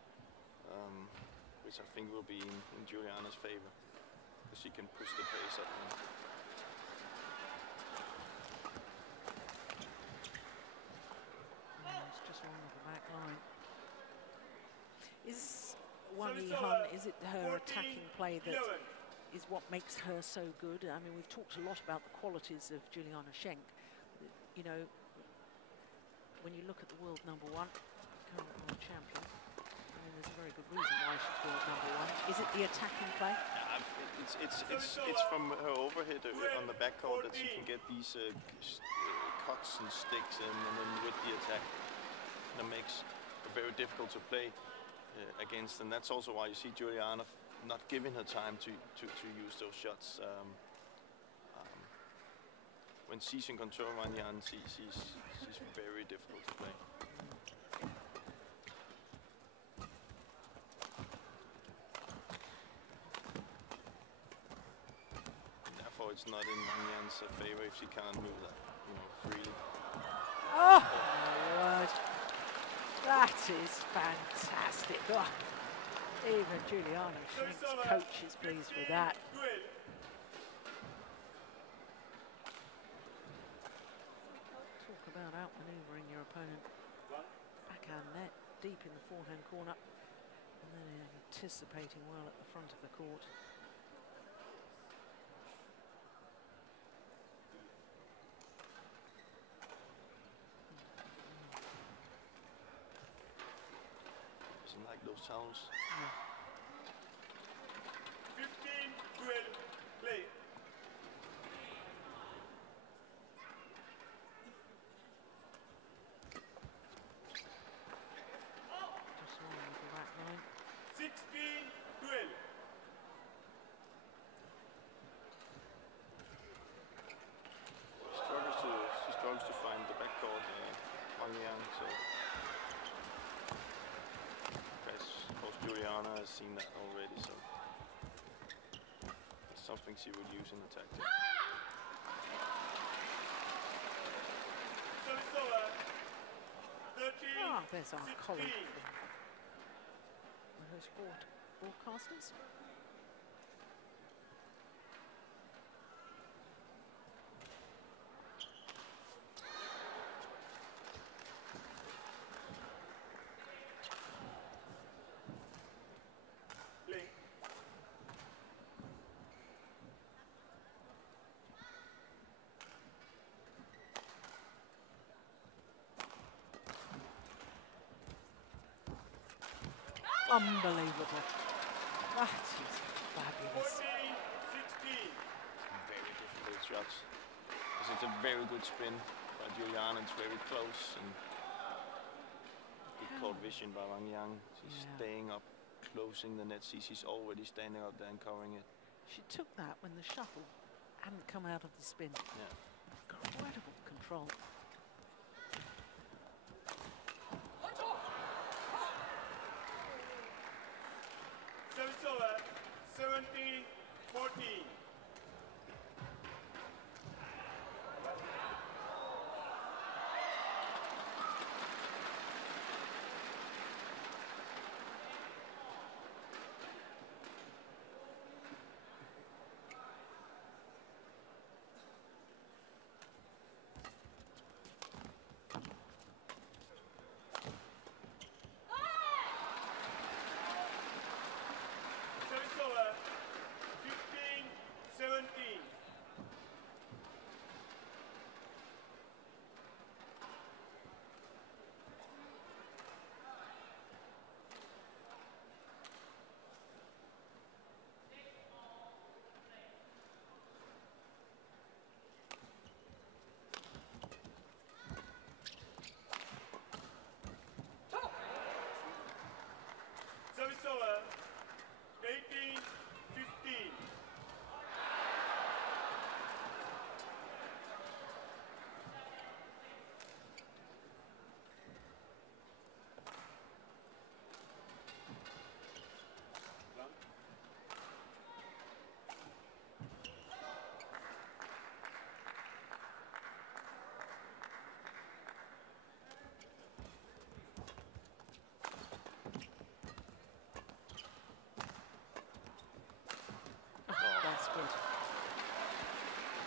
which I think will be in Juliana's favor, because she can push the pace up. It's just wrong with the back line. Is Wang Yihan, is it her attacking play that is what makes her so good? I mean, we've talked a lot about the qualities of Juliane Schenk. You know, when you look at the world number one, current world champion, I mean, there's a very good reason why she's world number one. Is it the attacking play? It's from her overhead on the backcourt that she can get these cuts and sticks in, and then with the attack, that makes her very difficult to play against. And that's also why you see Juliane not giving her time to use those shots. When she's in control, Wang, she's very difficult to play. It's not in Wang's favor if she can't move that, freely. Oh my word! That is fantastic. Oh, even Juliane, Schenk's coach, is pleased with that. Talk about outmaneuvering your opponent. Backhand net, deep in the forehand corner, and then anticipating well at the front of the court. Like those towels. Yeah. 15-12 play. Just on with the back line. 16-12. She struggles to find the backcourt on Yang, so Juliane has seen that already, so it's something she would use in the tactic. Ah, there's our colleague from the sport broadcasters. Unbelievable. That is fabulous. 14-16. Very difficult shots. Because it's a very good spin by Juliane. It's very close and good court vision by Wang Yang. She's staying up, closing the net. She's already standing up there and covering it. She took that when the shuttle hadn't come out of the spin. Yeah. Incredible control. Service over. 17-14. Service over. 15-17. Service over. 18-15. That's good.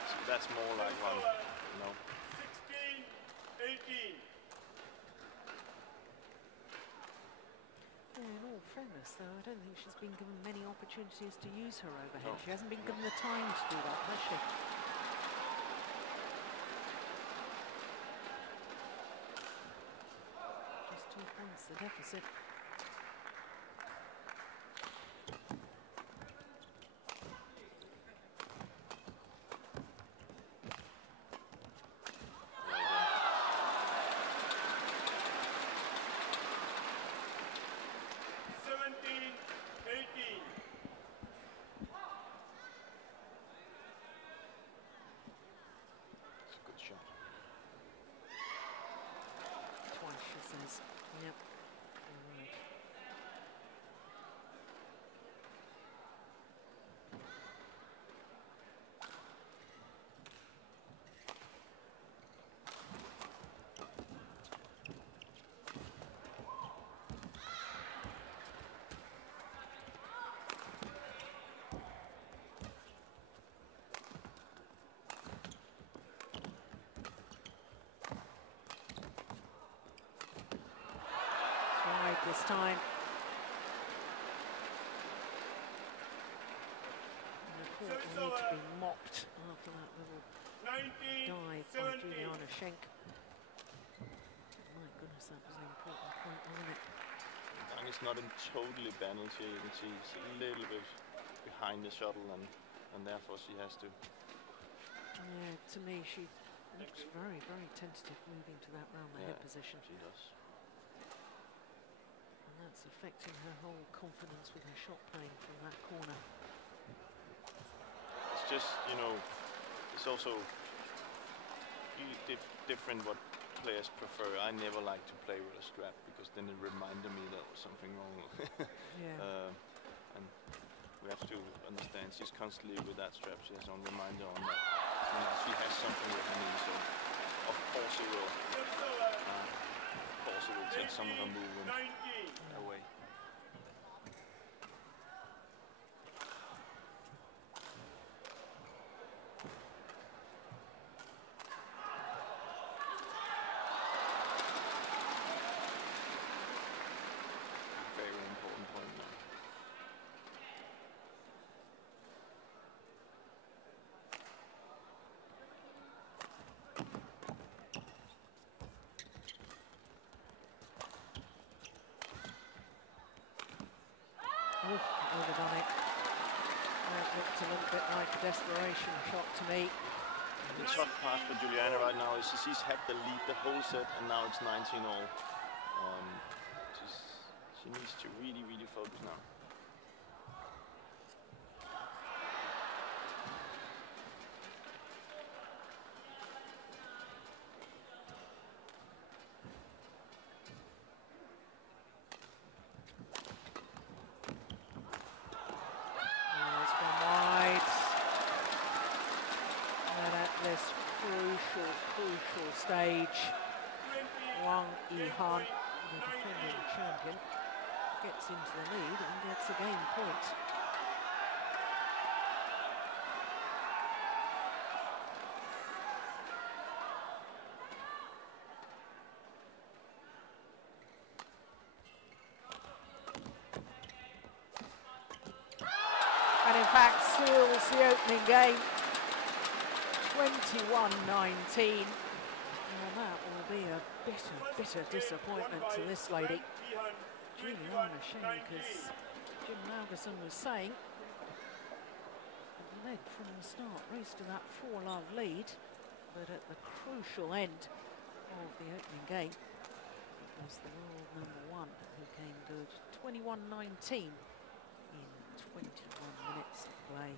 So that's more like one, 16-18. In all fairness, though, I don't think she's been given many opportunities to use her overhead. No. She hasn't been given the time to do that, has she? That's the deficit. Yep. All right. This time. The court will need to be mopped after that little dive by Juliane Schenk. My goodness, that was an important point, wasn't it? Tang is not in totally balanced here. You can see she's a little bit behind the shuttle, and therefore she has to. Yeah, to me, she looks very, very tentative moving to that round the head position. She does. That's affecting her whole confidence with her shot playing from that corner. It's just, you know, it's also different what players prefer. I never like to play with a strap because then it reminded me there was something wrong. And we have to understand she's constantly with that strap. She has a reminder on that. You know, she has something with her knee, so of course it will. Of course it will take some of her movement away. Very important point now. Overdone it. That looked a little bit like a desperation shot to me. The tough part for Juliane right now is she's had the lead the whole set, and now it's 19-all. She needs to really, really focus now. Crucial stage. Wang Yihan, the defending champion, gets into the lead and gets a game point. And in fact seals the opening game. 21-19. Well, that will be a bitter disappointment to this lady. Juliane Schenk, as Jim Laugerson was saying, led from the start, raced to that 4-love lead, but at the crucial end of the opening game, it was the world #1 who came good. 21-19 in 21 minutes of play.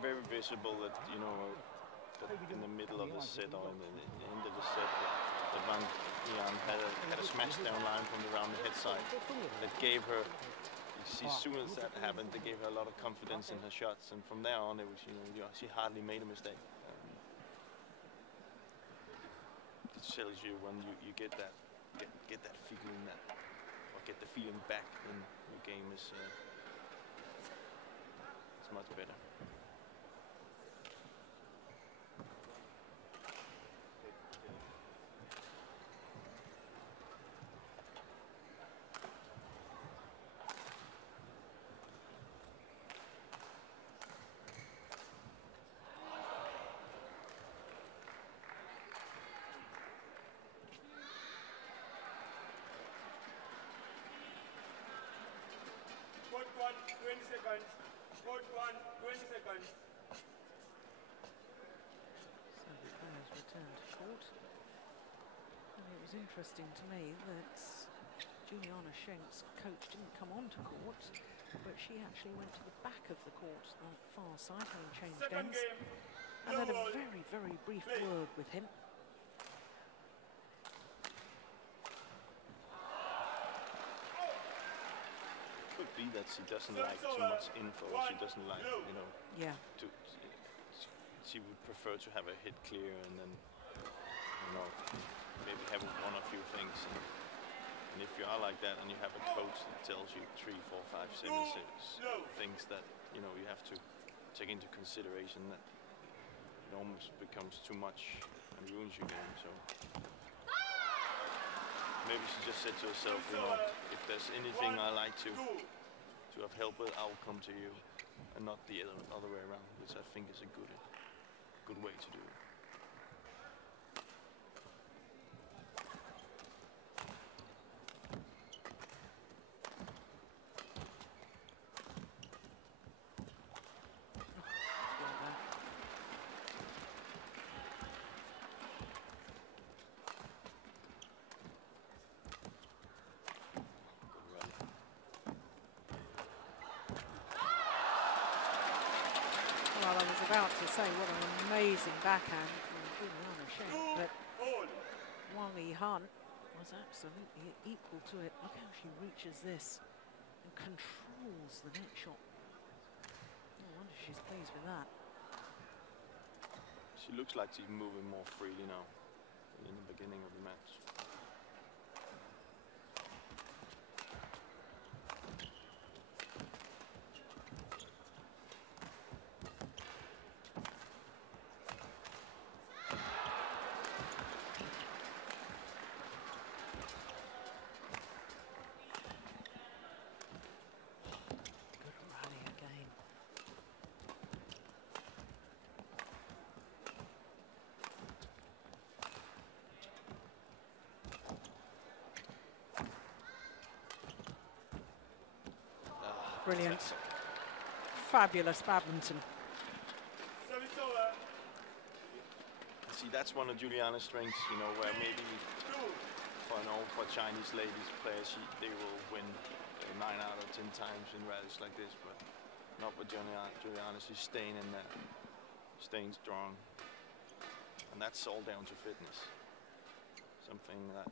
Very visible that, you know, that in the middle of the set or in the end of the set that Wang Yihan had a smash down line from around the head side that gave her, you see, as soon as that happened, they gave her a lot of confidence in her shots, and from there on it was, you know, she hardly made a mistake. It tells you when you get that feeling, that, or get the feeling back, then your game is it's much better. seconds. Court 1, 20 seconds. So the players returned to court. And it was interesting to me that Juliane Schenk's coach didn't come onto court, but she actually went to the back of the court on the far side and changed ends and had a very, very brief word with him. Could be that she doesn't like too much info. She doesn't like, you know, yeah. She would prefer to have a hit clear and then, you know, maybe have one or few things. And if you are like that and you have a coach that tells you 3, 4, 5, 7, 6 things that, you know, you have to take into consideration, that it almost becomes too much and ruins your game. So maybe she just said to herself, you know, if there's anything I like to have help with, I'll come to you, and not the other way around, which I think is a good way to do it. Well, I was about to say what an amazing backhand from Juliane Schenk, but Wang Yihan was absolutely equal to it. Look how she reaches this and controls the net shot. No wonder she's pleased with that. She looks like she's moving more freely now than in the beginning of the match. Brilliant. Fabulous badminton. See, that's one of Juliana's strengths, you know, where maybe for Chinese ladies players, they will win 9 out of 10 times in rallies like this, but not with Juliana. She's staying in there, staying strong, and that's all down to fitness. Something that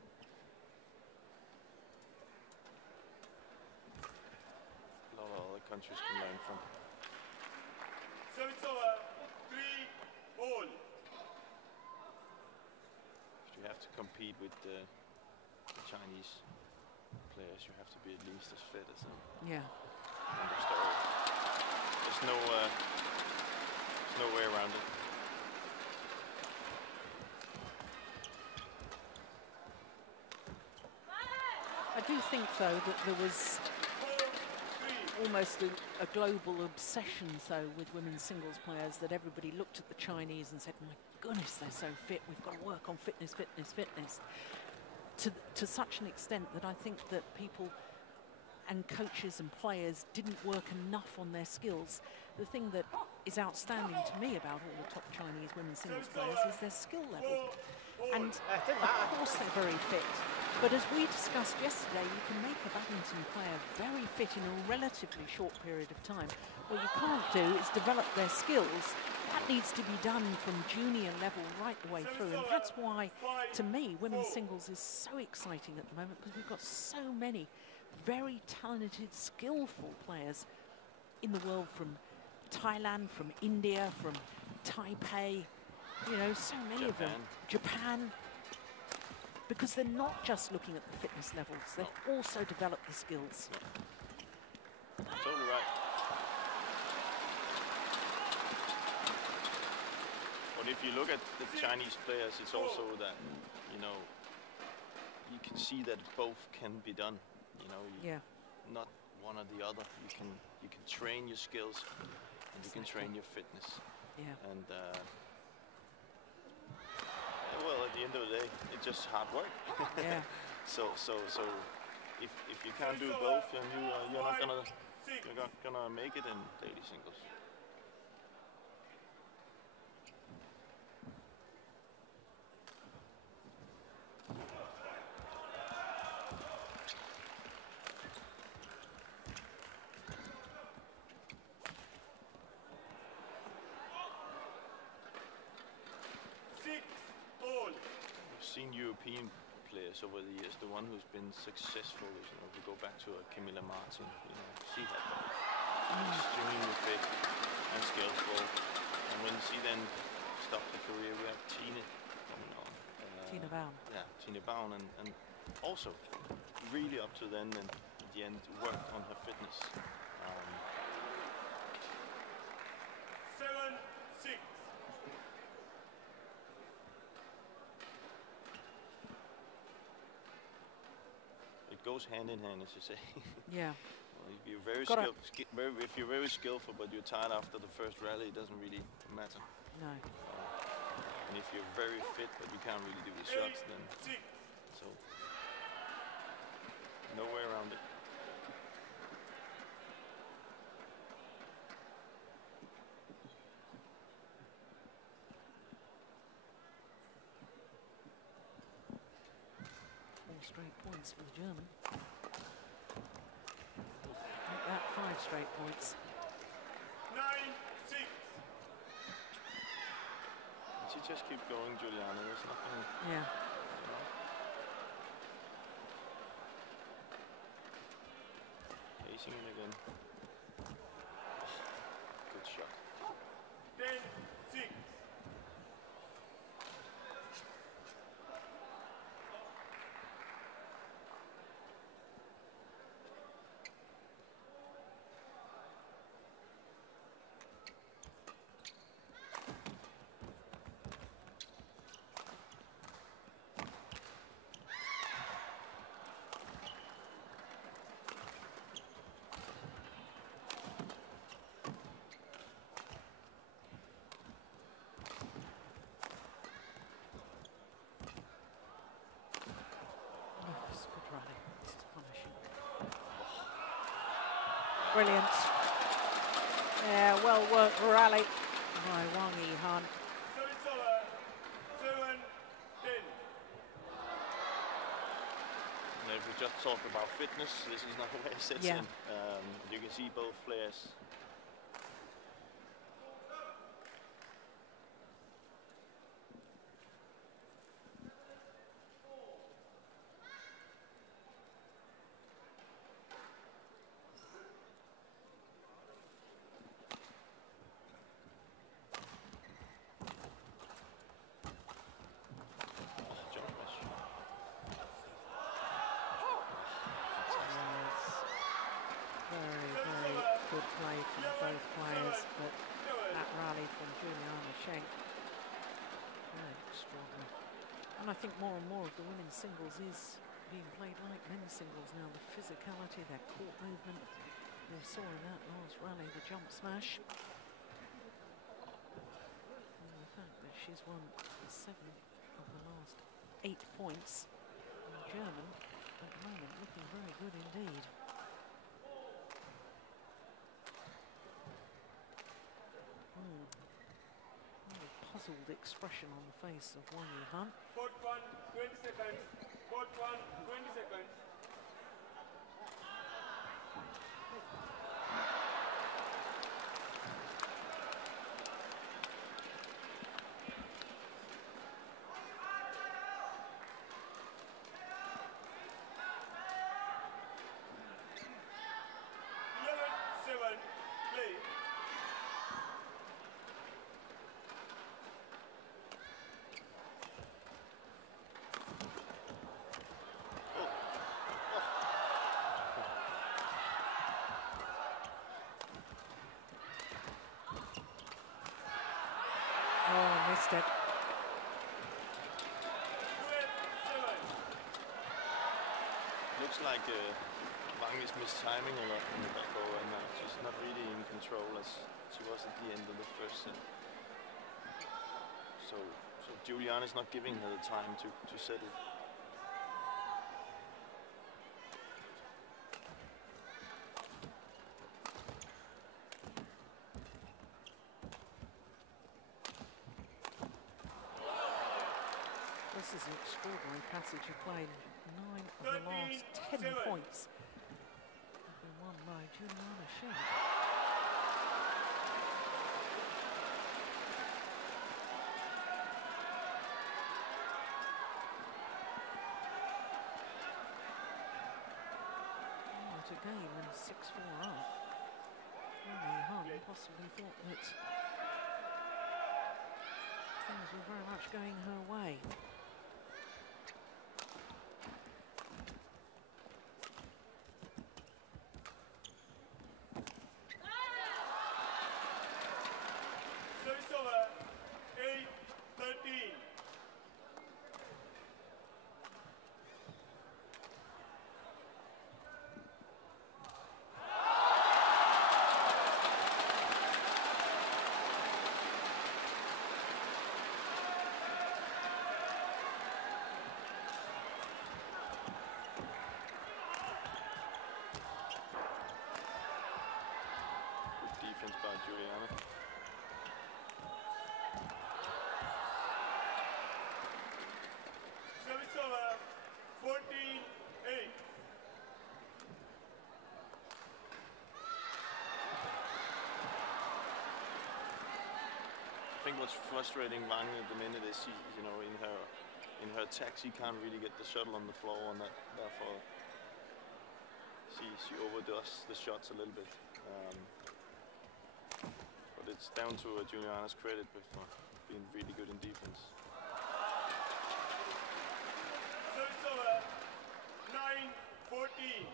a lot of other countries can learn from. Service over, 3 all. You have to compete with the Chinese players. You have to be at least as fit as them. Yeah. There's no way around it. I do think, though, that there was almost a global obsession, though, with women's singles players, that everybody looked at the Chinese and said, my goodness, they're so fit, we've got to work on fitness, fitness, fitness. To such an extent that I think that people and coaches and players didn't work enough on their skills. The thing that is outstanding to me about all the top Chinese women's singles players is their skill level. And of course they're very fit. But as we discussed yesterday, you can make a badminton player very fit in a relatively short period of time. What you can't do is develop their skills. That needs to be done from junior level right the way through. And that's why, to me, women's singles is so exciting at the moment, because we've got so many very talented, skillful players in the world, from Thailand, from India, from Taipei, you know, so many of them. Japan. Because they're not just looking at the fitness levels, they've also developed the skills. Totally right. But if you look at the Chinese players, it's also that, you know, you can see that both can be done. You know, not one or the other. You can train your skills, and you can train your fitness. Yeah. And well, at the end of the day, it's just hard work. Yeah. So if you can't do both, then you're You're not gonna make it in daily singles. Seen European players over the years. The one who's been successful is, you know, if we go back to Camilla Martin, you know, she had extremely fit and skillful. And when she then stopped her career, we have Tina coming on. Tina Baum. Yeah, Tina Baum, and also really up to then and at the end worked on her fitness. 7-6. It goes hand in hand, as you say. Yeah. Well, if you're very if you're very skillful, but you're tired after the first rally, it doesn't really matter. No. And if you're very fit, but you can't really do the shots, then so no way around it. Straight points for the German. Make that 5 straight points. 9-6. She just keep going, Juliane. There's nothing. Yeah. You know. Acing it again. Good shot. 10-6. Brilliant. Yeah, well worked rally by Wang Yihan. Service over. 7-10. And if we just talk about fitness, this is not where it sets in. You can see both players. I think more and more of the women's singles is being played like men's singles now. The physicality, their court movement. We saw in that last rally the jump smash. And the fact that she's won 7 of the last 8 points. And the German, at the moment, looking very good indeed. Puzzled expression on the face of Wang Yihan. Court 1, 20 seconds. Court 1, 20 seconds. Step. Looks like Wang is mistiming a lot in the back row, and she's not really in control as she was at the end of the first set. So Juliane is not giving her the time to set it. This is an extraordinary passage of play. 9 of the last 10 points have been won by Juliane Schenk. What a game, and 6-4 up. Hyun possibly thought that things were very much going her way. Service over, 8-13. Defense by Juliane. Service over, 14-8. I think what's frustrating Wang at the minute is she, you know, in her attack she can't really get the shuttle on the floor, and that therefore she overdoes the shots a little bit. But it's down to Juliana's credit for being really good in defense. Service over, 9-14.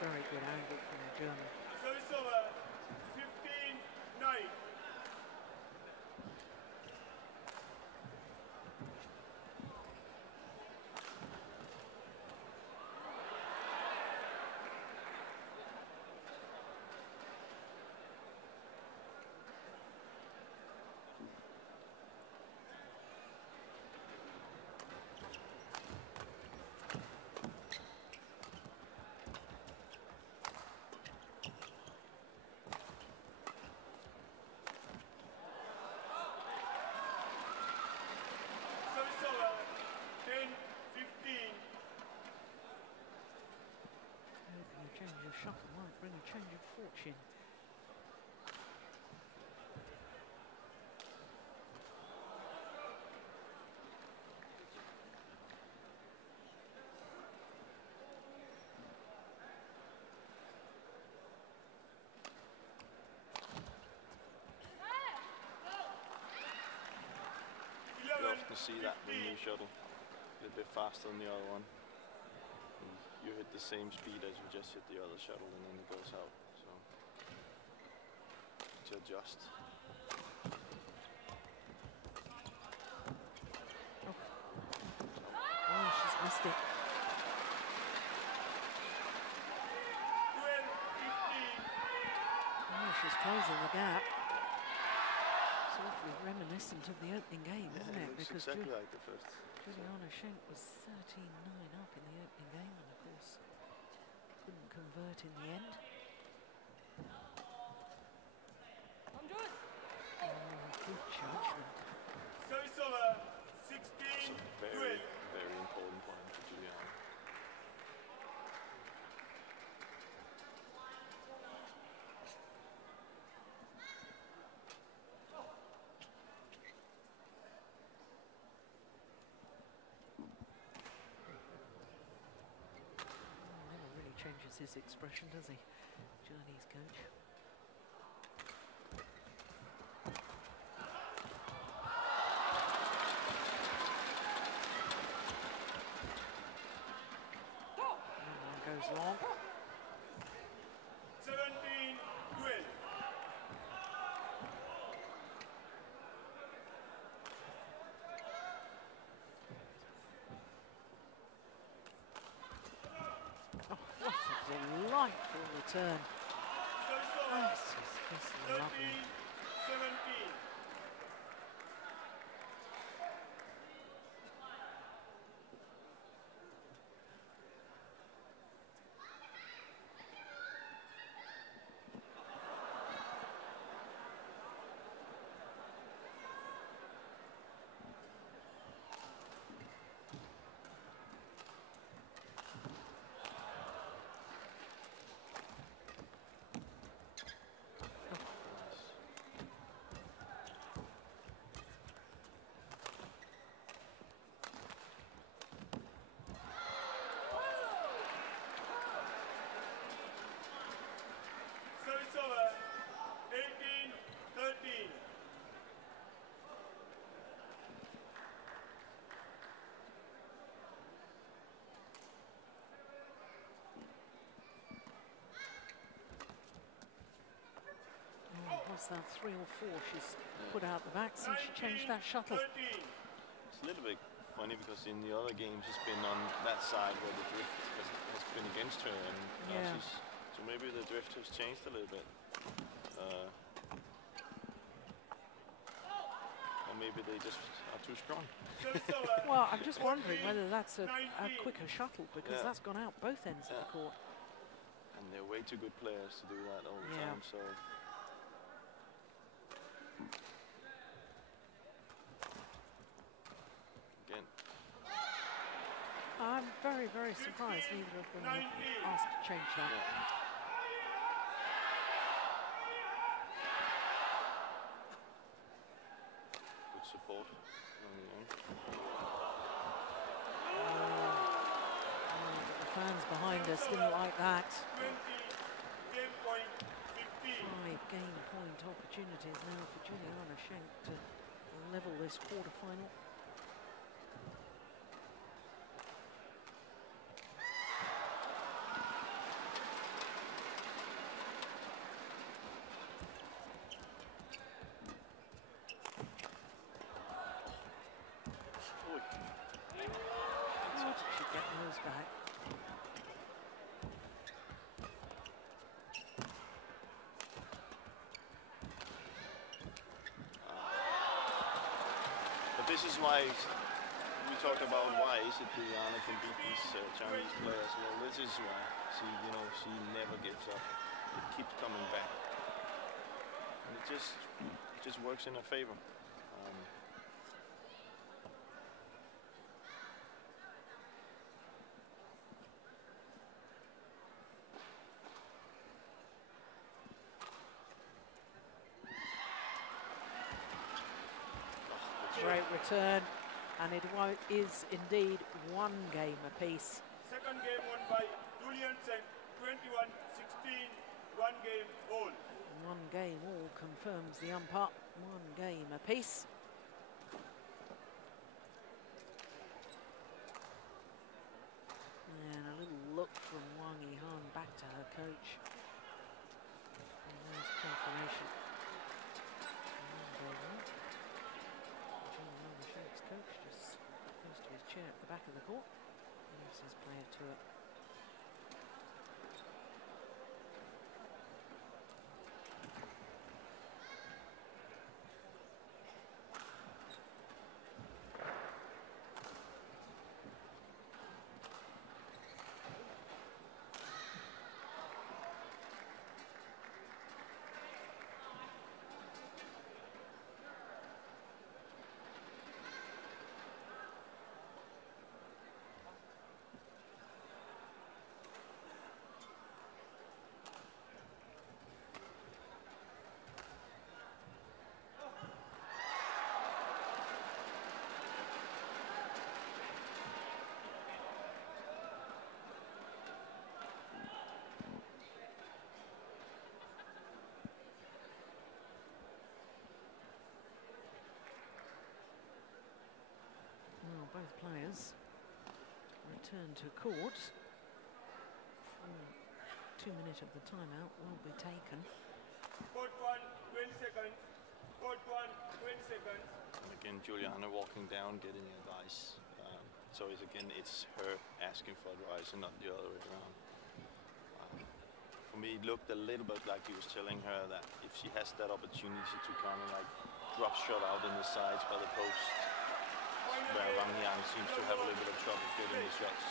Very good angle from the German. Service over, 15-9. Change of shuttle might bring a change of fortune. You often see that with the new shuttle, a little bit faster than the other one. You hit the same speed as you just hit the other shuttle, and then it goes out. So to adjust. Oh, she's missed it. 12-15. Oh, she's closing the gap. It's awfully reminiscent of the opening game, isn't it? Looks Because exactly like the first. Juliane Schenk was 13-9 up in the opening game, and of course couldn't convert in the end. Oh, good judgment. Service over, It's 16-12. a very, very important point for Juliane. Never really changes his expression, does he? Chinese coach. Goes long. 17-12. delightful return. Oh, this is just lovely. 17. Service over. 18-13. What's that, 3 or 4 she's put out the back since she changed that shuttle? 13. It's a little bit funny because in the other games she's been on that side where the drift has been against her, and now Yeah. so maybe the drift has changed a little bit. Or maybe they just are too strong. Service over. Well, I'm just wondering whether that's a quicker shuttle, because that's gone out both ends of the court. And they're way too good players to do that all the Yeah. time, so. Again. I'm very, very surprised neither of them have asked to change that. Good support on the end. The fans behind us didn't like that. 20. Game point 15. 5 game point opportunities now for Juliane Schenk to level this quarter-final. How did she get those back? But this is why we talked about why is it Liliyana can beat these Chinese players. Well, this is why she never gives up. It keeps coming back, and it just works in her favor. Great return, and it is indeed 1 game apiece. Second game won by Juliane, 21-16. 1 game all. 1 game all confirms the umpire. 1 game apiece. And a little look from Wang Yihan back to her coach. And there's confirmation. Shenk's coach just goes to his chair at the back of the court. Moves his player to it. Both players return to court. 2 minutes of the timeout will be taken. Court 1, 20 seconds. Court 1, 20 seconds. Again, Juliana walking down, getting advice. So it's her asking for advice and not the other way around. For me, it looked a little bit like he was telling her that if she has that opportunity to kind of like drop shot out in the sides by the post, where Wang seems to have a little bit of trouble getting the shots.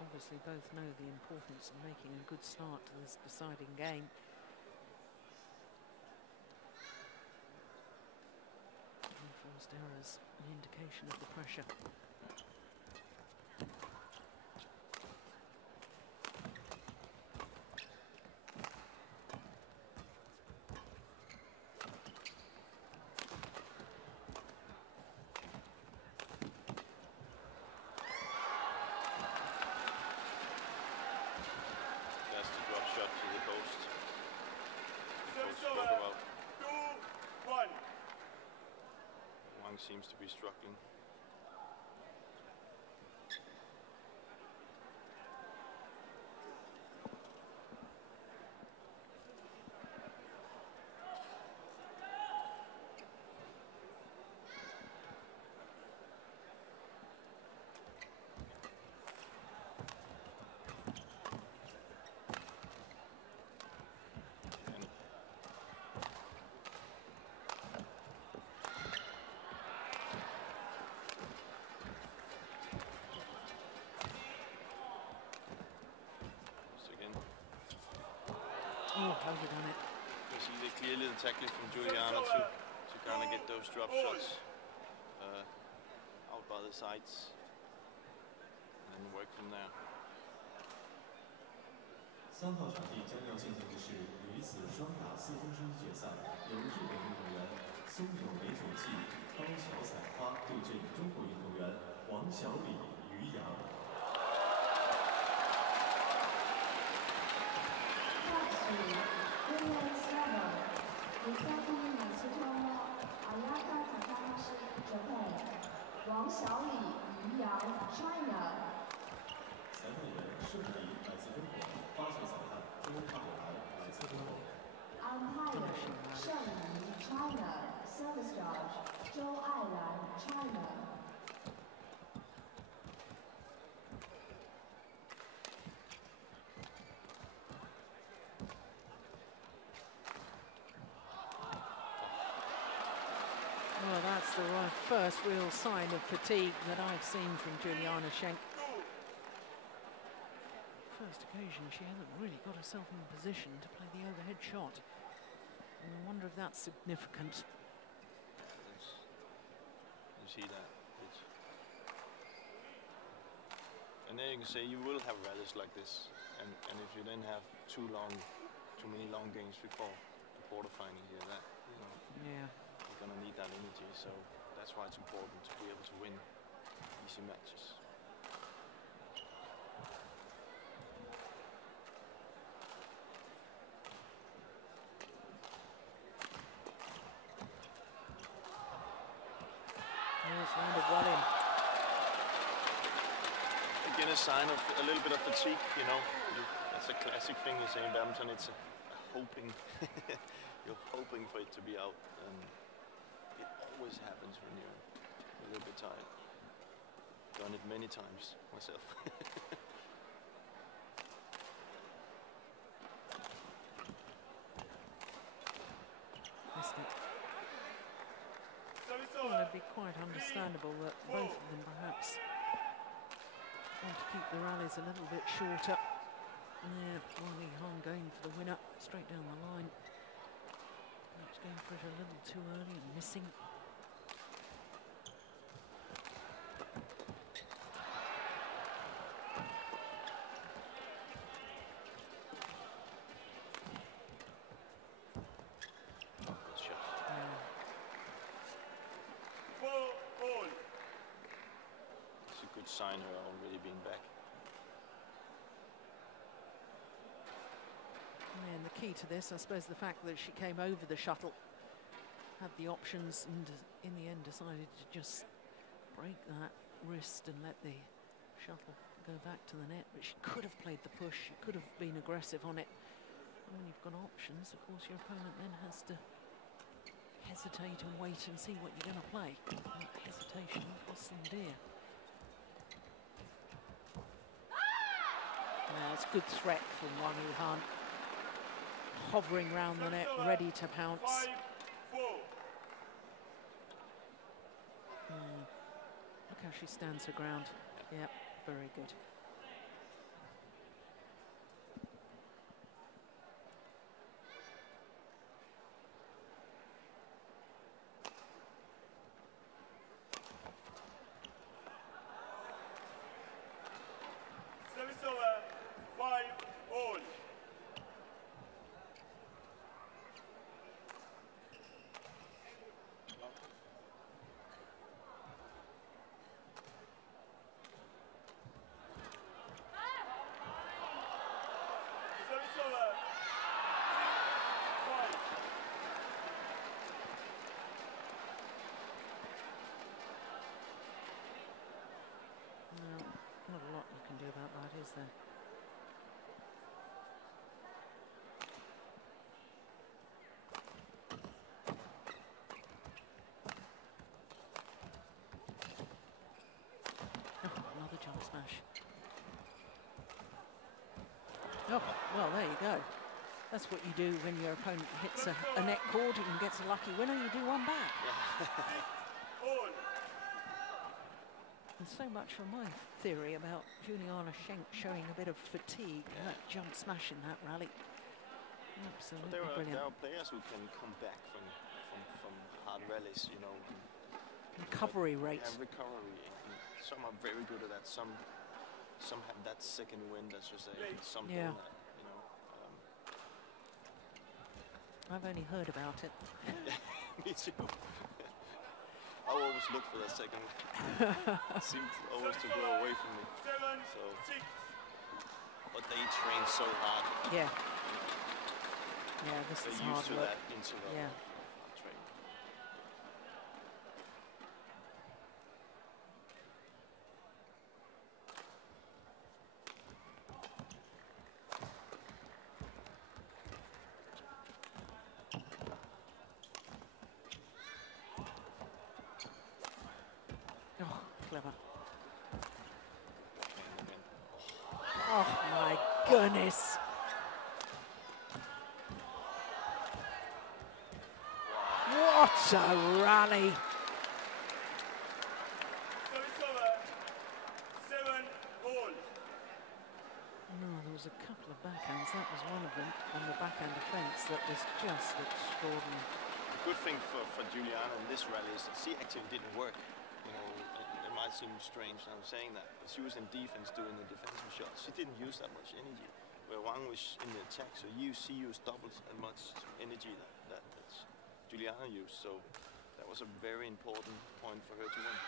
Obviously both know the importance of making a good start to this deciding game. Enforced errors, an indication of the pressure. Wang seems to be struggling. Oh, hold it on it. You see the clearly the tackling from Juliane to kind of get those drop shots out by the sides and then work from there. 3号场地将要进行的是女子双打4分之1决赛，由日本运动员松友美久纪、高桥彩花对阵中国运动员王小李、于洋。 Women's level, Misaki Matsutomo, Ayaka Takahashi, Japan. Wang Xiaoli, Yu Yang, China. 裁判员盛迪来自中国，发球裁判周汉来来自中国。Umpire, Sheng Yi, China. Service judge, Zhou Ailan, China. Well, that's the first real sign of fatigue that I've seen from Juliane Schenk. First occasion, she hasn't really got herself in position to play the overhead shot. And I wonder if that's significant. You see that. And there you can say you will have rallies like this. And if you then have too many long games before the quarterfinal here, that, you know. Yeah. You're going to need that energy, so that's why it's important to be able to win easy matches. Yes, landed well in. Again, a sign of a little bit of fatigue, you know. That's a classic thing you say in badminton. It's a hoping. You're hoping for it to be out. It always happens when you're a little bit tired. Done it many times myself. Well, it'd be quite understandable that both of them perhaps want to keep the rallies a little bit shorter. Yeah, Yihan going for the winner straight down the line. Perhaps going for it a little too early and missing. good sign, her already being back. And the key to this, I suppose, the fact that she came over the shuttle, had the options, and in the end decided to just break that wrist and let the shuttle go back to the net. But she could have played the push, she could have been aggressive on it. And when you've got options, of course, your opponent then has to hesitate and wait and see what you're going to play. And that hesitation costs them dear. It's a good threat from Wang Yihan. Hovering round the net, ready to pounce. 5-4. Look how she stands her ground. Yep, very good. Service over. 5-all. Service over. 5. No, not a lot you can do about that, is there? Oh, another jump smash. Oh, well, there you go. That's what you do when your opponent hits a net cord and gets a lucky winner. You do one back. All. And so much for my theory about Juliane Schenk showing a bit of fatigue. That jump smash in that rally. Absolutely But brilliant. there are players who can come back from hard rallies, you know. Recovery rate. Yeah, recovery. And some are very good at that. Some have that second wind, as you say. And some Yeah. don't. You know. I've only heard about it. Me too. I always look for that second. Seems always to go away from me. 7-6. But they train so hard. Yeah. Yeah, this They're is used hard to work. that interval Yeah. of training. Oh, clever. And again, Oh, my goodness. What a rally. Service over. 7-all. No, there was a couple of backhands. That was one of them on the backhand defence that was just extraordinary. good thing for Juliane in this rally is that she actually didn't work. You know, it might seem strange that I'm saying that, but she was in defense doing the defensive shots. She didn't use that much energy, where Wang was in the attack, so she used double as much energy that Juliane used. So that was a very important point for her to win.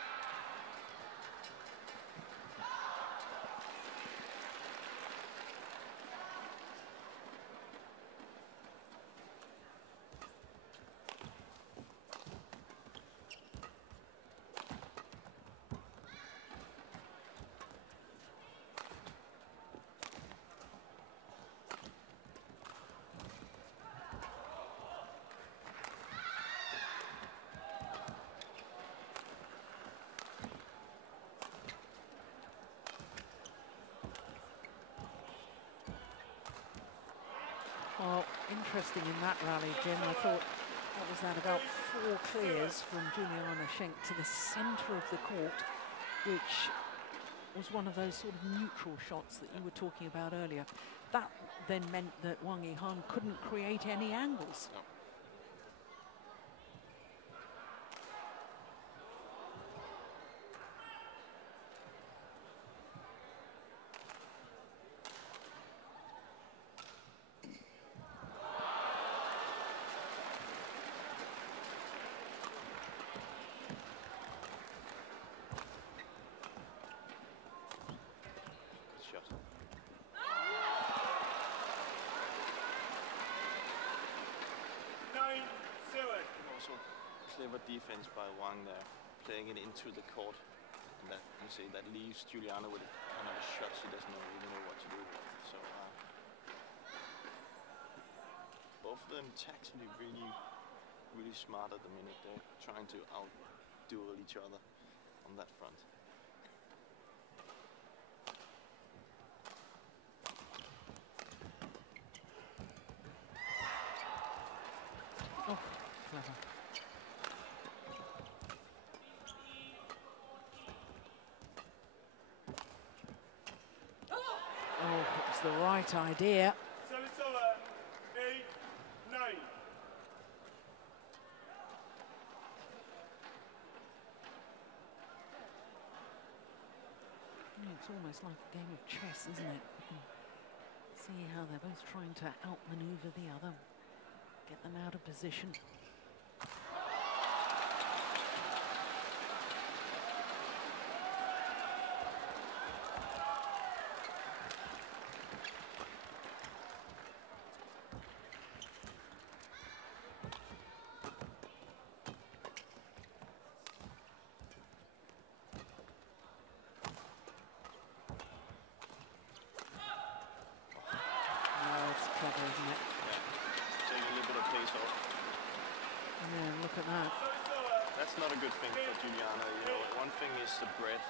Well, interesting in that rally, Jim. I thought that was at about 4 clears from Juliane Schenk to the centre of the court, which was one of those sort of neutral shots that you were talking about earlier. That then meant that Wang Yihan couldn't create any angles. No. clever defense by Wang there, playing it into the court. And that, you see, that leaves Juliane with a kind of a shot she doesn't even know what to do with. So both of them tactically really smart at the minute. They're trying to outduel each other on that front. Oh, clever. Oh, it was the right idea. Service over. 8-9. It's almost like a game of chess, isn't it? You can see how they're both trying to outmaneuver the other, get them out of position.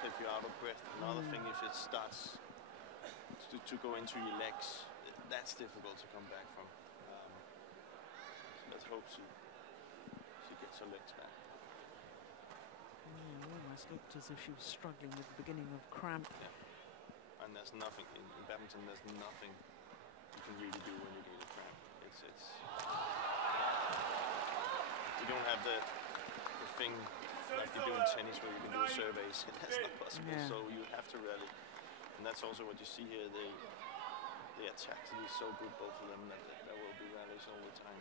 If you're out of breath, another thing if it starts to go into your legs, that's difficult to come back from. Let's hope she gets her legs back. Yeah, almost looked as if she was struggling with the beginning of cramp. Yeah. And there's nothing in badminton. There's nothing you can really do when you get a cramp. You don't have the thing like you do in tennis where you can do surveys. That's not possible. Yeah. So you have to rally, and that's also what you see here. They are tactically so good, both of them, that there will be rallies all the time.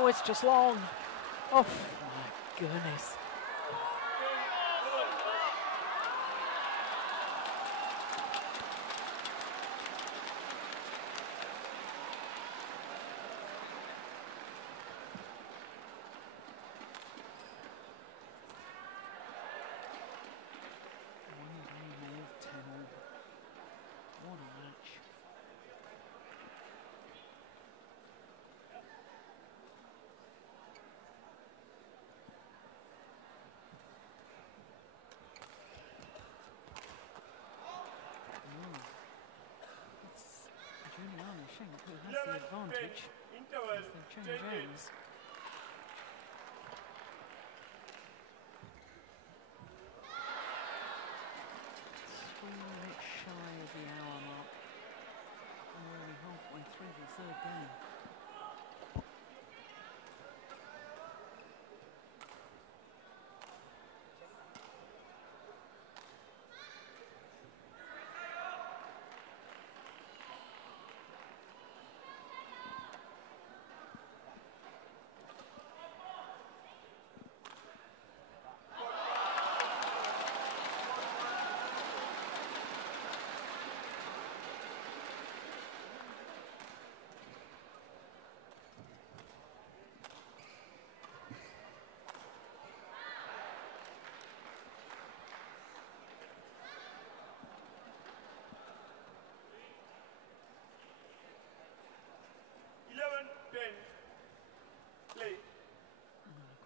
Oh, it's just long. Oh, my goodness. Schenk, who has the advantage as they change ends. 3 minutes shy of the hour mark. And we're only halfway through the third game.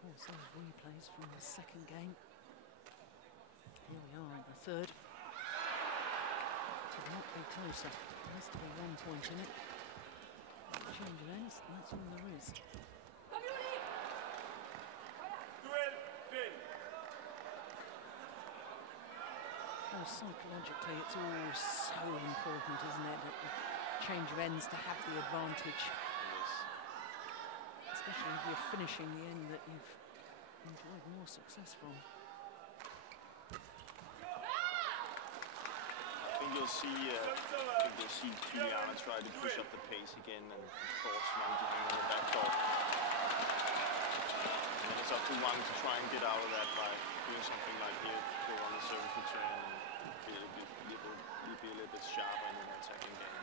Those replays from the second game. Here we are in the third. Could not be closer. There has to be 1 point in it. Change of ends, and that's all there is. Oh, psychologically, it's all so important, isn't it? At the change of ends to have the advantage. Especially if you're finishing the end that you've enjoyed more success from. I think you'll see Juliane try to push up the pace again and force Wang on the back door. And it's up to Wang to try and get out of that by doing something like here, go on the service return and be a little bit sharper in the attacking game.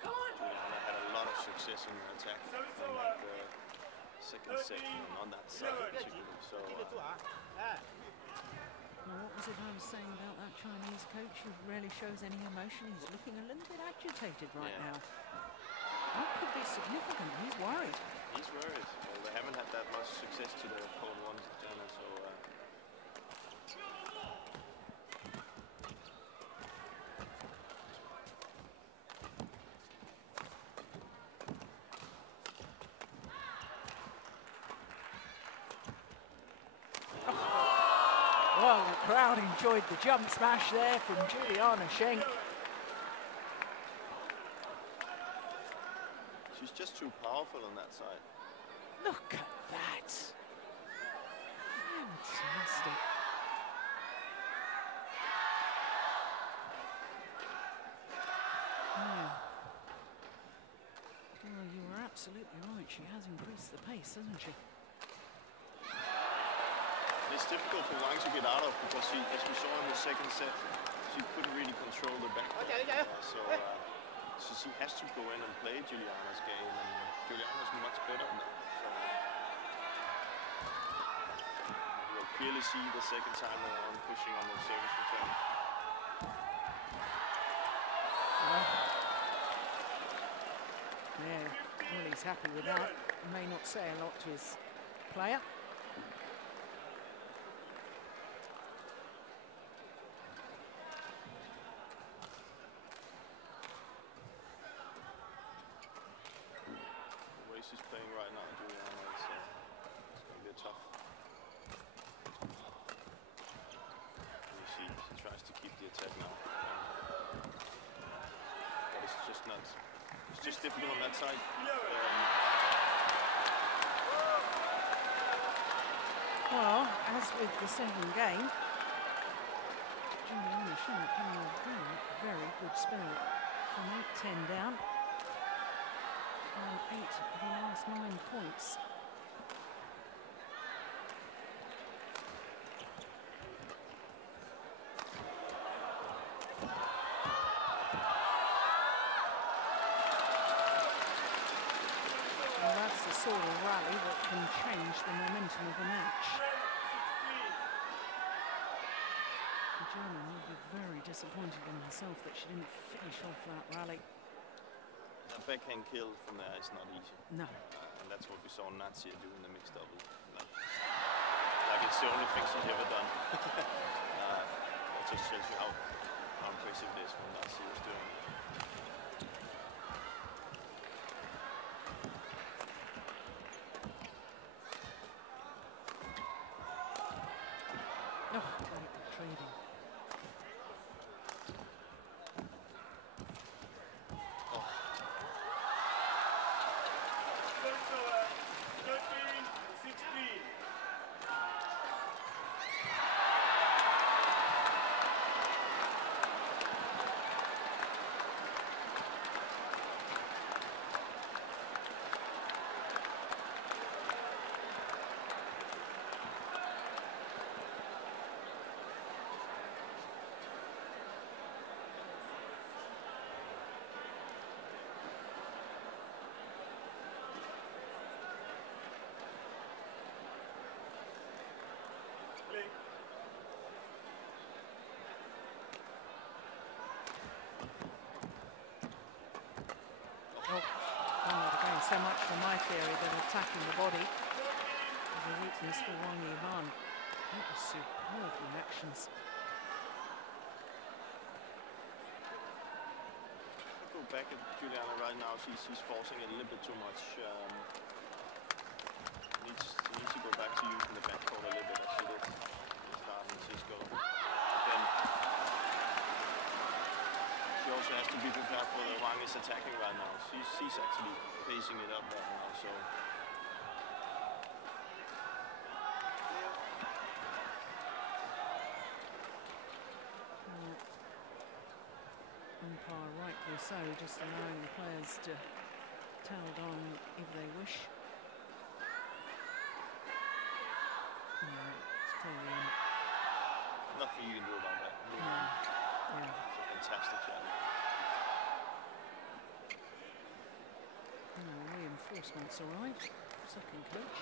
Juliane had a lot of success in the attack on that second set on that side particularly. So. Now, what was it I was saying about that Chinese coach who rarely shows any emotion? He's looking a little bit agitated right now. That could be significant. He's worried. He's worried. Well, they haven't had that much success to the cold ones, China, so... Well, the crowd enjoyed the jump smash there from Juliane Schenk. She's just too powerful on that side. Look at that. Fantastic. Yeah. Well, you were absolutely right. She has increased the pace, hasn't she? It's difficult for Wang to get out of because she, as we saw in the second set, she couldn't really control the back. So she has to go in and play Juliana's game, and Juliana is much better than that. So you'll clearly see the second time around pushing on the service return. Yeah, well, he's happy with that. He may not say a lot to his player. She's playing right now, Juliane, it's going to be a tough. She tries to keep the attack now. But it's just not, it's just difficult on that side. Well, as with the second game, Juliane Schenk coming on very good spell from 8-10 down. 8 of the last 9 points. Well, that's the sort of rally that can change the momentum of the match. Juliane will be very disappointed in herself that she didn't finish off that rally. A backhand kill from there is not easy. No. And that's what we saw Natsir do in the mixed double. Like it's the only thing she's ever done. It just shows you how impressive it is what Natsir is doing. Oh, great trading. So much for my theory that attacking the body is a weakness for Wang Yihan. That was superb reactions. Go back at Juliane right now. She's forcing it a little bit too much. Needs to go back to using the backcourt a little bit as she did in the start in Cisco. Then she also has to be prepared for the Wang is attacking right now. She's actually pacing it up right now, so. Umpire rightly so, just allowing the players to tell on if they wish. It's clearly in. Nothing you can do about that. Yeah. It's a fantastic challenge. Reinforcements arrived. Second coach.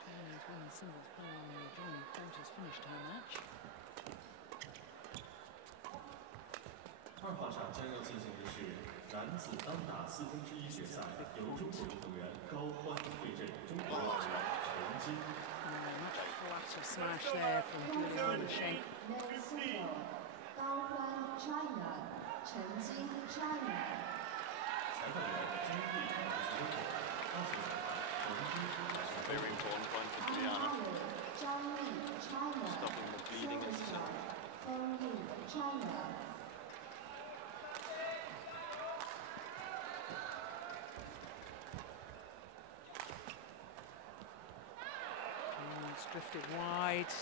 Chinese women's singles player Yong has finished her match. 2号场将要进行的是男子单打4分之1决赛，由中国运动员高欢对阵中国运动员陈金。 Much flatter smash there from Juliane and Schenk. Gao Huan, China. Chen Jing, China. 裁判员金huy主持公会，高级裁判冯一主持。 Very important point for Juliane. Zhang, China. Stopping the bleeding in the center. China. It's drifted wide.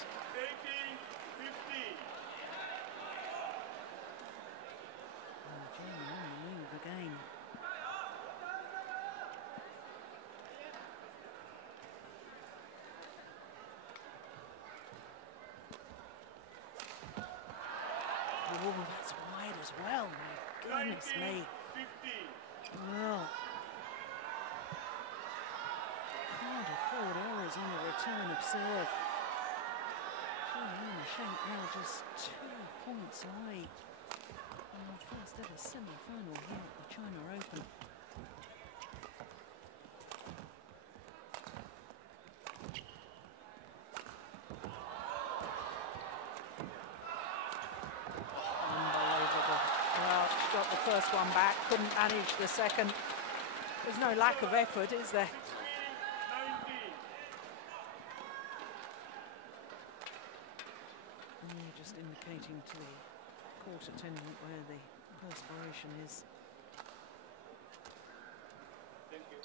18-15. Jiaming on the move again. Oh, that's wide as well. My goodness me. 15. Well, can't afford errors on the return of serve. Juliane Schenk now just 2 points away from the first ever semi-final here at the China Open. Unbelievable. Well, she got the first one back, couldn't manage the second. There's no lack of effort, is there? 19. Just indicating to the court attendant where the perspiration is. Thank you.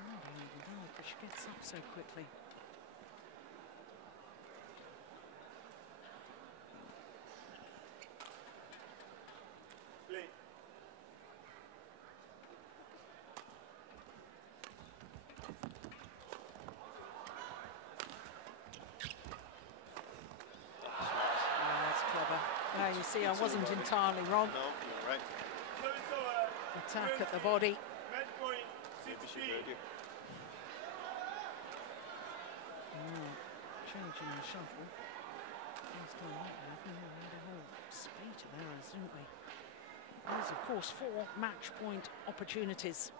Unbelievable, but she gets up so quickly. Play. That's clever. Now you see, I wasn't entirely wrong. No, you're right. Attack at the body. Match point Maybe she 16. heard you. Changing the shuffle. Last time that happened, we had a whole spate of errors, didn't we? There's, of course, 4 match point opportunities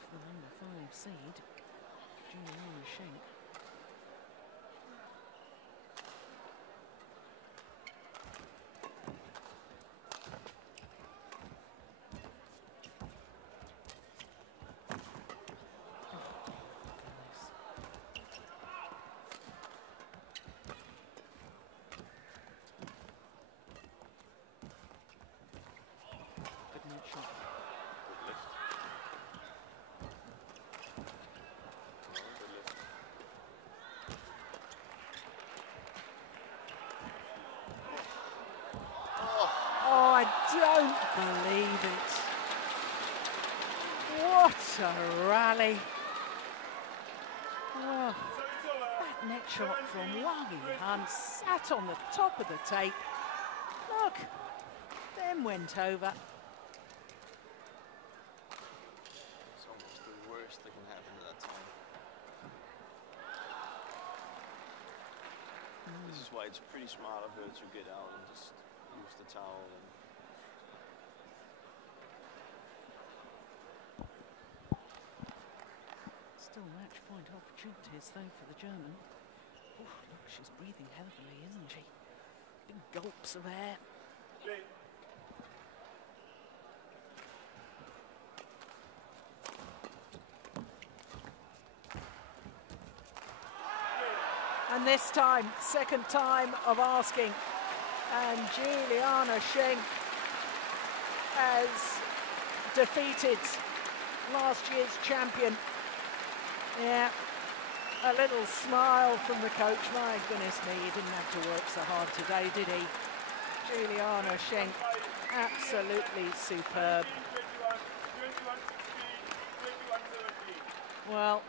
for the number 5 seed, Juliane Schenk. I don't believe it. What a rally. Oh, that net shot from Wang Yihan sat on the top of the tape. Look, then went over. It's almost the worst that can happen at that time. This is why it's pretty smart of her to get out and just use the towel. And Still match point opportunities though for the German. Oh, look, she's breathing heavily, isn't she? Big gulps of air. Play. And this time, second time of asking. And Juliane Schenk has defeated last year's champion. Yeah, a little smile from the coach. My goodness me, he didn't have to work so hard today, did he? Juliane Schenk, absolutely superb. Well,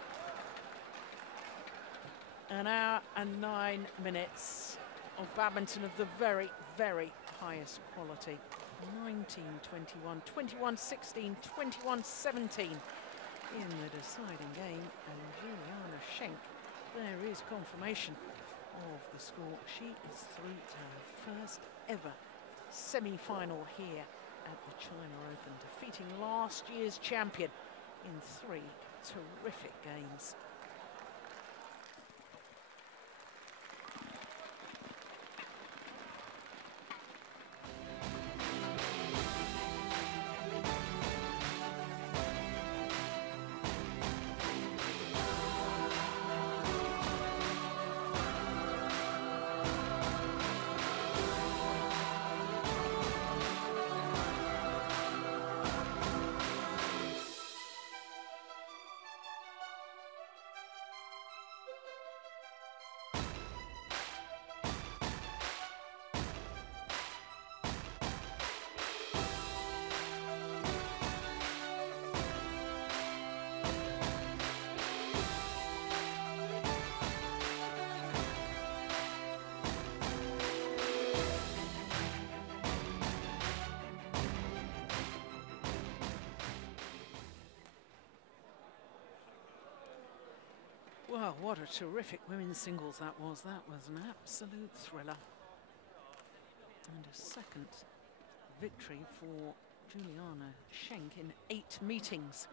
an hour and 9 minutes of badminton of the very, very highest quality. 19-21, 21-16, 21-17 in the deciding game. And Juliane Schenk, there is confirmation of the score. She is through to her first ever semi-final here at the China Open, defeating last year's champion in 3 terrific games. Well, what a terrific women's singles that was. That was an absolute thriller. And a second victory for Juliane Schenk in 8 meetings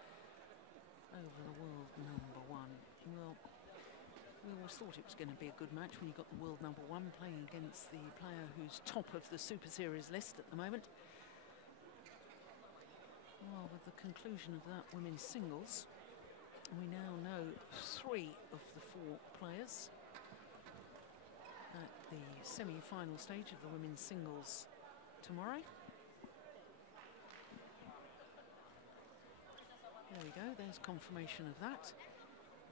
over the world #1. Well, we always thought it was going to be a good match when you got the world #1 playing against the player who's top of the Super Series list at the moment. Well, with the conclusion of that women's singles, we now know 3 of the 4 players at the semi-final stage of the women's singles tomorrow. There we go, there's confirmation of that.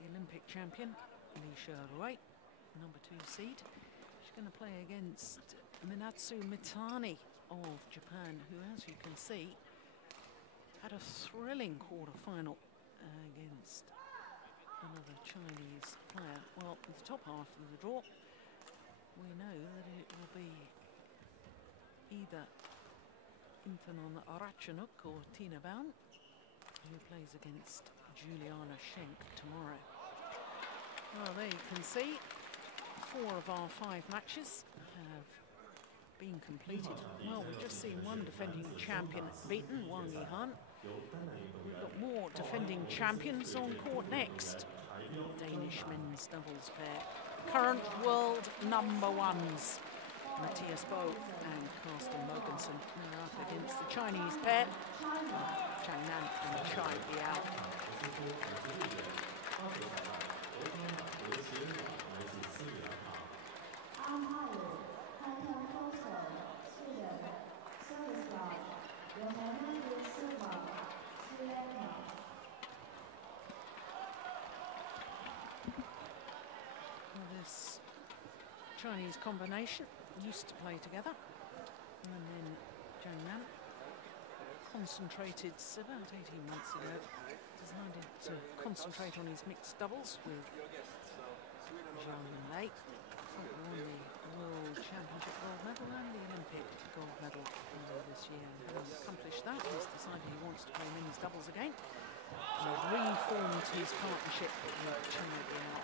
The Olympic champion, Li-Ning, #2 seed. She's going to play against Minazu Mitani of Japan, who, as you can see, had a thrilling quarter-final against another Chinese player. Well, in the top half of the draw, we know that it will be either Intanon Arachanuk or Tina Baun, who plays against Juliane Schenk tomorrow. Well, there you can see 4 of our 5 matches have been completed. Well, we've just seen one defending champion beaten, Wang Yihan. We've got more defending champions on court next. Danish men's doubles pair. Current world #1s, Mathias and Carsten Mogensen, now up against the Chinese pair, Zhang and Biao. This Chinese combination used to play together, and then Zhang concentrated about 18 months ago, decided to concentrate on his mixed doubles with Jiaming, won the World Championship gold medal and the Olympic gold medal this year. And having accomplished that, he's decided he wants to play men's doubles again. And he's reformed his partnership with Biao.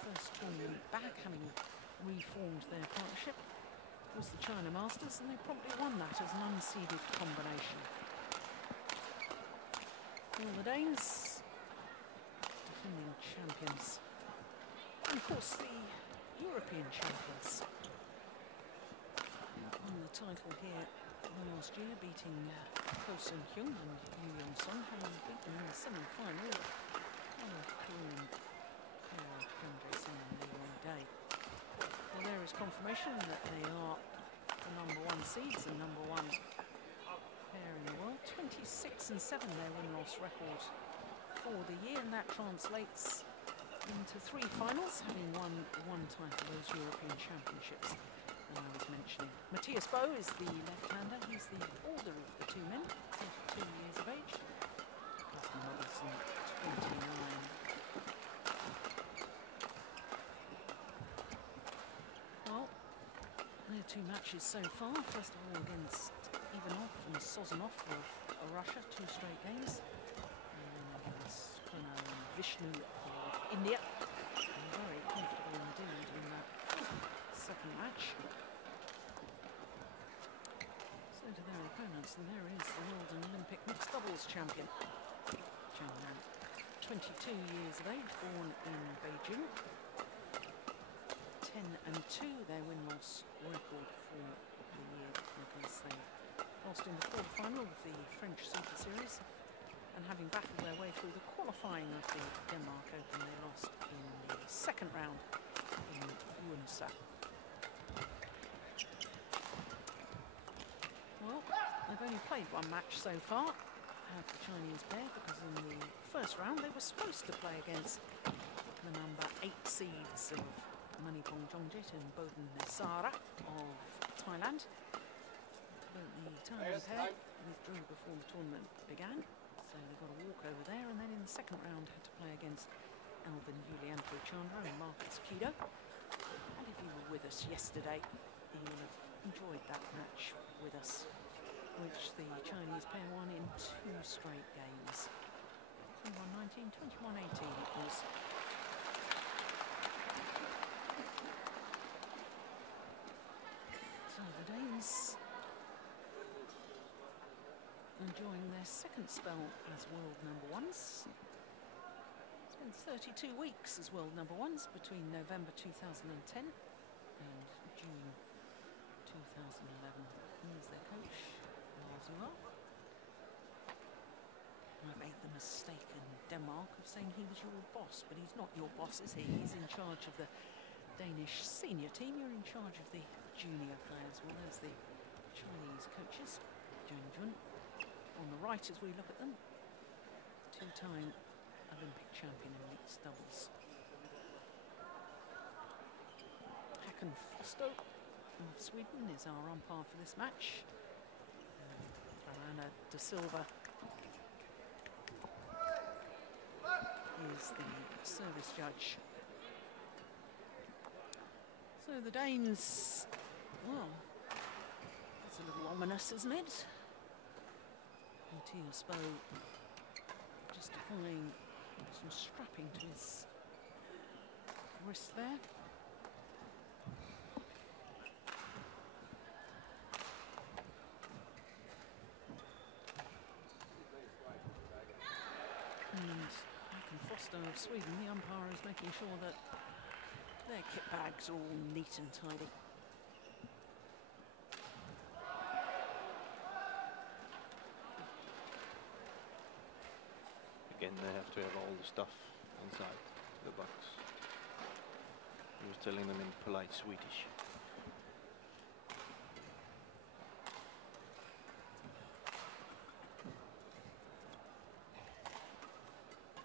First tournament back, having reformed their partnership, was the China Masters, and they probably won that as an unseeded combination. All the Danes, defending champions, and of course the European champions. Won the title here last year, beating Hyun and Yong, having beaten in the semi-final. Korean day. Well, there is is confirmation that they are the #1 seeds and #1 pair in the world. 26 and 7 their win-loss record for the year, and that translates into 3 finals, having won 1 title, those European Championships that I was mentioning. Mathias Biao is the left-hander. He's the older of the 2 men, 32 years of age. Carsten Mogensen, 29. Well, their 2 matches so far. First of all against Ivanov and Sozonov of Russia, 2 straight games. And against Kono and Vishnu of India. And very comfortable indeed in that 2nd match. So to their opponents, and there is the World and Olympic mixed doubles champion, Zhang, 22 years of age, born in Beijing. 10 and 2 their win-loss record for the year, because they lost in the quarter-final of the French Superseries, and having battled their way through the qualifying of the Denmark Open, they lost in the 2nd round in Hyun. Well, they've only played 1 match so far, the Chinese pair, because in the 1st round they were supposed to play against the #8 seeds of Manipong Jongjit and Boden Nesara of Thailand. But the Thailand pair withdrew before the tournament began, so they got a walk over there, and then in the 2nd round had to play against Alvin Juliane and Marcus Kido. And if you were with us yesterday, you will have enjoyed that match with us, which the Chinese pair won in 2 straight games. 21-19, 21-18 it was. So the Danes enjoying their 2nd spell as world #1s. Spent 32 weeks as world #1s between November 2010 and June 2011. Here's their coach, Natsir. I made the mistake in Denmark of saying he was your boss, but he's not your boss, is he? He's in charge of the Danish senior team. You're in charge of the junior players. Well, there's the Chinese coaches, Zhang on the right as we look at them. 2-time Olympic champion in mixed doubles. Håkan Foster of Sweden is our umpire for this match. Joanna De Silva is the service judge. So the Danes, well, it's a little ominous, isn't it? Mathias Biao just applying some strapping to his wrist there. And Håkan Foster of Sweden, the umpire, is making sure that their kit bags are all neat and tidy. Again, they have to have all the stuff inside the box. He was telling them in polite Swedish.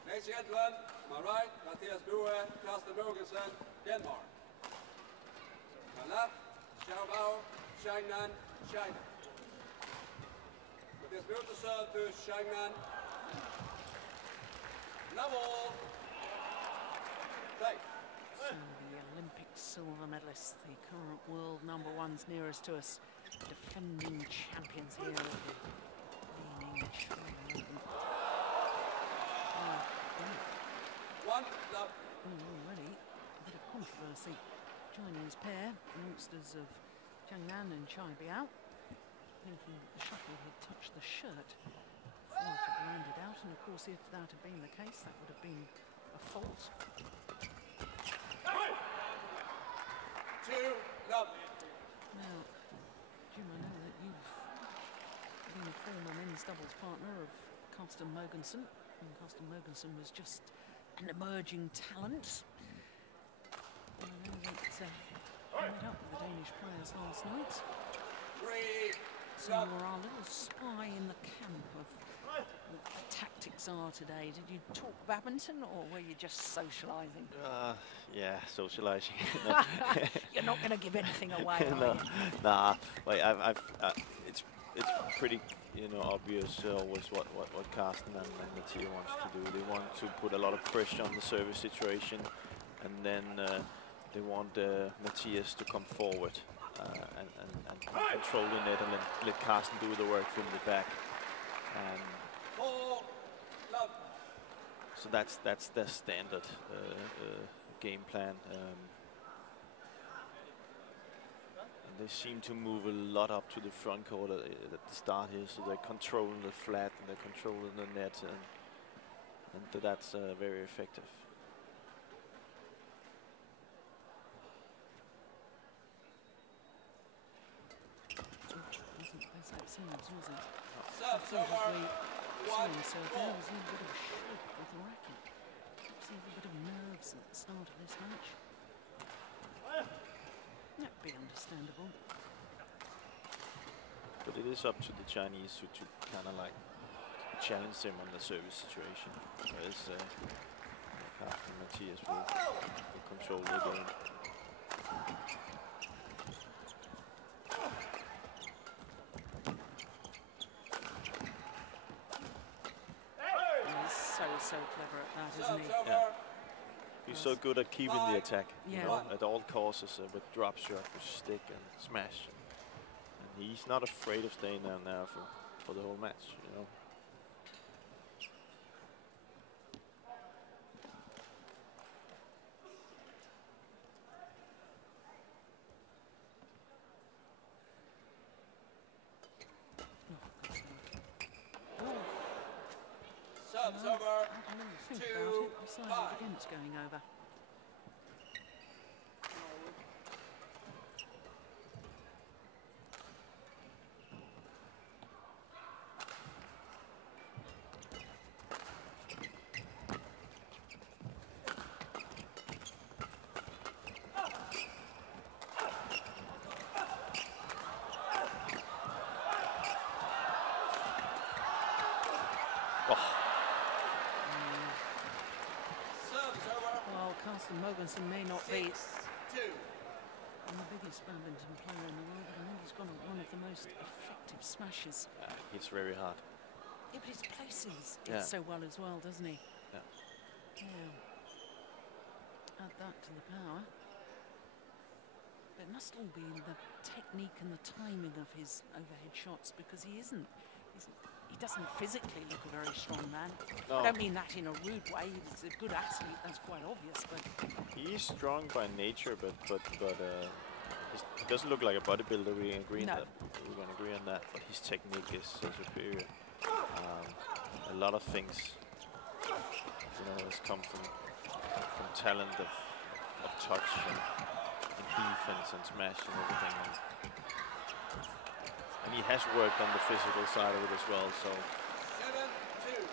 Ladies and gentlemen, my right, Mathias BWF, Carsten Mogensen, Denmark. My left, Xiaobao, Shanghai, China. Mathias BWF to serve to Shanghai. Level. Take. So the Olympic silver medalists, the current world #1s nearest to us, defending champions here at the Li-Ning China Open. One love. Already a bit of controversy. Chinese pair, youngsters of Zhang and Biao, thinking that the shuttle had touched the shirt before it had landed out, and of course if that had been the case, that would have been a fault. 2 love. Now, Jim, I know that you've been a former men's doubles partner of Carsten Mogensen, and Carsten Mogensen was just an emerging talent. And I know that met up with the Danish players last night. So Love. you're our little spy in the camp of what the tactics are today. Did you talk badminton or were you just socialising? Yeah, socializing. You're not going to give anything away, are No, you? nah. Like it's pretty, you know, obvious always what Carsten and Natsir wants to do. They want to put a lot of pressure on the service situation, and then they want Mathias to come forward and control the net, and then let Carsten do the work from the back. And so that's their standard game plan. And they seem to move a lot up to the front court at the start here, so they're controlling the flat and they're controlling the net, and that's very effective. Was it? Serves I thought over. as we saw him serve there was a little bit of shape with the racket. Perhaps a little bit of nerves at the start of this match. That'd be understandable. But it is up to the Chinese to kind of like challenge them on the service situation. Whereas Carsten and Mathias will control the game. So clever at that, isn't he? Yeah. He's so good at keeping the attack, you Yeah. know, at all costs, with drop shot, with stick and smash. And he's not afraid of staying down there for the whole match, you know. Serves over. Think about it. Decided against going over. Mogensen may not be the biggest badminton player in the world, but I think he's got one of the most effective smashes. It's very hard. Yeah, but his places Yeah. so well as well, doesn't he? Yeah. Yeah. Add that to the power. But it must all be in the technique and the timing of his overhead shots, because he doesn't physically look a very strong man. No. I don't mean that in a rude way. He's a good athlete, that's quite obvious. But He's strong by nature, but he doesn't look like a bodybuilder. We can agree on that. We can agree on that. But his technique is superior. A lot of things, you know, has come from talent of touch and defense and smash and everything. And he has worked on the physical side of it as well, so. 7-2.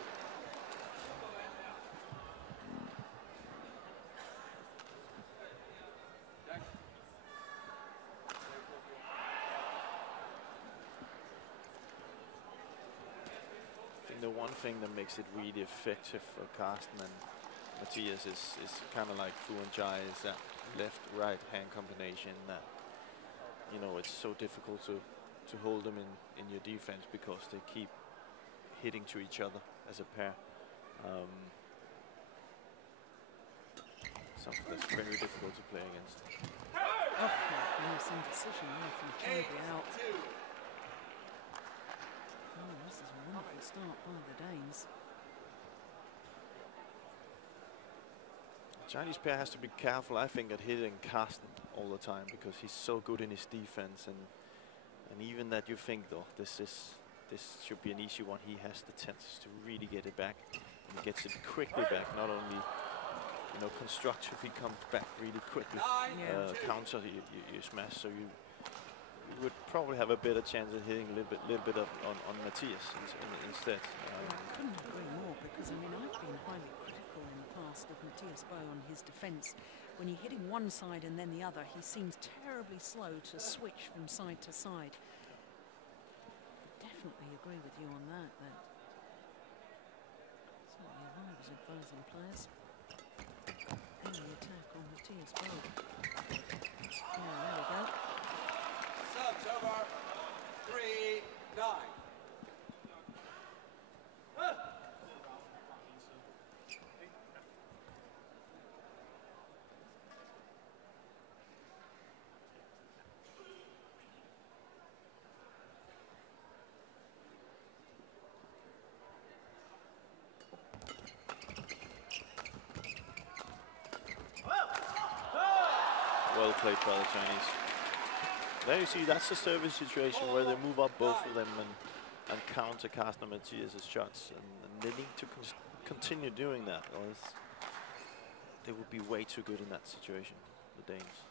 I think the one thing that makes it really effective for Carsten and Mathias is kind of like Fu and Jai, is that left-right hand combination that, you know, it's so difficult to hold them in your defense because they keep hitting to each other as a pair. Something that's very difficult to play against. oh, nice indecision there from Biao. Oh, this is a wonderful start by the Danes. Chinese pair has to be careful, I think, at hitting Carsten all the time because he's so good in his defense, and even that you think, though, this should be an easy one. He has the tendency to really get it back, and he gets it quickly back. Not only, you know, constructive, he comes back really quickly. Counter you smash, so you would probably have a better chance of hitting a little bit on Mathias instead. I couldn't agree more, because I mean, I've been highly critical in the contrast of Mathias on his defence. When you're hitting one side and then the other, he seems terribly slow to switch from side to side. Definitely agree with you on that. Certainly I was advising players in the attack on Mathias Bow. Yeah, there we go. Subs over. 3-9. Well played by the Chinese. There you see, that's the service situation where they move up both of them and counter Carsten and Mathias' shots. And they need to continue doing that, or else they would be way too good in that situation, the Danes.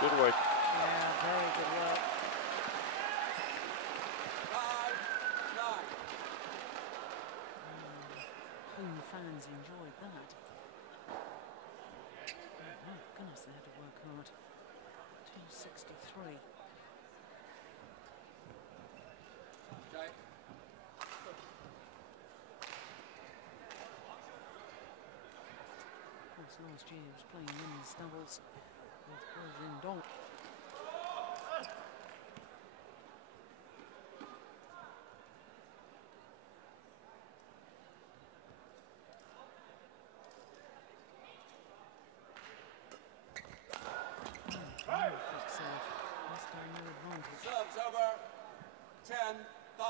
Good work. Yeah, very good work. 5-9. Home fans enjoyed that. Oh my goodness, they had to work hard. 263. Okay. Of course, last year he was playing women's doubles with Dong. Subs over. 10-5.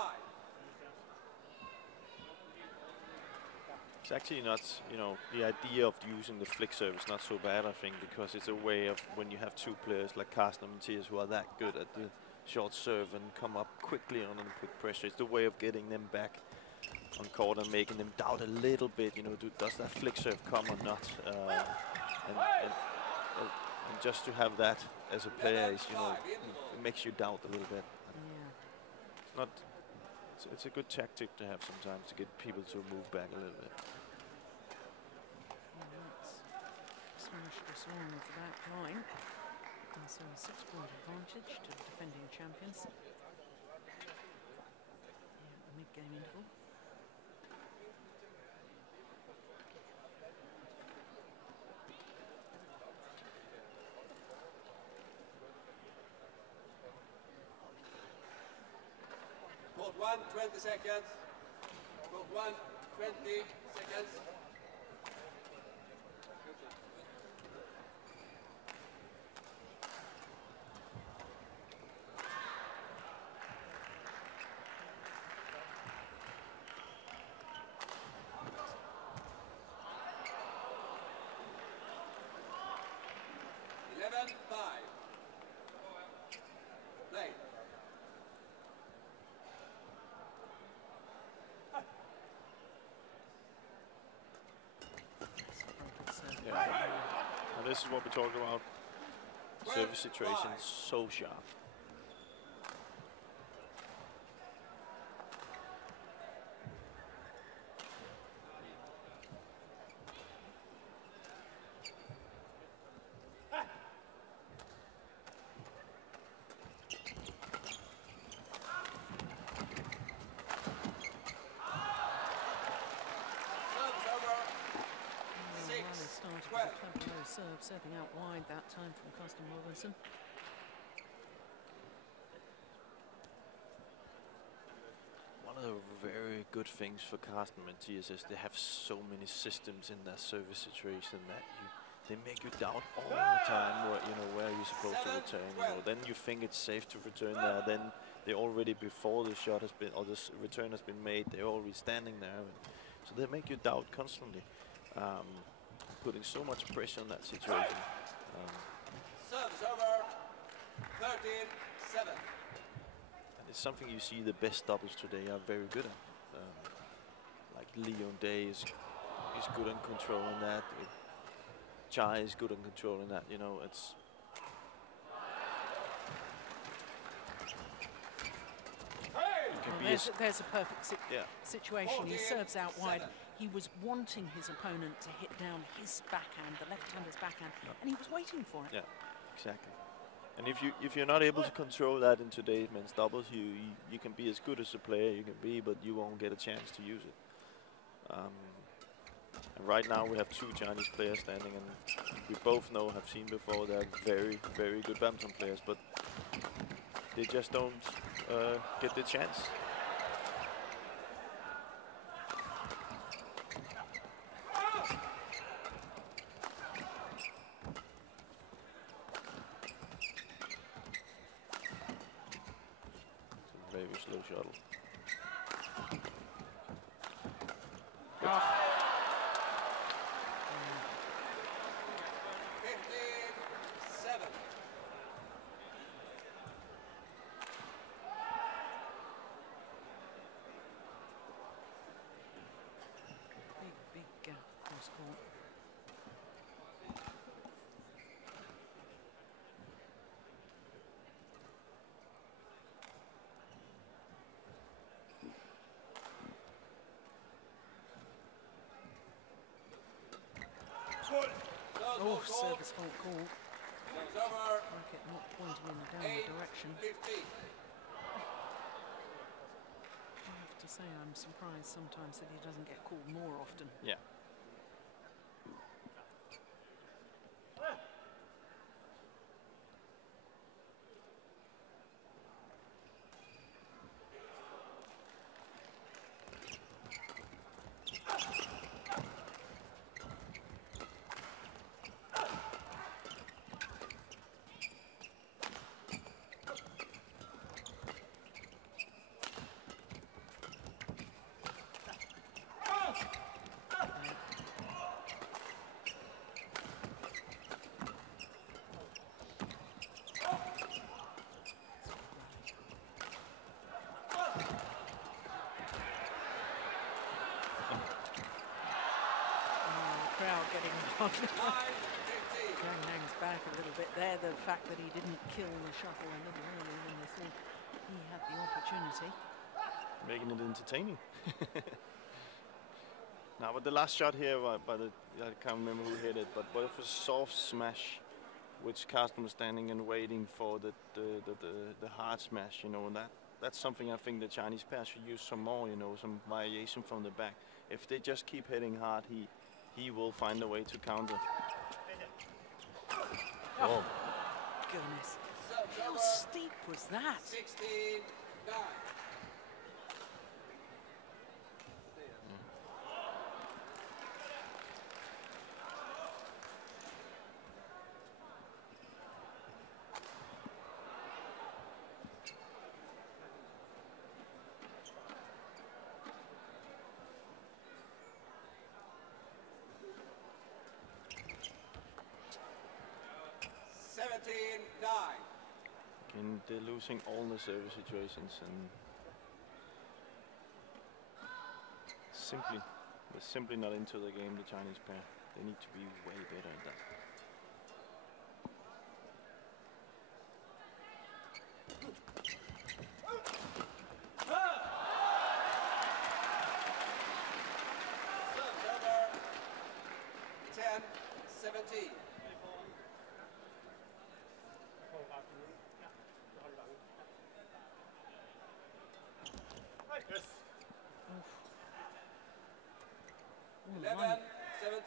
It's actually not, you know, the idea of using the flick serve is not so bad, I think, because it's a way of, when you have two players like Carsten and Mathias who are that good at the short serve and come up quickly on and put pressure, it's the way of getting them back on court and making them doubt a little bit, you know, does that flick serve come or not? And just to have that as a player is, you know, it makes you doubt a little bit. It's not. It's a good tactic to have sometimes to get people to move back a little bit. Smashed us along with the back line. And so a 6-point advantage to the defending champions. The mid-game interval. Court 1, 20 seconds. Court 1, 20 seconds. This is what we talked about. Service situation so sharp. Serving out wide that time from Carsten Mogensen. One of the very good things for Carsten and Mathias is they have so many systems in their service situation that they make you doubt all the time where, you know, where you're supposed to return. You know, then you think it's safe to return there. Then they already, before the shot has been, or the return has been made, they're already standing there. So they make you doubt constantly, putting so much pressure on that situation. Service over. 13-7. And it's something you see the best doubles today are very good at. Like Leon Day is good on controlling that. Chai is good on controlling that. You know, it's. Well, there's a perfect situation. He serves out wide. He was wanting his opponent to hit down his backhand, the left-hander's backhand, and he was waiting for it. Yeah, exactly. And if you're not able to control that in today's men's doubles, you can be as good as a player you can be, but you won't get a chance to use it. And right now we have two Chinese players standing, and we both have seen before they're very, very good badminton players, but they just don't get the chance. Very slow shuttle. Oh. 15-7. Big cross court. Oh, service fault called. Racket not pointing in the downward direction. 15. I have to say I'm surprised sometimes that he doesn't get called more often. Yeah. Crowd getting on. Zhang hangs back a little bit there. The fact that he didn't kill the shuttle a little earlier when they thought he had the opportunity. Making it entertaining. Now, but the last shot here, by the, I can't remember who hit it, but it was a soft smash, which Carsten was standing and waiting for the hard smash, you know, and that's something I think the Chinese pair should use some more, you know, some variation from the back. If they just keep hitting hard, he will find a way to counter. Oh, goodness. How steep was that? 16-9. And they're losing all the service situations, and they're simply not into the game, the Chinese pair. They need to be way better at that.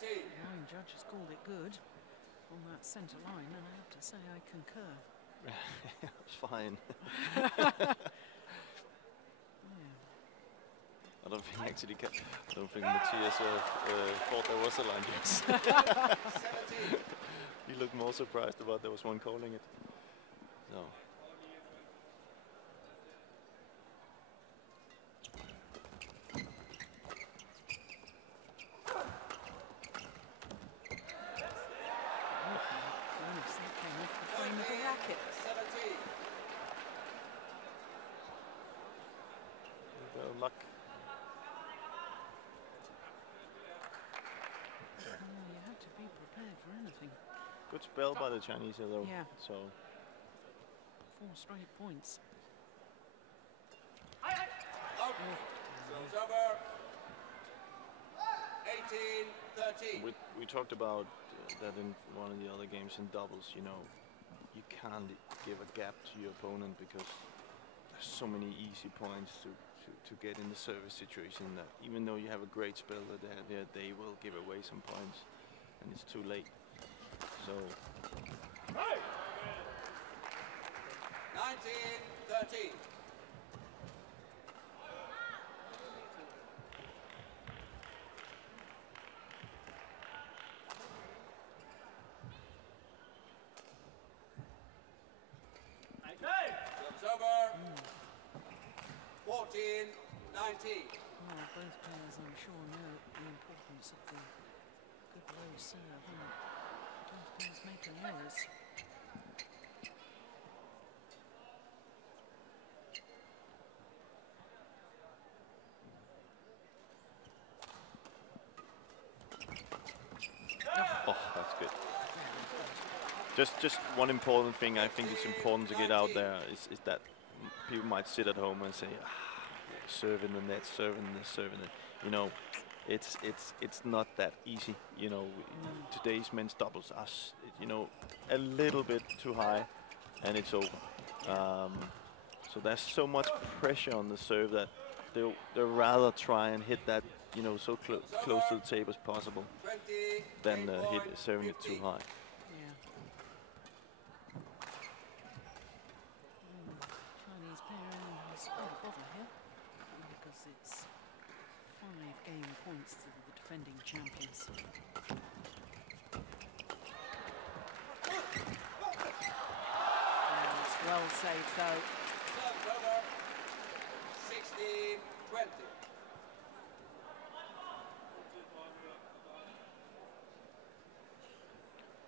Line judge has called it good on that centre line, and I have to say I concur. It's fine. Yeah. But don't think actually. I don't think Mathias thought there was a line change. 17. He looked more surprised about there was one calling it. So. Luck. You have to be prepared for anything. Good spell by the Chinese here, though. Yeah. So 4 straight points. Out. Serves over. 18-13. we talked about that in one of the other games in doubles. You know, you can't give a gap to your opponent because there's so many easy points to get in the service situation that even though you have a great spell that they will give away some points and it's too late. So 19-13. Serves over. 14-19. Well, both players, I'm sure, know the importance of the good low serve and both players making errors. oh, that's good. Just one important thing I think is important to get out there is that people might sit at home and say, serve in the net, serve in the serve in the, you know, it's not that easy. You know, today's men's doubles are, you know, a little bit too high, and it's over. So there's so much pressure on the serve that they'll rather try and hit that, you know, so close to the tape as possible than serving it too high. Chinese pair has quite a bother here because it's 5 game points to the defending champions. It's well saved though. Serves over. 16-20.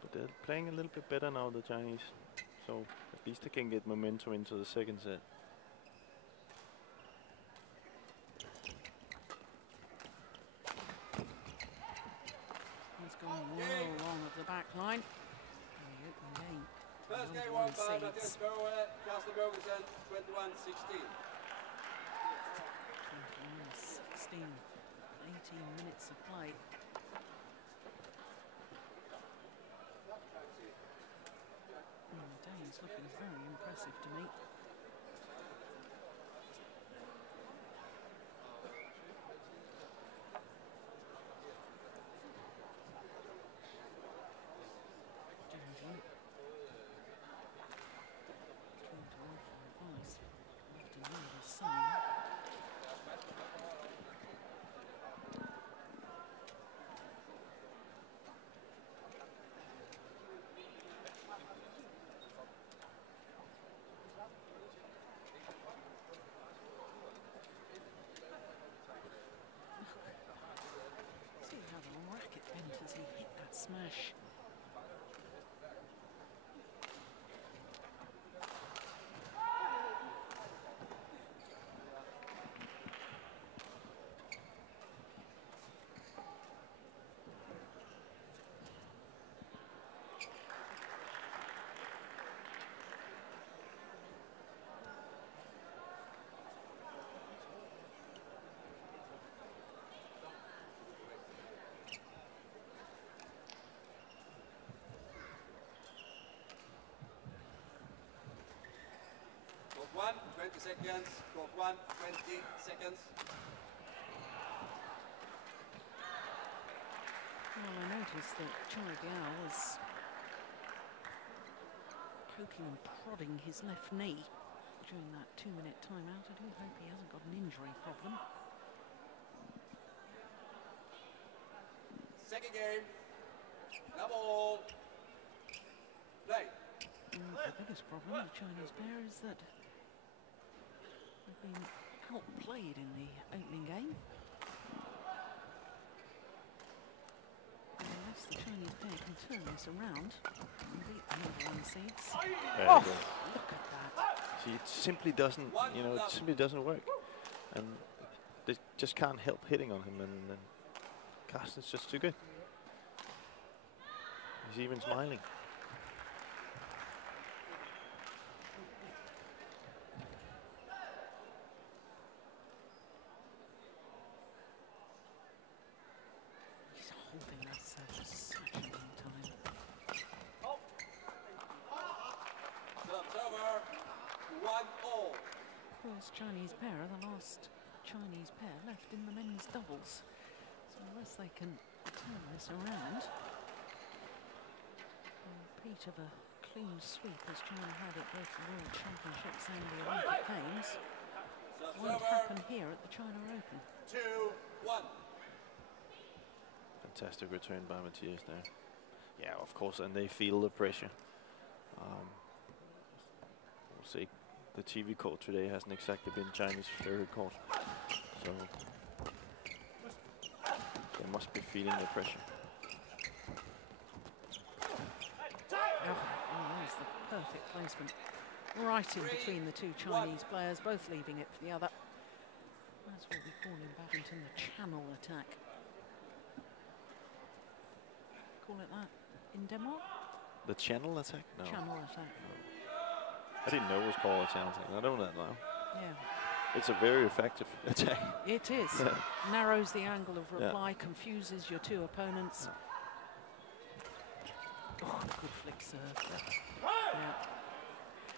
But they're playing a little bit better now, the Chinese. So at least they can get momentum into the second set. He's gone well along at the back line. The opening game. First game One won by seeds. Mathias Carsten Mogensen, 21-16. 21-16. 18 minutes of play. The day is looking very impressive to me. Zhengming. Trying to offer advice. Often heard as saying. See how the racket bent as he hit that smash. Court 1, 20 seconds. Court 1, 20 seconds. Well, I noticed that Biao was poking and prodding his left knee during that 2-minute timeout. I do hope he hasn't got an injury problem. Second game. Double. Play. The biggest problem with the Chinese pair is that they've been outplayed in the opening game. And unless the Chinese pair can turn this around and beat the number 1 seeds. Oh, look at that. See, it simply doesn't, you know, it simply doesn't work. And they just can't help hitting on him, and Carsten's just too good. He's even smiling. He's holding that serve for such a long time. Serve's over. 1-all. First Chinese pair are the last Chinese pair left in the men's doubles. So unless they can turn this around, a repeat of a clean sweep as China had at both the World Championships and the Olympic Games won't happen here at the China Open. 2-1. Fantastic return by Mathias there. Yeah, of course, and they feel the pressure. We'll see. The TV court today hasn't exactly been Chinese favorite court, so they must be feeling the pressure. Oh, there's the perfect placement. Right in between the two Chinese players, both leaving it for the other. That's what we call in badminton the channel attack. Call it that in Denmark? The channel attack? No. Channel attack. I didn't know it was called a channel attack. I know that now. Yeah. It's a very effective attack. It is. Yeah. Narrows the angle of reply, confuses your two opponents. Oh, good flick serve. Yeah.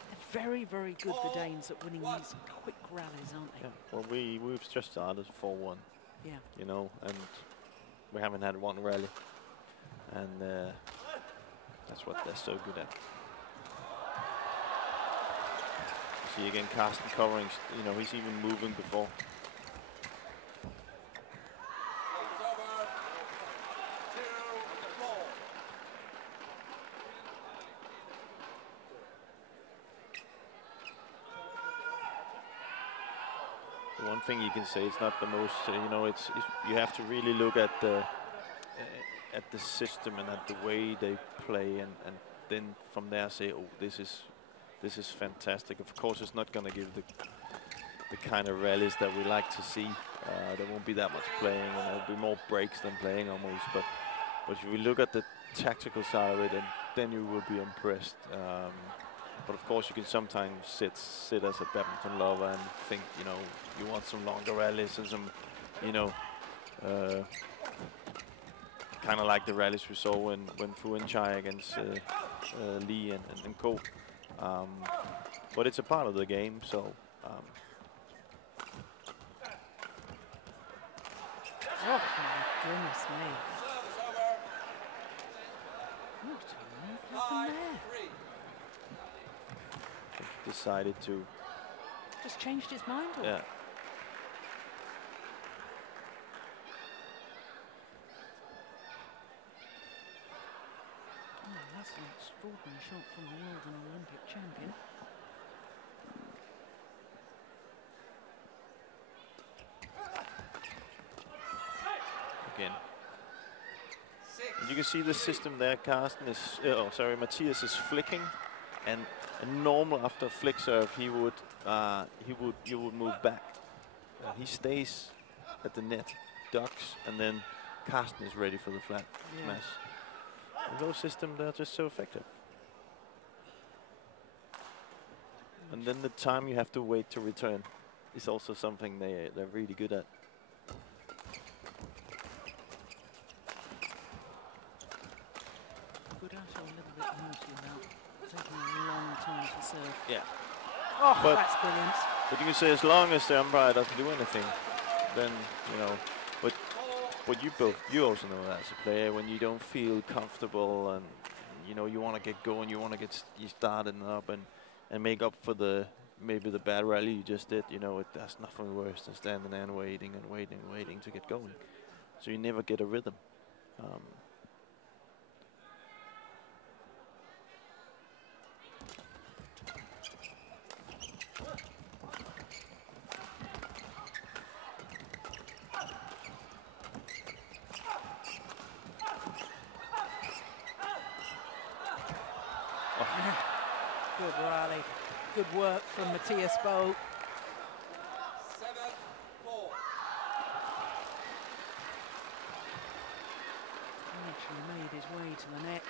They're very, very good, the Danes, at winning these quick rallies, aren't they? Yeah. Well, we've just started 4-1. Yeah. You know, and we haven't had one rally, and that's what they're so good at. You see again, Carsten covering. You know, he's even moving before. One thing you can say, it's not the most, you know, it's you have to really look at the system and at the way they play, and then from there say, oh, this is fantastic. Of course, it's not going to give the kind of rallies that we like to see. There won't be that much playing, and there'll be more breaks than playing almost. But if we look at the tactical side of it, and then you will be impressed. But of course, you can sometimes sit as a badminton lover and think, you know, you want some longer rallies and some, you know, kind of like the rallies we saw when Fu and Chai against Li and Co. But it's a part of the game, so. Oh my goodness me! What happened there? Decided to just changed his mind. Or? Yeah. Oh, that's an extraordinary shot from the world and Olympic champion. Again. And you can see the system there. Carsten is, Mathias is flicking, and normal after a flick serve, you would move back. He stays at the net, ducks, and then Carsten is ready for the flat smash. And those systems, they're just so effective. And then the time you have to wait to return is also something they're really good at. Good at a little bit naughty about taking a long time to serve. Yeah. Oh, but that's brilliant. But you can say as long as the umpire doesn't do anything, then, you know, but you also know that as a player, when you don't feel comfortable and, you know, you want to get going, you want to get started up and make up for maybe the bad rally you just did, you know, there's nothing worse than standing there and waiting to get going. So you never get a rhythm. Good rally. Good work from Mathias Bo. 7-4. Actually made his way to the net.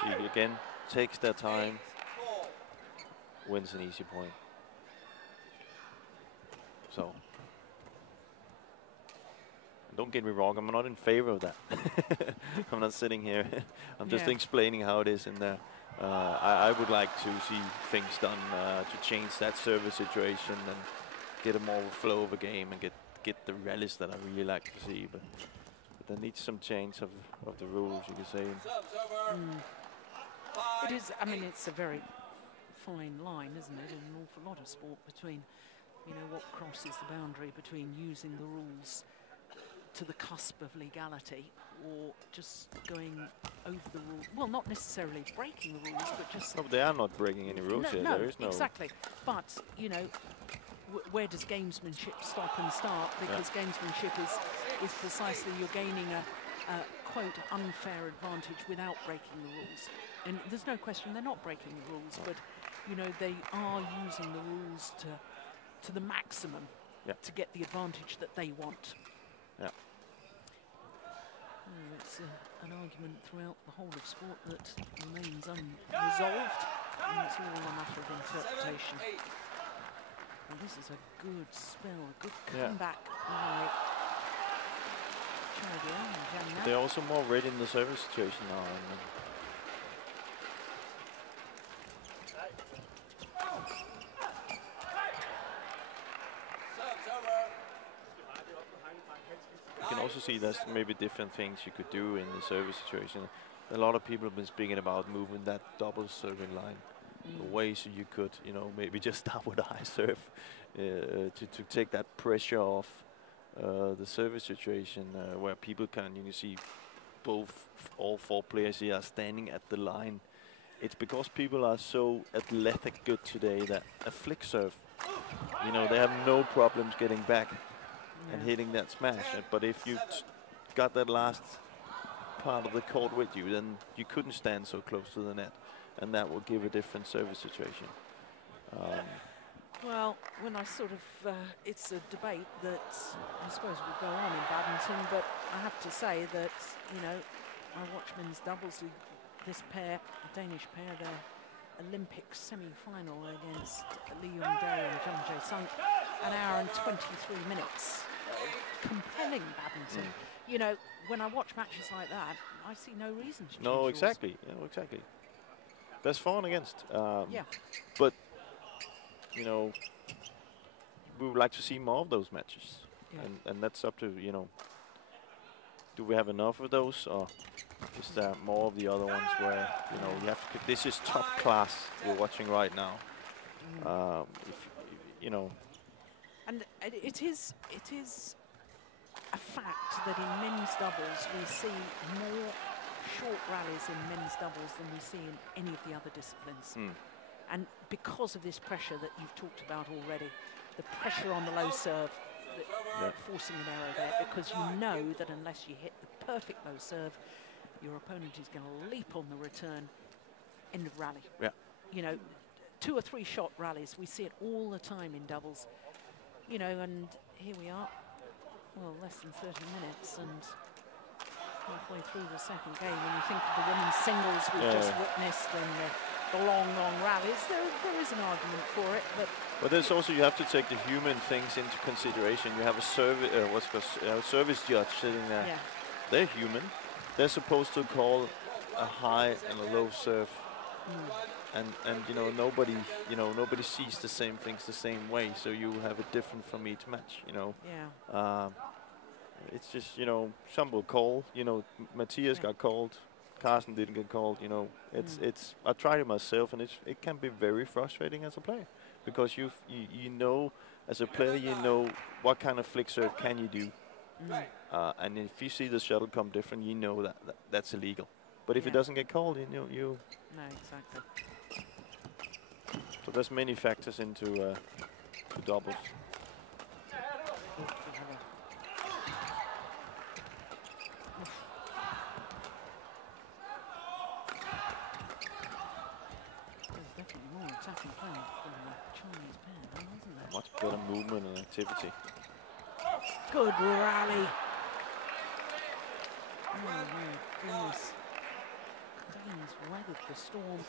She again takes their time, wins an easy point. So, don't get me wrong, I'm not in favor of that. I'm not sitting here. I'm just explaining how it is in there. I would like to see things done to change that service situation and get a more flow of a game and get the rallies that I really like to see. But there needs some change of the rules, you could say. It is, I mean, it's a very fine line, isn't it, in an awful lot of sport between, you know, what crosses the boundary between using the rules to the cusp of legality or just going over the rules. Well, not necessarily breaking the rules, but just... No, they are not breaking any rules here. No, there is no... exactly. But, you know, where does gamesmanship stop and start? Because gamesmanship is precisely you're gaining a quote, unfair advantage without breaking the rules. And there's no question they're not breaking the rules, but, you know, they are using the rules to the maximum to get the advantage that they want. Yeah. Oh, it's an argument throughout the whole of sport that remains unresolved, and it's all a matter of interpretation. And this is a good spell, a good comeback by Zhang. They're also more ready in the service situation now. You can also see there's maybe different things you could do in the service situation. A lot of people have been speaking about moving that double serving line away, so you could, you know, maybe just start with a high serve to take that pressure off the service situation, where people can, you see, all four players here are standing at the line. It's because people are so athletic good today that a flick serve, you know, they have no problems getting back and hitting that smash. But if you got that last part of the court with you, then you couldn't stand so close to the net, and that will give a different service situation. Well, when I sort of, it's a debate that I suppose will go on in badminton, but I have to say that, you know, I watch men's doubles, this pair, the Danish pair, their Olympic semi-final against Li-Ning and Zhang, an hour and 23 minutes. Compelling badminton. You know, when I watch matches like that, I see no reason to change rules. Exactly. Yeah, exactly. There's for and against. But, you know, we would like to see more of those matches. And that's up to, you know, do we have enough of those, or is there more of the other ones where, you know, you have to, this is top class we're watching right now. If, you know. And it is a fact that in men's doubles we see more short rallies in men's doubles than we see in any of the other disciplines. And because of this pressure that you've talked about already, the pressure on the low serve, forcing an error there, because you know that unless you hit the perfect low serve, your opponent is going to leap on the return. End of rally. You know, 2 or 3 shot rallies, we see it all the time in doubles. You know, and here we are, well, less than 30 minutes and halfway through the second game. When you think of the women's singles we've just witnessed and the long rallies, there is an argument for it. But there's also, you have to take the human things into consideration. You have a service judge sitting there. They're human. They're supposed to call a high and a low serve. And you know, nobody sees the same things the same way, so you have it different from each match, you know. it's just, you know, some will call. You know, Mathias got called. Carsten didn't get called. You know, it's. I tried it myself, and it can be very frustrating as a player, because you know, as a player, you know what kind of flick serve can you do, and if you see the shuttle come different, you know that's illegal. But if it doesn't get called, you know you. No, exactly. So there's many factors into to doubles. There's definitely more attacking play from the Chinese pair, though, isn't there? Much better movement and activity. Good rally. Oh my goodness. Danes weathered the storm.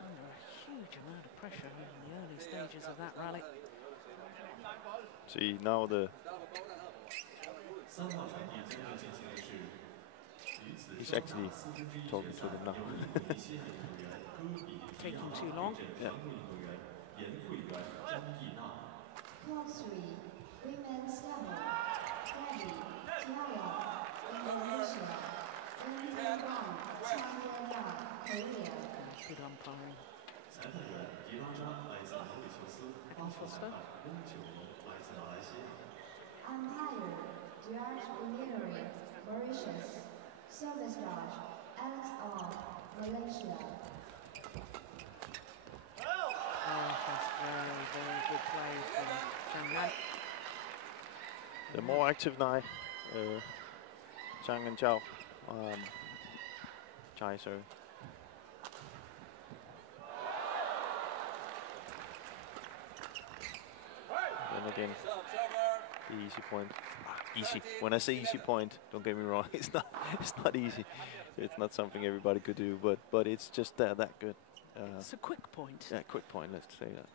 Under a huge amount of pressure in the early stages of that rally. See, now the... He's actually talking to them now. Taking too long? Yeah. Court 3, women's double. Debbie, Tiara, Indonesia. Wang, China, Korea. Good umpiring. Foster. Umpire, Juliane, Mauritius. Service Raj, Alex R, Malaysia. Oh, that's very, very good play from Zhang. They're more active now, Zhang and Zhao. Chai, sorry. Then again, the easy point. Easy. When I say easy point, don't get me wrong. It's not easy. It's not something everybody could do, but it's just that good. It's a quick point. Yeah, quick point. Let's say that.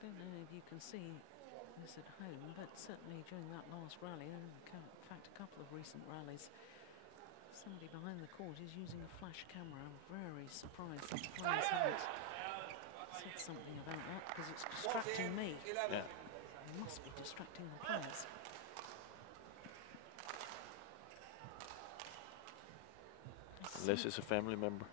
Don't know if you can see this at home, but certainly during that last rally, and in fact a couple of recent rallies, somebody behind the court is using a flash camera. I'm very surprised that the players haven't said something about that, because it's distracting me. Yeah. It must be distracting the players. Unless it's a family member.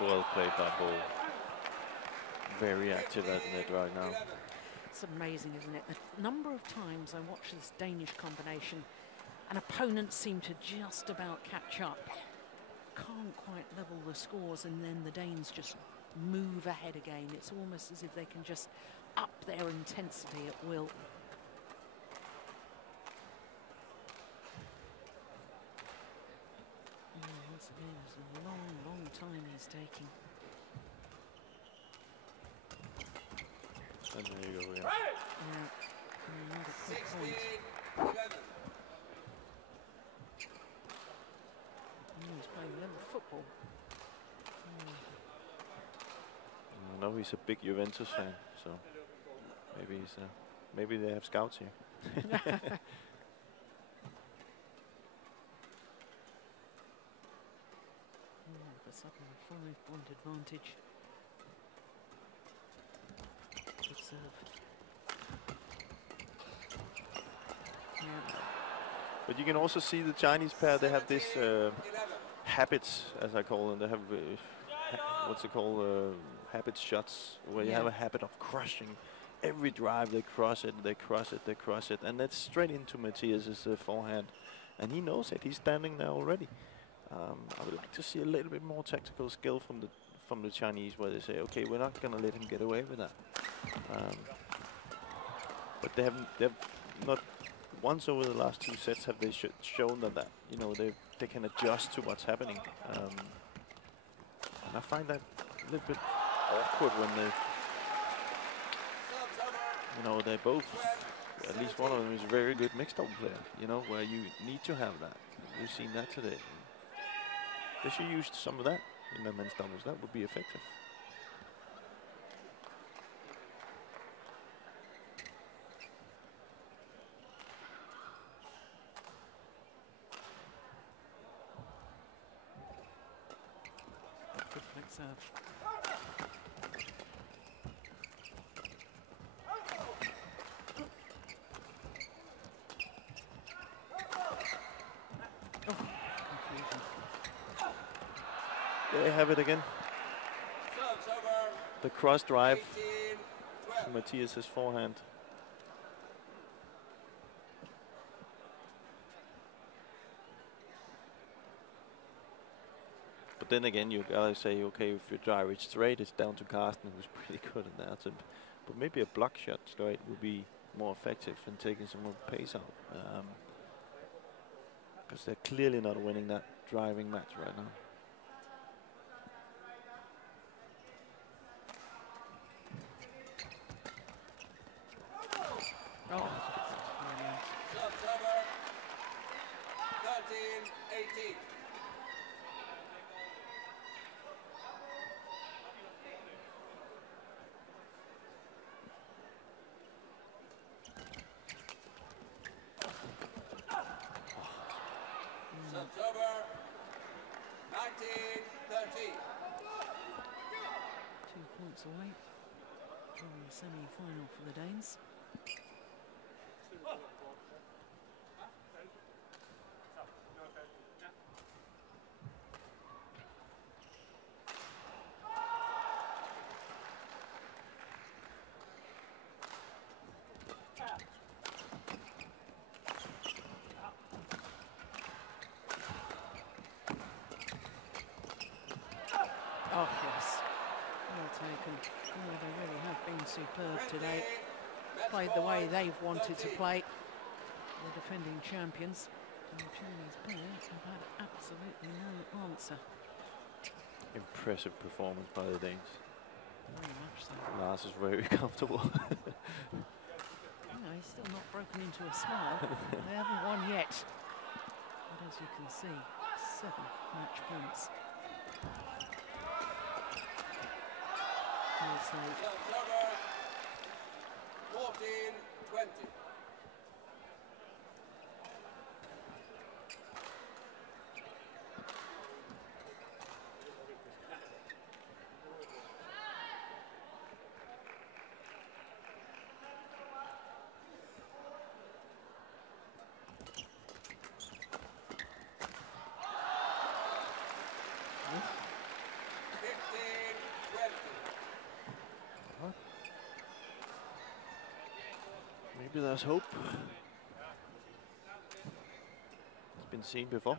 Well played by Ball. Very active at net right now. It's amazing, isn't it? The number of times I watch this Danish combination and opponents seem to just about catch up. Can't quite level the scores, and then the Danes just move ahead again. It's almost as if they can just up their intensity at will. Once again, it's a long, long time he's taking. And there you go again. Yeah, another quick point. He's playing level football. I know he's a big Juventus fan, so maybe he's maybe they have scouts here. For sudden 5-point advantage. Good serve. Yeah. But you can also see the Chinese pair, they have this habits, as I call them. They have, what's it called, habit shots, where you have a habit of crushing. Every drive they cross it, they cross it, they cross it. And that's straight into Mathias's forehand. And he knows it, he's standing there already. I would like to see a little bit more tactical skill from the Chinese, where they say, okay, we're not going to let him get away with that. But they have not once over the last two sets have they shown that you know they can adjust to what's happening. And I find that a little bit awkward when they both, at least one of them is a very good mixed double player. You know, where you need to have that. You've seen that today. They should use some of that in the men's doubles. That would be effective. Good flick serve. There you have it again. The cross drive to Mathias' forehand. But then again, you gotta say, okay, if you drive it straight, it's down to Carsten, who's pretty good at that. So, but maybe a block shot straight would be more effective in taking some more pace out. Because they're clearly not winning that driving match right now. Oh, 13-18. Subs over. 19-13. 2 points away from the semi-final for the Danes. Oh, yes. Well taken. Oh, they really have been superb today. Played the way they've wanted to play. The defending champions. And the Chinese players have had absolutely no answer. Impressive performance by the Danes. Very much so. Lars is very comfortable. No, he's still not broken into a smile. They haven't won yet. But as you can see, 7 match points. Well saved. 14-20. Maybe there's hope. It's been seen before.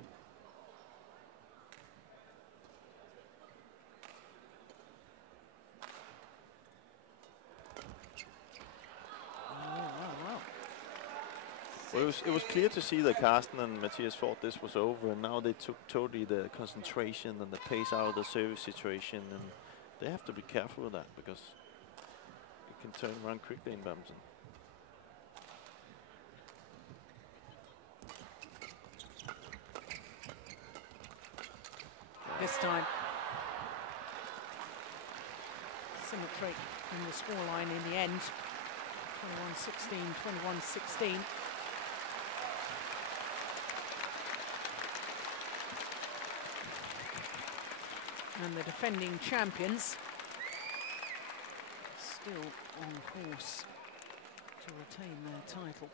Well, it was clear to see that Carsten and Mathias thought this was over, and now they took totally the concentration and the pace out of the service situation, and they have to be careful with that because it can turn around quickly in badminton. This time, symmetry in the scoreline in the end. 21-16, 21-16. And the defending champions still on course to retain their title.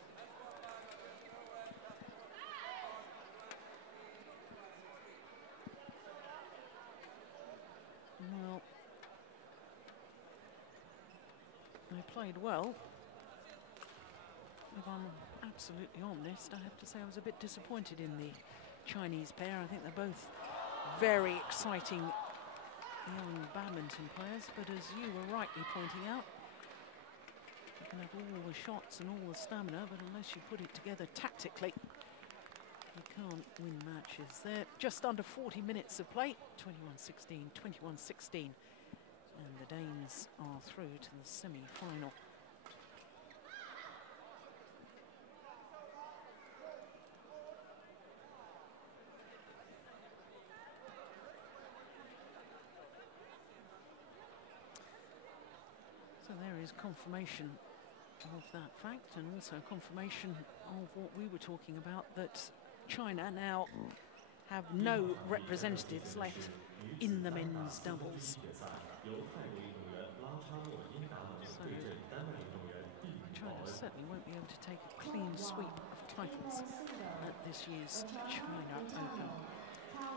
Well, they played well. If I'm absolutely honest, I have to say I was a bit disappointed in the Chinese pair. I think they're both very exciting young badminton players, but as you were rightly pointing out, you can have all the shots and all the stamina, but unless you put it together tactically, you can't win matches. They're just under 40 minutes of play, 21-16, 21-16, and the Danes are through to the semi-final. there is confirmation of that fact, and also confirmation of what we were talking about, that China now have no representatives left in the men's doubles. So China certainly won't be able to take a clean sweep of titles at this year's China Open.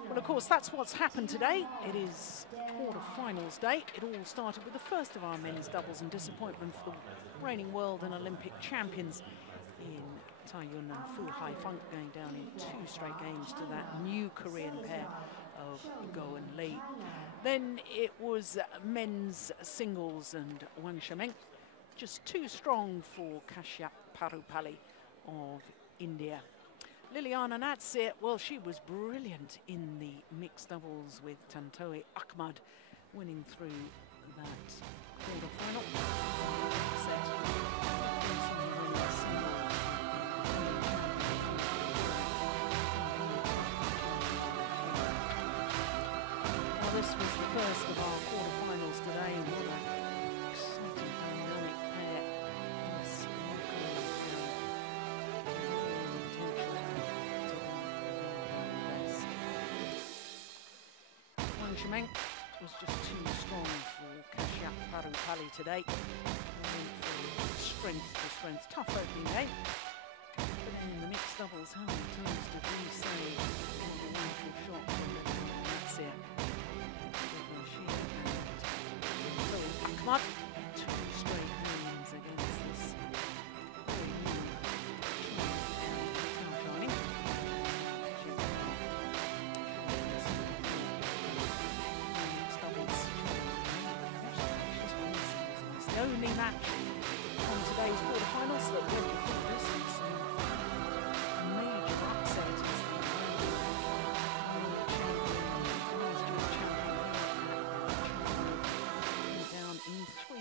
Well, of course, that's what's happened today. It is quarter-finals day. It all started with the first of our men's doubles, and disappointment for the reigning world and Olympic champions in Hyun and Haifeng, going down in 2 straight games to that new Korean pair of Go and Li. Then it was men's singles, and Wang just too strong for Kashyap Parupalli of India. Liliyana Natsir, well, she was brilliant in the mixed doubles with Tantowi Ahmad, winning through that quarter-final set. Well, this was the first of our quarter-finals today. What an exciting, dynamic pair. Yes, Zhengming was just too strong for Kashyap Parupalli today. Strength to strength, tough opening game. But then in the mixed doubles, how many times did we say a wonderful shot from Natsir? Ahmad, 2 straight games against this very new shining. The only match on today's quarterfinals that went before this is a major upset. Down in 3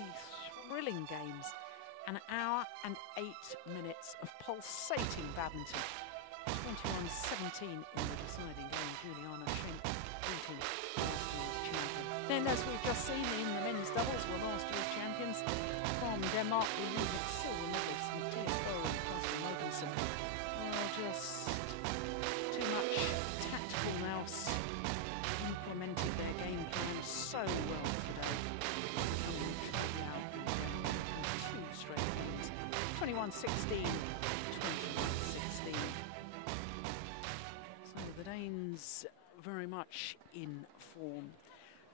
thrilling games, an hour and 8 minutes of pulsating badminton. 21-17 in the deciding game. Juliane beating last year's champion. Then, as we've just seen in the men's doubles, were last year's champions from Denmark, the Olympic silver medalist Mathias and Carsten Mogensen. Oh, just too much tactical mouse. Implemented their game plan so well today. 2 straight games. 21-16, 21-16. So the Danes very much in form.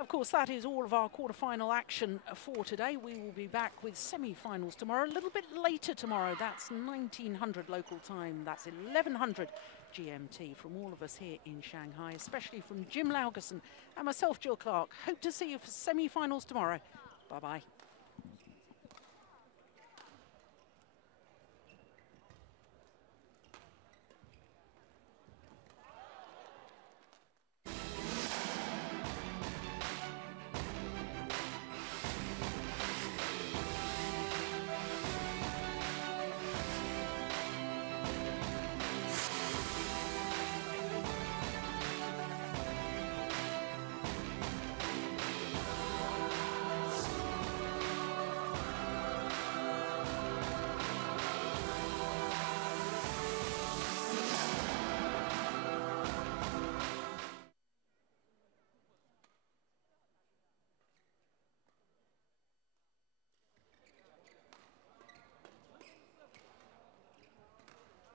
Of course, that is all of our quarter-final action for today. We will be back with semi-finals tomorrow, a little bit later tomorrow. That's 1900 local time. That's 1100 GMT. From all of us here in Shanghai, especially from Jim Laugerson and myself, Jill Clark. Hope to see you for semi-finals tomorrow. Bye-bye.